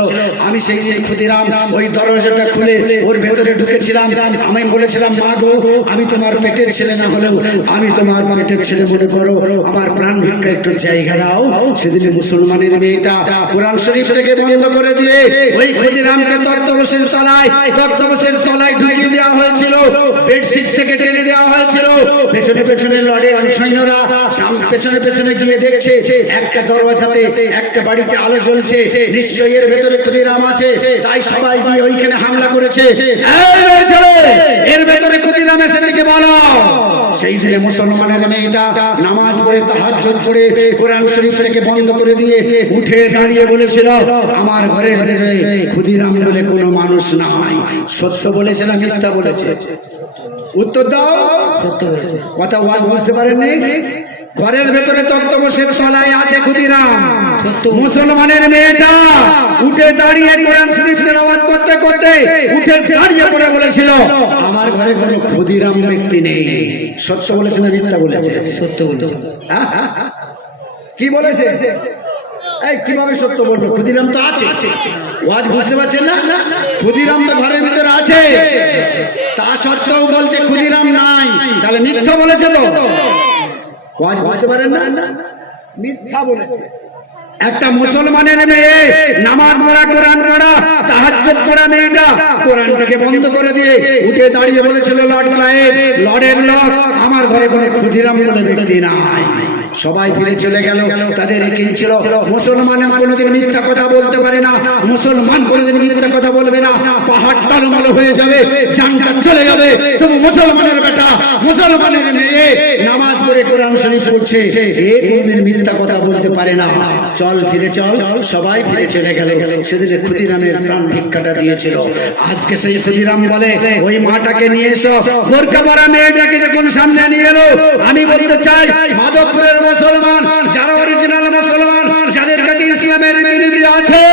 আমি সেই ক্ষুদিরাম ওই দরজাটা খুলে ওর ভেতরে ঢুকেছিলাম। আমি বলেছিলাম, মা গো, আমি তোমার পেটের ছেলে না হলেও আমি তোমার পেটের ছেলে মনে করো, আমার প্রাণ ভিক্ষা একটু জায়গা দাও। সেদিন মুসলমানের মেয়েটা কোরআন শরীফটাকে বন্ধ করে দিয়ে ওই ক্ষুদিরামকে তক্তপোষের তলায় ঢুকিয়ে দেওয়া হয়েছিল, বেডশিট থেকে টেনে দেওয়া হয়েছিল। পেছনে পেছনে লড়ে সৈন্যরা, পেছনে পেছনে গিয়ে দেখছে একটা দরজাতে একটা বাড়িতে আলো জ্বলছে, নিশ্চয়ই এর ভেতরে ক্ষুদিরাম আছে, তাই সবাই গিয়ে ওইখানে হামলা করেছে। এর ভেতরে ক্ষুদিরাম এসে থেকে বলো। সেই দিনে মুসলমানের মেয়েটা নামাজ পড়ে, তাহাজ্জুদ পড়ে, কোরআন শরীফটাকে বন্ধ করে দিয়ে উঠে দাঁড়িয়ে বলেছিল, আমার ঘরের ভেতরে ক্ষুদিরাম বলে কোনো মানুষ নাই। সত্য বলেছে না মিথ্যা বলেছে? উত্তর দাও। সত্য বলেছে। কথা ওয়াজ বুঝতে পারেননি? ঘরের ভেতরে তক্তপোষের তলায় আছে ক্ষুদিরাম। মুসলমানের মেয়েটা উঠে দাঁড়িয়ে কোরআন শরীফ তেলাওয়াত করতে করতে উঠে দাঁড়িয়ে পড়ে বলেছিল, আমার ঘরে কোনো ক্ষুদিরাম ব্যক্তি নেই। সত্য বলেছে না মিথ্যা বলেছে? সত্য বলেছে। কি বলেছে? এই কিভাবে সত্য বলবো? ক্ষুদিরাম তো আছে। ওয়াজ বুঝতে পারছেন না? ক্ষুদিরাম তো ঘরের ভিতরে আছে, তা সত্ত্বেও বলছে ক্ষুদিরাম নাই, তাহলে মিথ্যা বলেছে তো? ওয়াজ বুঝতে পারেন না? মিথ্যা বলেছে। একটা মুসলমানের মেয়ে নামাজ পড়া, কোরআন পড়া, তাহাজ্জুদ পড়া মেয়েটা কোরআনটাকে বন্ধ করে দিয়ে উঠে দাঁড়িয়ে বলেছিল, লর্ড ক্লাইভ, লর্ডের লর্ড, আমার ঘরে কোনো ক্ষুদিরাম বলে ব্যক্তি নাই। সবাই ফিরে চলে গেল। তাদের একই ছিল, মুসলমান কোনোদিন মিথ্যা কথা বলতে পারে না, মুসলমান কোনোদিন মিথ্যা কথা বলবে না। পাহাড় টালমালো হয়ে যাবে, জানটা চলে যাবে, তবু মুসলমানের বেটা, মুসলমানের মেয়ে নামাজ পড়ে কোরআন শরীফ পড়ছে, এ কোনোদিন মিথ্যা কথা বলতে পারে না। চল ফিরে চল, সবাই ফিরে চলে গেল। সেদিন ক্ষুদিরামের প্রাণ ভিক্ষাটা দিয়েছিল। আজকে সেই ক্ষুদিরাম বলে, ওই মাটাকে নিয়ে এসো। বোরকা পরা মেয়েটাকে যখন সামনে নিয়ে এলো, আমি বলতে চাই মাধবপুরের মুসলমান যারা অরিজিনাল মুসলমান, যাদের কাছে ইসলামের রীতিনীতি আছে,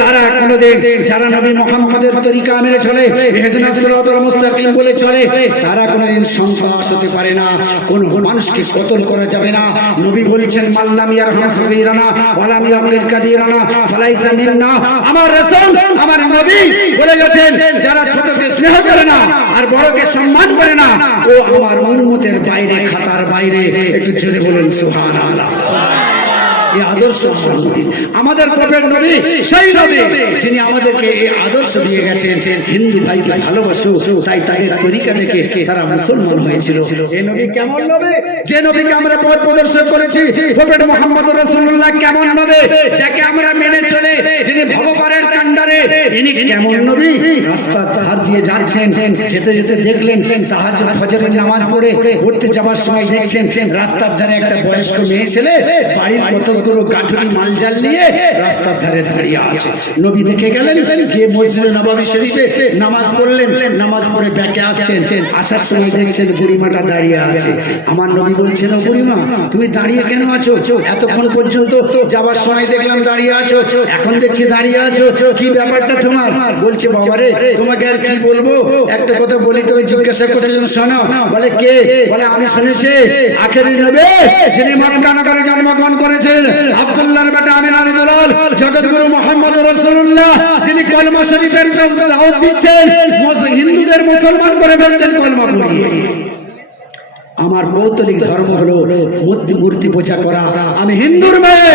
তারা কোনোদিন যারা নবী মুহাম্মদের তরিকা মেনে চলে, ইহদিনাস সিরাতাল মুস্তাকিম বলে চলে, তারা কোনোদিন সন্ত্রাস হতে পারে না। কোন মানুষকে কতল করা যাবে না। নবী বলেছেন, মাল্লাম ইয়ারহাম সগীরানা ওয়ালাম ইয়াগফির কাবীরানা ফালাইসা মিন্না। আমার রাসূল, আমার নবী বলে গেছেন, যারা ছোটকে স্নেহ করে না আর বড়কে সম্মান করে না, ও আমার উম্মতের বাইরে, খাতার বাইরে। একটু জোরে বলেন সুবহানাল্লাহ। এই আদর্শ আমাদের প্রফেট নবী, সেই নবী যিনি আমাদেরকে এই আদর্শ দিয়ে গেছেন। হিন্দু ভাইকে ভালোবাসো, তাই তাদের তরিকা দেখে তারা মুসলমান হয়েছিল। এই নবী কেমন নবী? যে নবীকে আমরা পথ প্রদর্শন করেছি, প্রফেট মুহাম্মদ রাসূলুল্লাহ কেমন নবী, যাকে আমরা মেনে চলে, যিনি ভগবানের কান্ডারে, ইনি কেমন নবী? রাস্তার ধার দিয়ে যাচ্ছেন, যেতে যেতে দেখলেন তাহাজ্জুদ ফজরের নামাজ পড়তে যাওয়ার সময় দেখছেন রাস্তার ধারে একটা বয়স্ক মেয়ে ছেলে বাড়ির কতগুলো গাঠুরি মালজাল নিয়ে রাস্তার ধারে দাঁড়িয়ে আছে। নবী দেখে গেলেন, গিয়ে মসজিদে নববী শরীফে নামাজ পড়লেন। নামাজ পড়ে ব্যাকে আসছেন, আসার সময় দেখছেন বুড়িমাটা দাঁড়িয়ে আছে। আমার নবী বলছেন, ও বুড়িমা, তুমি দাঁড়িয়ে কেন আছো? এতক্ষণ পর্যন্ত যাওয়ার সময় দেখলাম দাঁড়িয়ে আছো, এখন দেখছি দাঁড়িয়ে আছো, কি ব্যাপারটা তোমার? বলছে, বাবারে তোমাকে আর কি বলবো, একটা কথা বলি, তুমি জিজ্ঞাসা করছেন, শোনো। বলে, কে? বলে, আমি শুনেছি আখেরি নবী যিনি মক্কা নগরে জন্মগ্রহণ করেছেন, আব্দুল্লাহর বেটা আমিনার দুলাল, জগৎগুরু মুহাম্মদ রাসূলুল্লাহ, যিনি কলমা শরীফের দাওয়াত দিচ্ছেন, হিন্দুদের মুসলমান করে ফেলছেন কলমা পড়িয়ে। আমার পৌত্তলিক ধর্ম হলো মূর্তি পূজা করা। আমি হিন্দুর মেয়ে,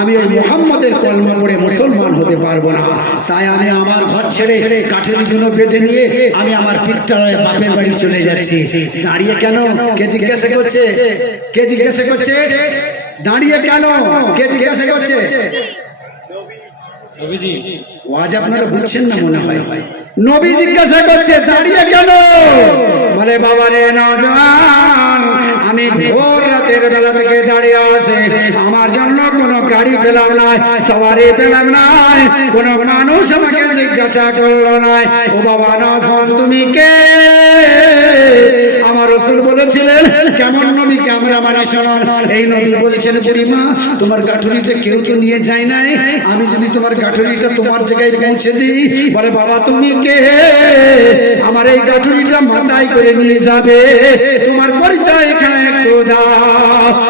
আমি ওই মুহাম্মদের কলমা পড়ে মুসলমান হতে পারবো না। তাই আমি আমার ঘর ছেড়ে কাঠের জন্য বেঁধে নিয়ে আমি আমার পিত্রালয়ে বাপের বাড়ি চলে যাচ্ছি। দাঁড়িয়ে কেন? কে জিজ্ঞাসা করছে? কে জিজ্ঞাসা করছে? দাঁড়িয়ে কেন? কে জিজ্ঞাসা করছে? নবীজি, ওয়াজ আপনারা বুঝছেন না মনে হয়। নবী জিজ্ঞাসা করছে, দাঁড়িয়ে কেন? বলে, বাবা রে নওজওয়ান, আমি ভোর রাতের বেলা থেকে দাঁড়িয়ে আছি, আমার জন্য কোনো গাড়ি পেলাম না, সওয়ারি পেলাম না, কোনো মানুষ আমাকে জিজ্ঞাসা করলো না, ও বাবা নওজওয়ান তুমি কে? আমার রাসূল বলেছিলেন, কেমন নবীকে আমরা মানি শোনো। এই নবী বলেছেন, বুড়িমা, তোমার গাঠুরিটা কেউ তো নিয়ে যায় নাই, আমি যদি তোমার গাঠুরিটা তোমার জায়গায় পৌঁছে দিই, বলে, বাবা তুমি কে? আমার এই গাঠুরিটা মাথায় করে নিয়ে যাবে, তোমার পরিচয় এখানে একটু দাও।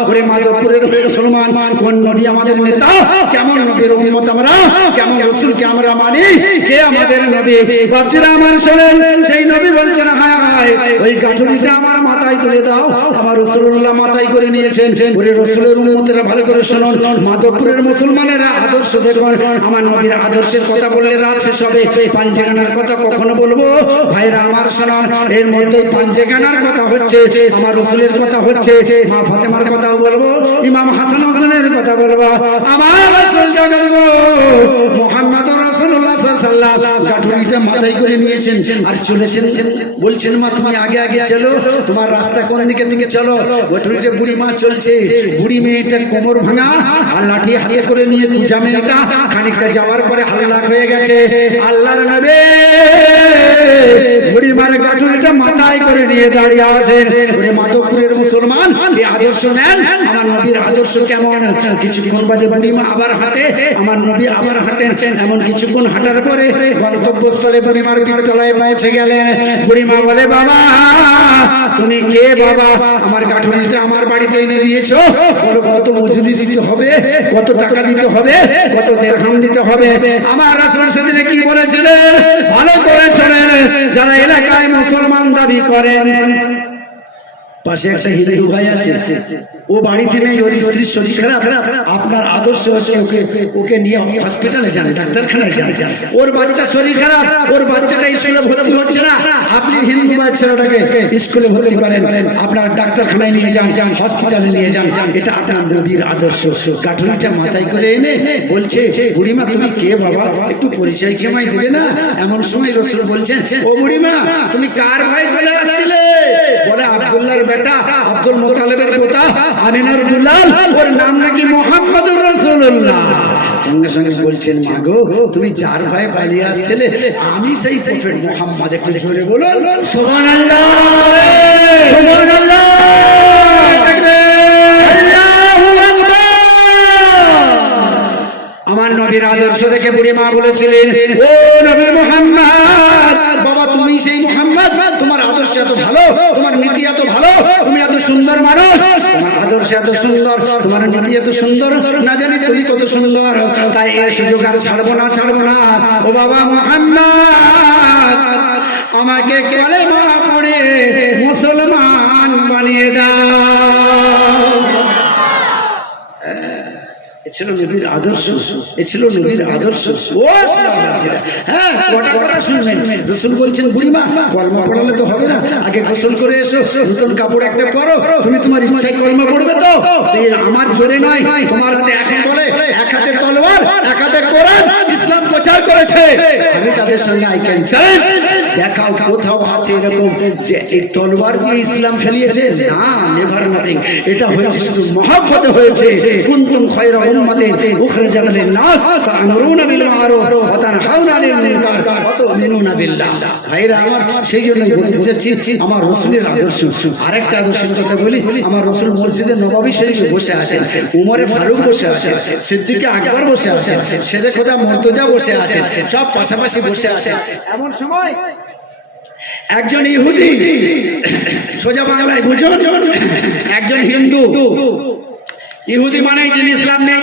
ওরে মাধবপুরের মুসলমান, কোন নবী আমাদের নেতা? কেমন নবীর উম্মত আমরা? কেমন রাসূলকে আমরা মানি? কে আমাদের নবী? বাচ্চারা আমার শোনেন, সেই নবী বলছেন, হায় হায়, ওই গাঠুরিটা আমার মাথায় তুলে দাও। আমার রাসূলুল্লাহ মাথায় করে নিয়েছেন। ওরে রাসূলের উম্মতেরা ভালো করে শুনুন, মাধবপুরের মুসলমানেরা আদর্শ দেখুন। আমার নবীর আদর্শের কথা বললে রাত শেষ হবে, পাঞ্জেগানার কথা কখনো বলবো? ভাইরা আমার শুনুন, এর মধ্যে পাঞ্জেগানার কথা হচ্ছে, আমার রাসূলের কথা হচ্ছে, মা ফাতেমার কথাও বলবো, ইমাম হাসান হোসেনের কথা বলবো। আমার রাসূল জগৎগুরু মুহাম্মদুর রাসূলুল্লাহ সাল্লাল্লাহু আলাইহি ওয়াসাল্লাম গাঠুরিটা মাথায় করে নিয়েছেন আর চলেছেন। বলছেন, মা তুমি আগে আগে চলো, তোমার রাস্তা কোন দিকে তুমি চলো। গাঠুরিটা বুড়ি মা চলছে, বুড়ি মেয়েটা কোমর ভাঙা আর লাঠি হাতে করে নিয়ে পূজা মেয়েটা খানিকটা যাওয়ার পরে হাল্লাক হয়ে গেছে। আল্লাহর নবী বুড়ি মার গাঠুরিটা মাথায় করে নিয়ে দাঁড়িয়ে আছেন। ওরে মাধবপুরের মুসলমান, এই আদর্শ নেন। আমার নবীর আদর্শ কেমন? কিছুক্ষণ বাদে বুড়ি মা আবার হাঁটে, আমার নবী আবার হাঁটেন। এমন কিছুক্ষণ হাঁটার পরে গন্তব্যস্থলে বুড়ি মার বিদ্যালয়ে পৌঁছে গেলেন। বুড়ি মা বলে, বাবা তুমি কে? বাবা, আমার গাঠুরিটা আমার বাড়িতে এনে দিয়েছো, বলো কত মজুরি দিতে হবে, কত টাকা দিতে হবে, কত দিরহাম দিতে হবে। আমার রাসূল সেদিন কি বলেছিলেন ভালো করে শোনেন, যারা এলাকায় মুসলমান দাবি করেন, পাশে একটা হিন্দু ভাই আছে, ও বাড়িতে নেই, ওর স্ত্রীর শরীর খারাপ, আপনার আদর্শ হচ্ছে ওকে নিয়ে হসপিটালে যান, ডাক্তারখানায় যান। ওর বাচ্চা শরীর খারাপ, ওর বাচ্চাটা স্কুলে ভর্তি হচ্ছে না, আপনি হিন্দু বাচ্চাটাকে স্কুলে ভর্তি করেন, আপনার ডাক্তারখানায় নিয়ে যান, হসপিটালে নিয়ে যান। এটা আপনার নবীর আদর্শ। গাঠুরিটা মাথায় করে এনে বলছে, বুড়িমা তুমি কে বাবা, একটু পরিচয় কি আমায় দেবে না? এমন সময় রাসূল বলছেন, ও বুড়িমা তুমি কার ভাই চলে আসছিলে? বলে আব্দুল্লাহর বেটা, আব্দুল মুত্তালিবের পোতা, আমিনার দুলাল, ওর নাম নাকি মুহাম্মদুর রাসূলুল্লাহ। সঙ্গে সঙ্গে বলছেন, মা গো তুমি যার ভাই পালিয়ে আসছিলে আমি সেই প্রফেট মুহাম্মদ। একটু জোরে বলুন সুবহানাল্লাহ, সুবহানাল্লাহ, আল্লাহু আকবার। আমার নবীর আদর্শ দেখে বুড়ি মা বলেছিলেন, ও নবী মুহাম্মদ, বাবা তুমি সেই মুহাম্মদ, তোমার আদর্শ এত ভালো, তোমার নীতি এত ভালো, তুমি এত সুন্দর মানুষ, তোমার আদর্শ এত সুন্দর, তোমার নীতি এত সুন্দর, না জানি তুমি কত সুন্দর, তাই এই সুযোগ আর ছাড়বো না, ছাড়বো না। ও বাবা মুহাম্মদ, আমাকে কালেমা পড়ে মুসলমান বানিয়ে দাও। এ ছিল নবীর আদর্শ, এ ছিল নবীর আদর্শ। ও সাহাবারা, হ্যাঁ কটা কথা শুনবেন। রাসূল বলছেন, বুড়িমা কলমা পড়ালে তো হবে না, আগে গোসল করে এসো, নতুন কাপড় একটা পরো, তুমি তোমার ইচ্ছায় কলমা পড়বে তো? আমার জোরে নয়, তোমার হাতে এখন বলে এক হাতে তলোয়ার, এক হাতে কোরআন, ইসলাম প্রচার করেছে। আমি তাদের সঙ্গে আই ক্যান চ্যালেঞ্জ, দেখাও কোথাও আছে এরকম যে এই তলোয়ার দিয়ে ইসলাম ফেলিয়েছে? না, নেভার নাথিং। এটা হয়েছে শুধু মহব্বতে হয়েছে। কুনতুম খায়রা উম্মাতিন উখরিজাত লিন-নাস তা'মুরুনা বিল মা'রুফ ওয়া তানহাউনা আনিল মুনকার ওয়া তু'মিনুনা বিল্লাহ। ভাইরা আমার, সেই জন্যই বলতে চাচ্ছি আমার রাসূলের আদর্শ। আরেকটা আদর্শের কথা বলি, আমার রাসূল মসজিদে নববী শরীফে বসে আছেন, উমরে ফারুক বসে আছেন, সিদ্দিকে আকবর বসে আছেন, শেরে খোদা মুর্তজা বসে আছেন, সব পাশাপাশি বসে আছেন। এমন সময় একজন ইহুদি, সোজা বাংলায় বুঝুন, একজন হিন্দু, ইহুদি মানে যিনি ইসলাম নেই,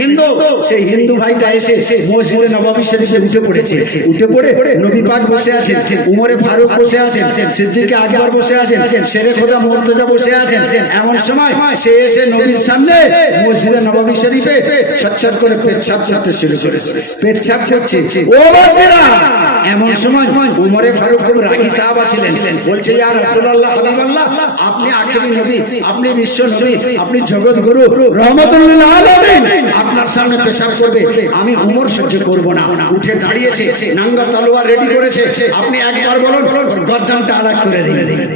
হিন্দু, সেই হিন্দু ভাইটা এসে মসজিদে নববী শরীফে উঠে পড়েছে। উঠে পড়ে নবী পাক বসে আছেন, উমরে ফারুক বসে আছেন, সিদ্দিকে আকবর বসে আছেন, শেরে খোদা মুর্তজা বসে আছেন। এমন সময় সে এসে নবীর সামনে মসজিদে নববী শরীফে ছটছট করে পেচ্ছাপ করতে শুরু করেছে, পেচ্ছাপ করছে। ও বাচ্চারা, এমন সময় উমরে ফারুক খুব রাগী সাহাবা ছিলেন, বলছে, ইয়া রাসূলুল্লাহ, হাবিবাল্লাহ, আপনি আখেরি নবী, আপনি বিশ্ব নবী, আপনি জগৎ গুরু, রহমাতুল লিল আলামিন, আপনার সামনে পেশাব করবে, আমি উমর সহ্য করব না। উঠে দাঁড়িয়েছে, নাঙ্গা তলোয়ার রেডি করেছে, আপনি একবার বলুন গর্দানটা আলাদা করে দিন।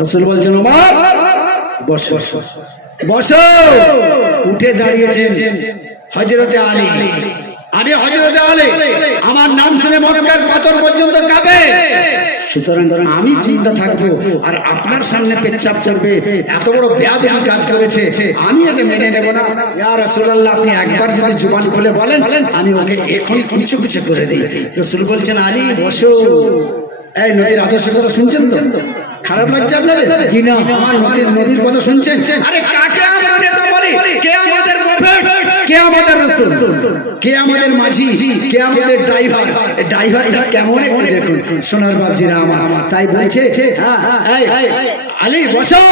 রাসূল বলছেন, উমর বসো, বসো। উঠে দাঁড়িয়েছেন হযরতে আলী। আমি হযরতে আলী, আমার নাম শুনে মক্কার পাথর পর্যন্ত কাঁপে। সুতরাং আমি চিন্তা থাকবো আর আপনার সামনে পেচ্ছাপ করবে, এত বড় বেয়াদবি কাজ করেছে, আমি এটা মেনে নেব না। ইয়া রাসূলুল্লাহ, আপনি একবার যদি জুবান খুলে বলেন, আমি ওকে এখনই কিছু কিছু করে দিই। রাসূল বলছেন, আলী বসো। এই নবীর আদর্শের কথা শুনছেন তো? খারাপ লাগছে আপনাদের? জি না, আমার নবীর কথা শুনছেন? আরে কাকে আমরা নেতা বলি? কে আমাদের প্রফেট? কে আমাদের রাসূল? কে আমাদের মাঝি? কে আমাদের ড্রাইভার? এই ড্রাইভারটা কেমন একটু দেখুন সোনার বাবজিরা আমার। তাই বলছে, এই আলী বসো।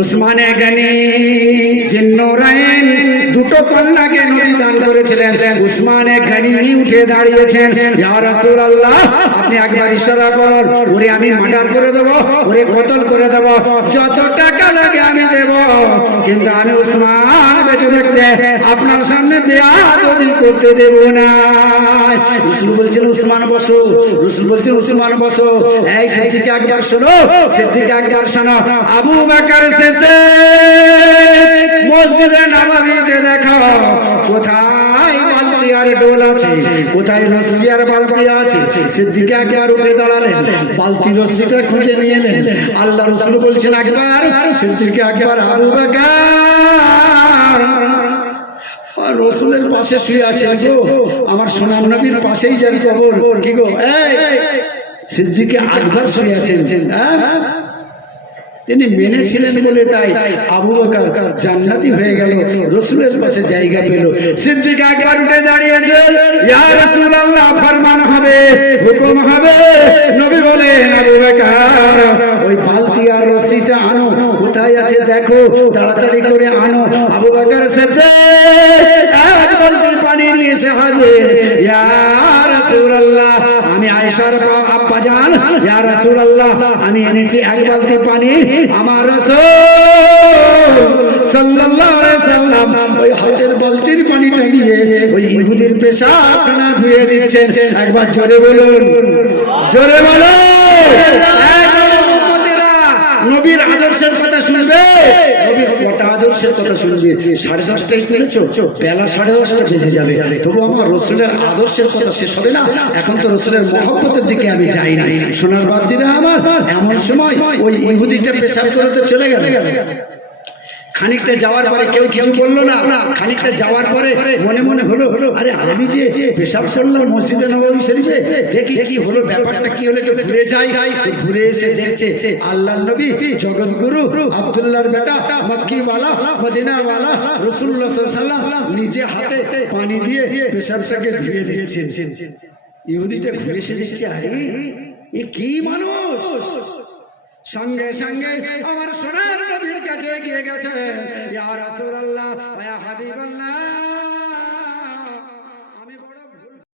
উসমানে গনি জিন্নুরাইন, দুটো কন্যাকে নবী দান করেছিলেন। উসমানে গনি উঠে দাঁড়িয়েছেন, ইয়া রাসূলুল্লাহ, আপনি একবার ইশারা করুন, ওরে আমি মার্ডার করে দেব, ওরে কতল করে দেব, যত টাকা লাগে আমি দেব, কিন্তু আমি উসমান বেঁচে থাকতে আপনার সামনে বেয়াদবি করতে দেব না। রাসূল বলছেন, উসমান বসো। রাসূল বলছেন, উসমান বসো। এই সিদ্দিক আকবর শোনো, সিদ্দিক আকবর শোনো, আবু বকর মসজিদে নববীতে দেখো কোথায় বালতি আর ডোল আছে, কোথায় রশ্মি আর বালতি আছে। সিদ্দিক আকবর উঠে দাঁড়ালেন, বালতি রশ্মিটা খুঁজে নিয়ে এলেন। আল্লাহ রাসূল বলছেন, আকবর, সিদ্দিক আকবর, আবু বকর আর রাসূলের পাশে শুয়ে আছে গো, আমার সোনার নবীর পাশেই যার কবর। কি গো, এই সিদ্দিক আকবর শুয়ে আছেন, হ্যাঁ তিনি মেনেছিলেন বলে তাই আবু বকর জান্নাতি হয়ে গেল, রাসূলের পাশে জায়গা পেল। সিদ্দিক একবার উঠে দাঁড়িয়েছে, ইয়া রাসূলুল্লাহ ফরমান হবে, হুকুম হবে। নবী বলেন, আবু বকর ওই বালতি আর রশিটা আনো, কোথায় আছে দেখো, তাড়াতাড়ি করে আনো। আবু বকর সিদ্দিক এক বালতি পানি নিয়ে এসে হাজির। ইয়া রাসূলুল্লাহ, আমি আয়েশার আব্বা জান, ইয়া রাসূলুল্লাহ আমি এনেছি এক বালতি পানি। আমার রাসূল সাল্লাল্লাহু আলাইহি সাল্লাম ওই হাতের বালতির পানিটা নিয়ে ওই ইহুদির পেশাবখানা ধুয়ে দিচ্ছেন। একবার জোরে বলুন, জোরে বলুন। নবীর আদর্শের কথা শুনবে, নবীর কটা আদর্শের কথা শুনবে? 10:30টায় পেরেছো, বেলা 10:30টা বেজে যাবে, তবু আমার রসুলের আদর্শের কথা শেষ হবে না। এখন তো রসুলের মহব্বতের দিকে আমি যাই না। সোনার বাচ্চারা আমার, এমন সময় ওই ইহুদিটা পেশাব করতে চলে গেল। খানিকটা যাওয়ার পরে কেউ কিছু বললো না। খানিকটা যাওয়ার পরে মনে মনে হলো, আরে আমি যে পেশাব করলাম মসজিদে নববী শরীফে, দেখি কি হলো, ব্যাপারটা কি হলো, একটু ঘুরে যাই। ঘুরে এসে দেখছে আল্লাহর নবী জগৎগুরু আব্দুল্লাহর বেটা মক্কিওয়ালা মদিনাওয়ালা রাসূলুল্লাহ সাল্লাল্লাহু আলাইহি ওয়াসাল্লাম নিজে হাতে পানি দিয়ে পেশাবটাকে ধুয়ে দিচ্ছেন। ইহুদিটা ঘুরে এসে দেখছে, আরে এ কি মানুষ। সঙ্গে সঙ্গে আমার সোনার নবীর কাছে গিয়ে গেছে, ইয়া রাসূলুল্লাহ ইয়া হাবিবাল্লাহ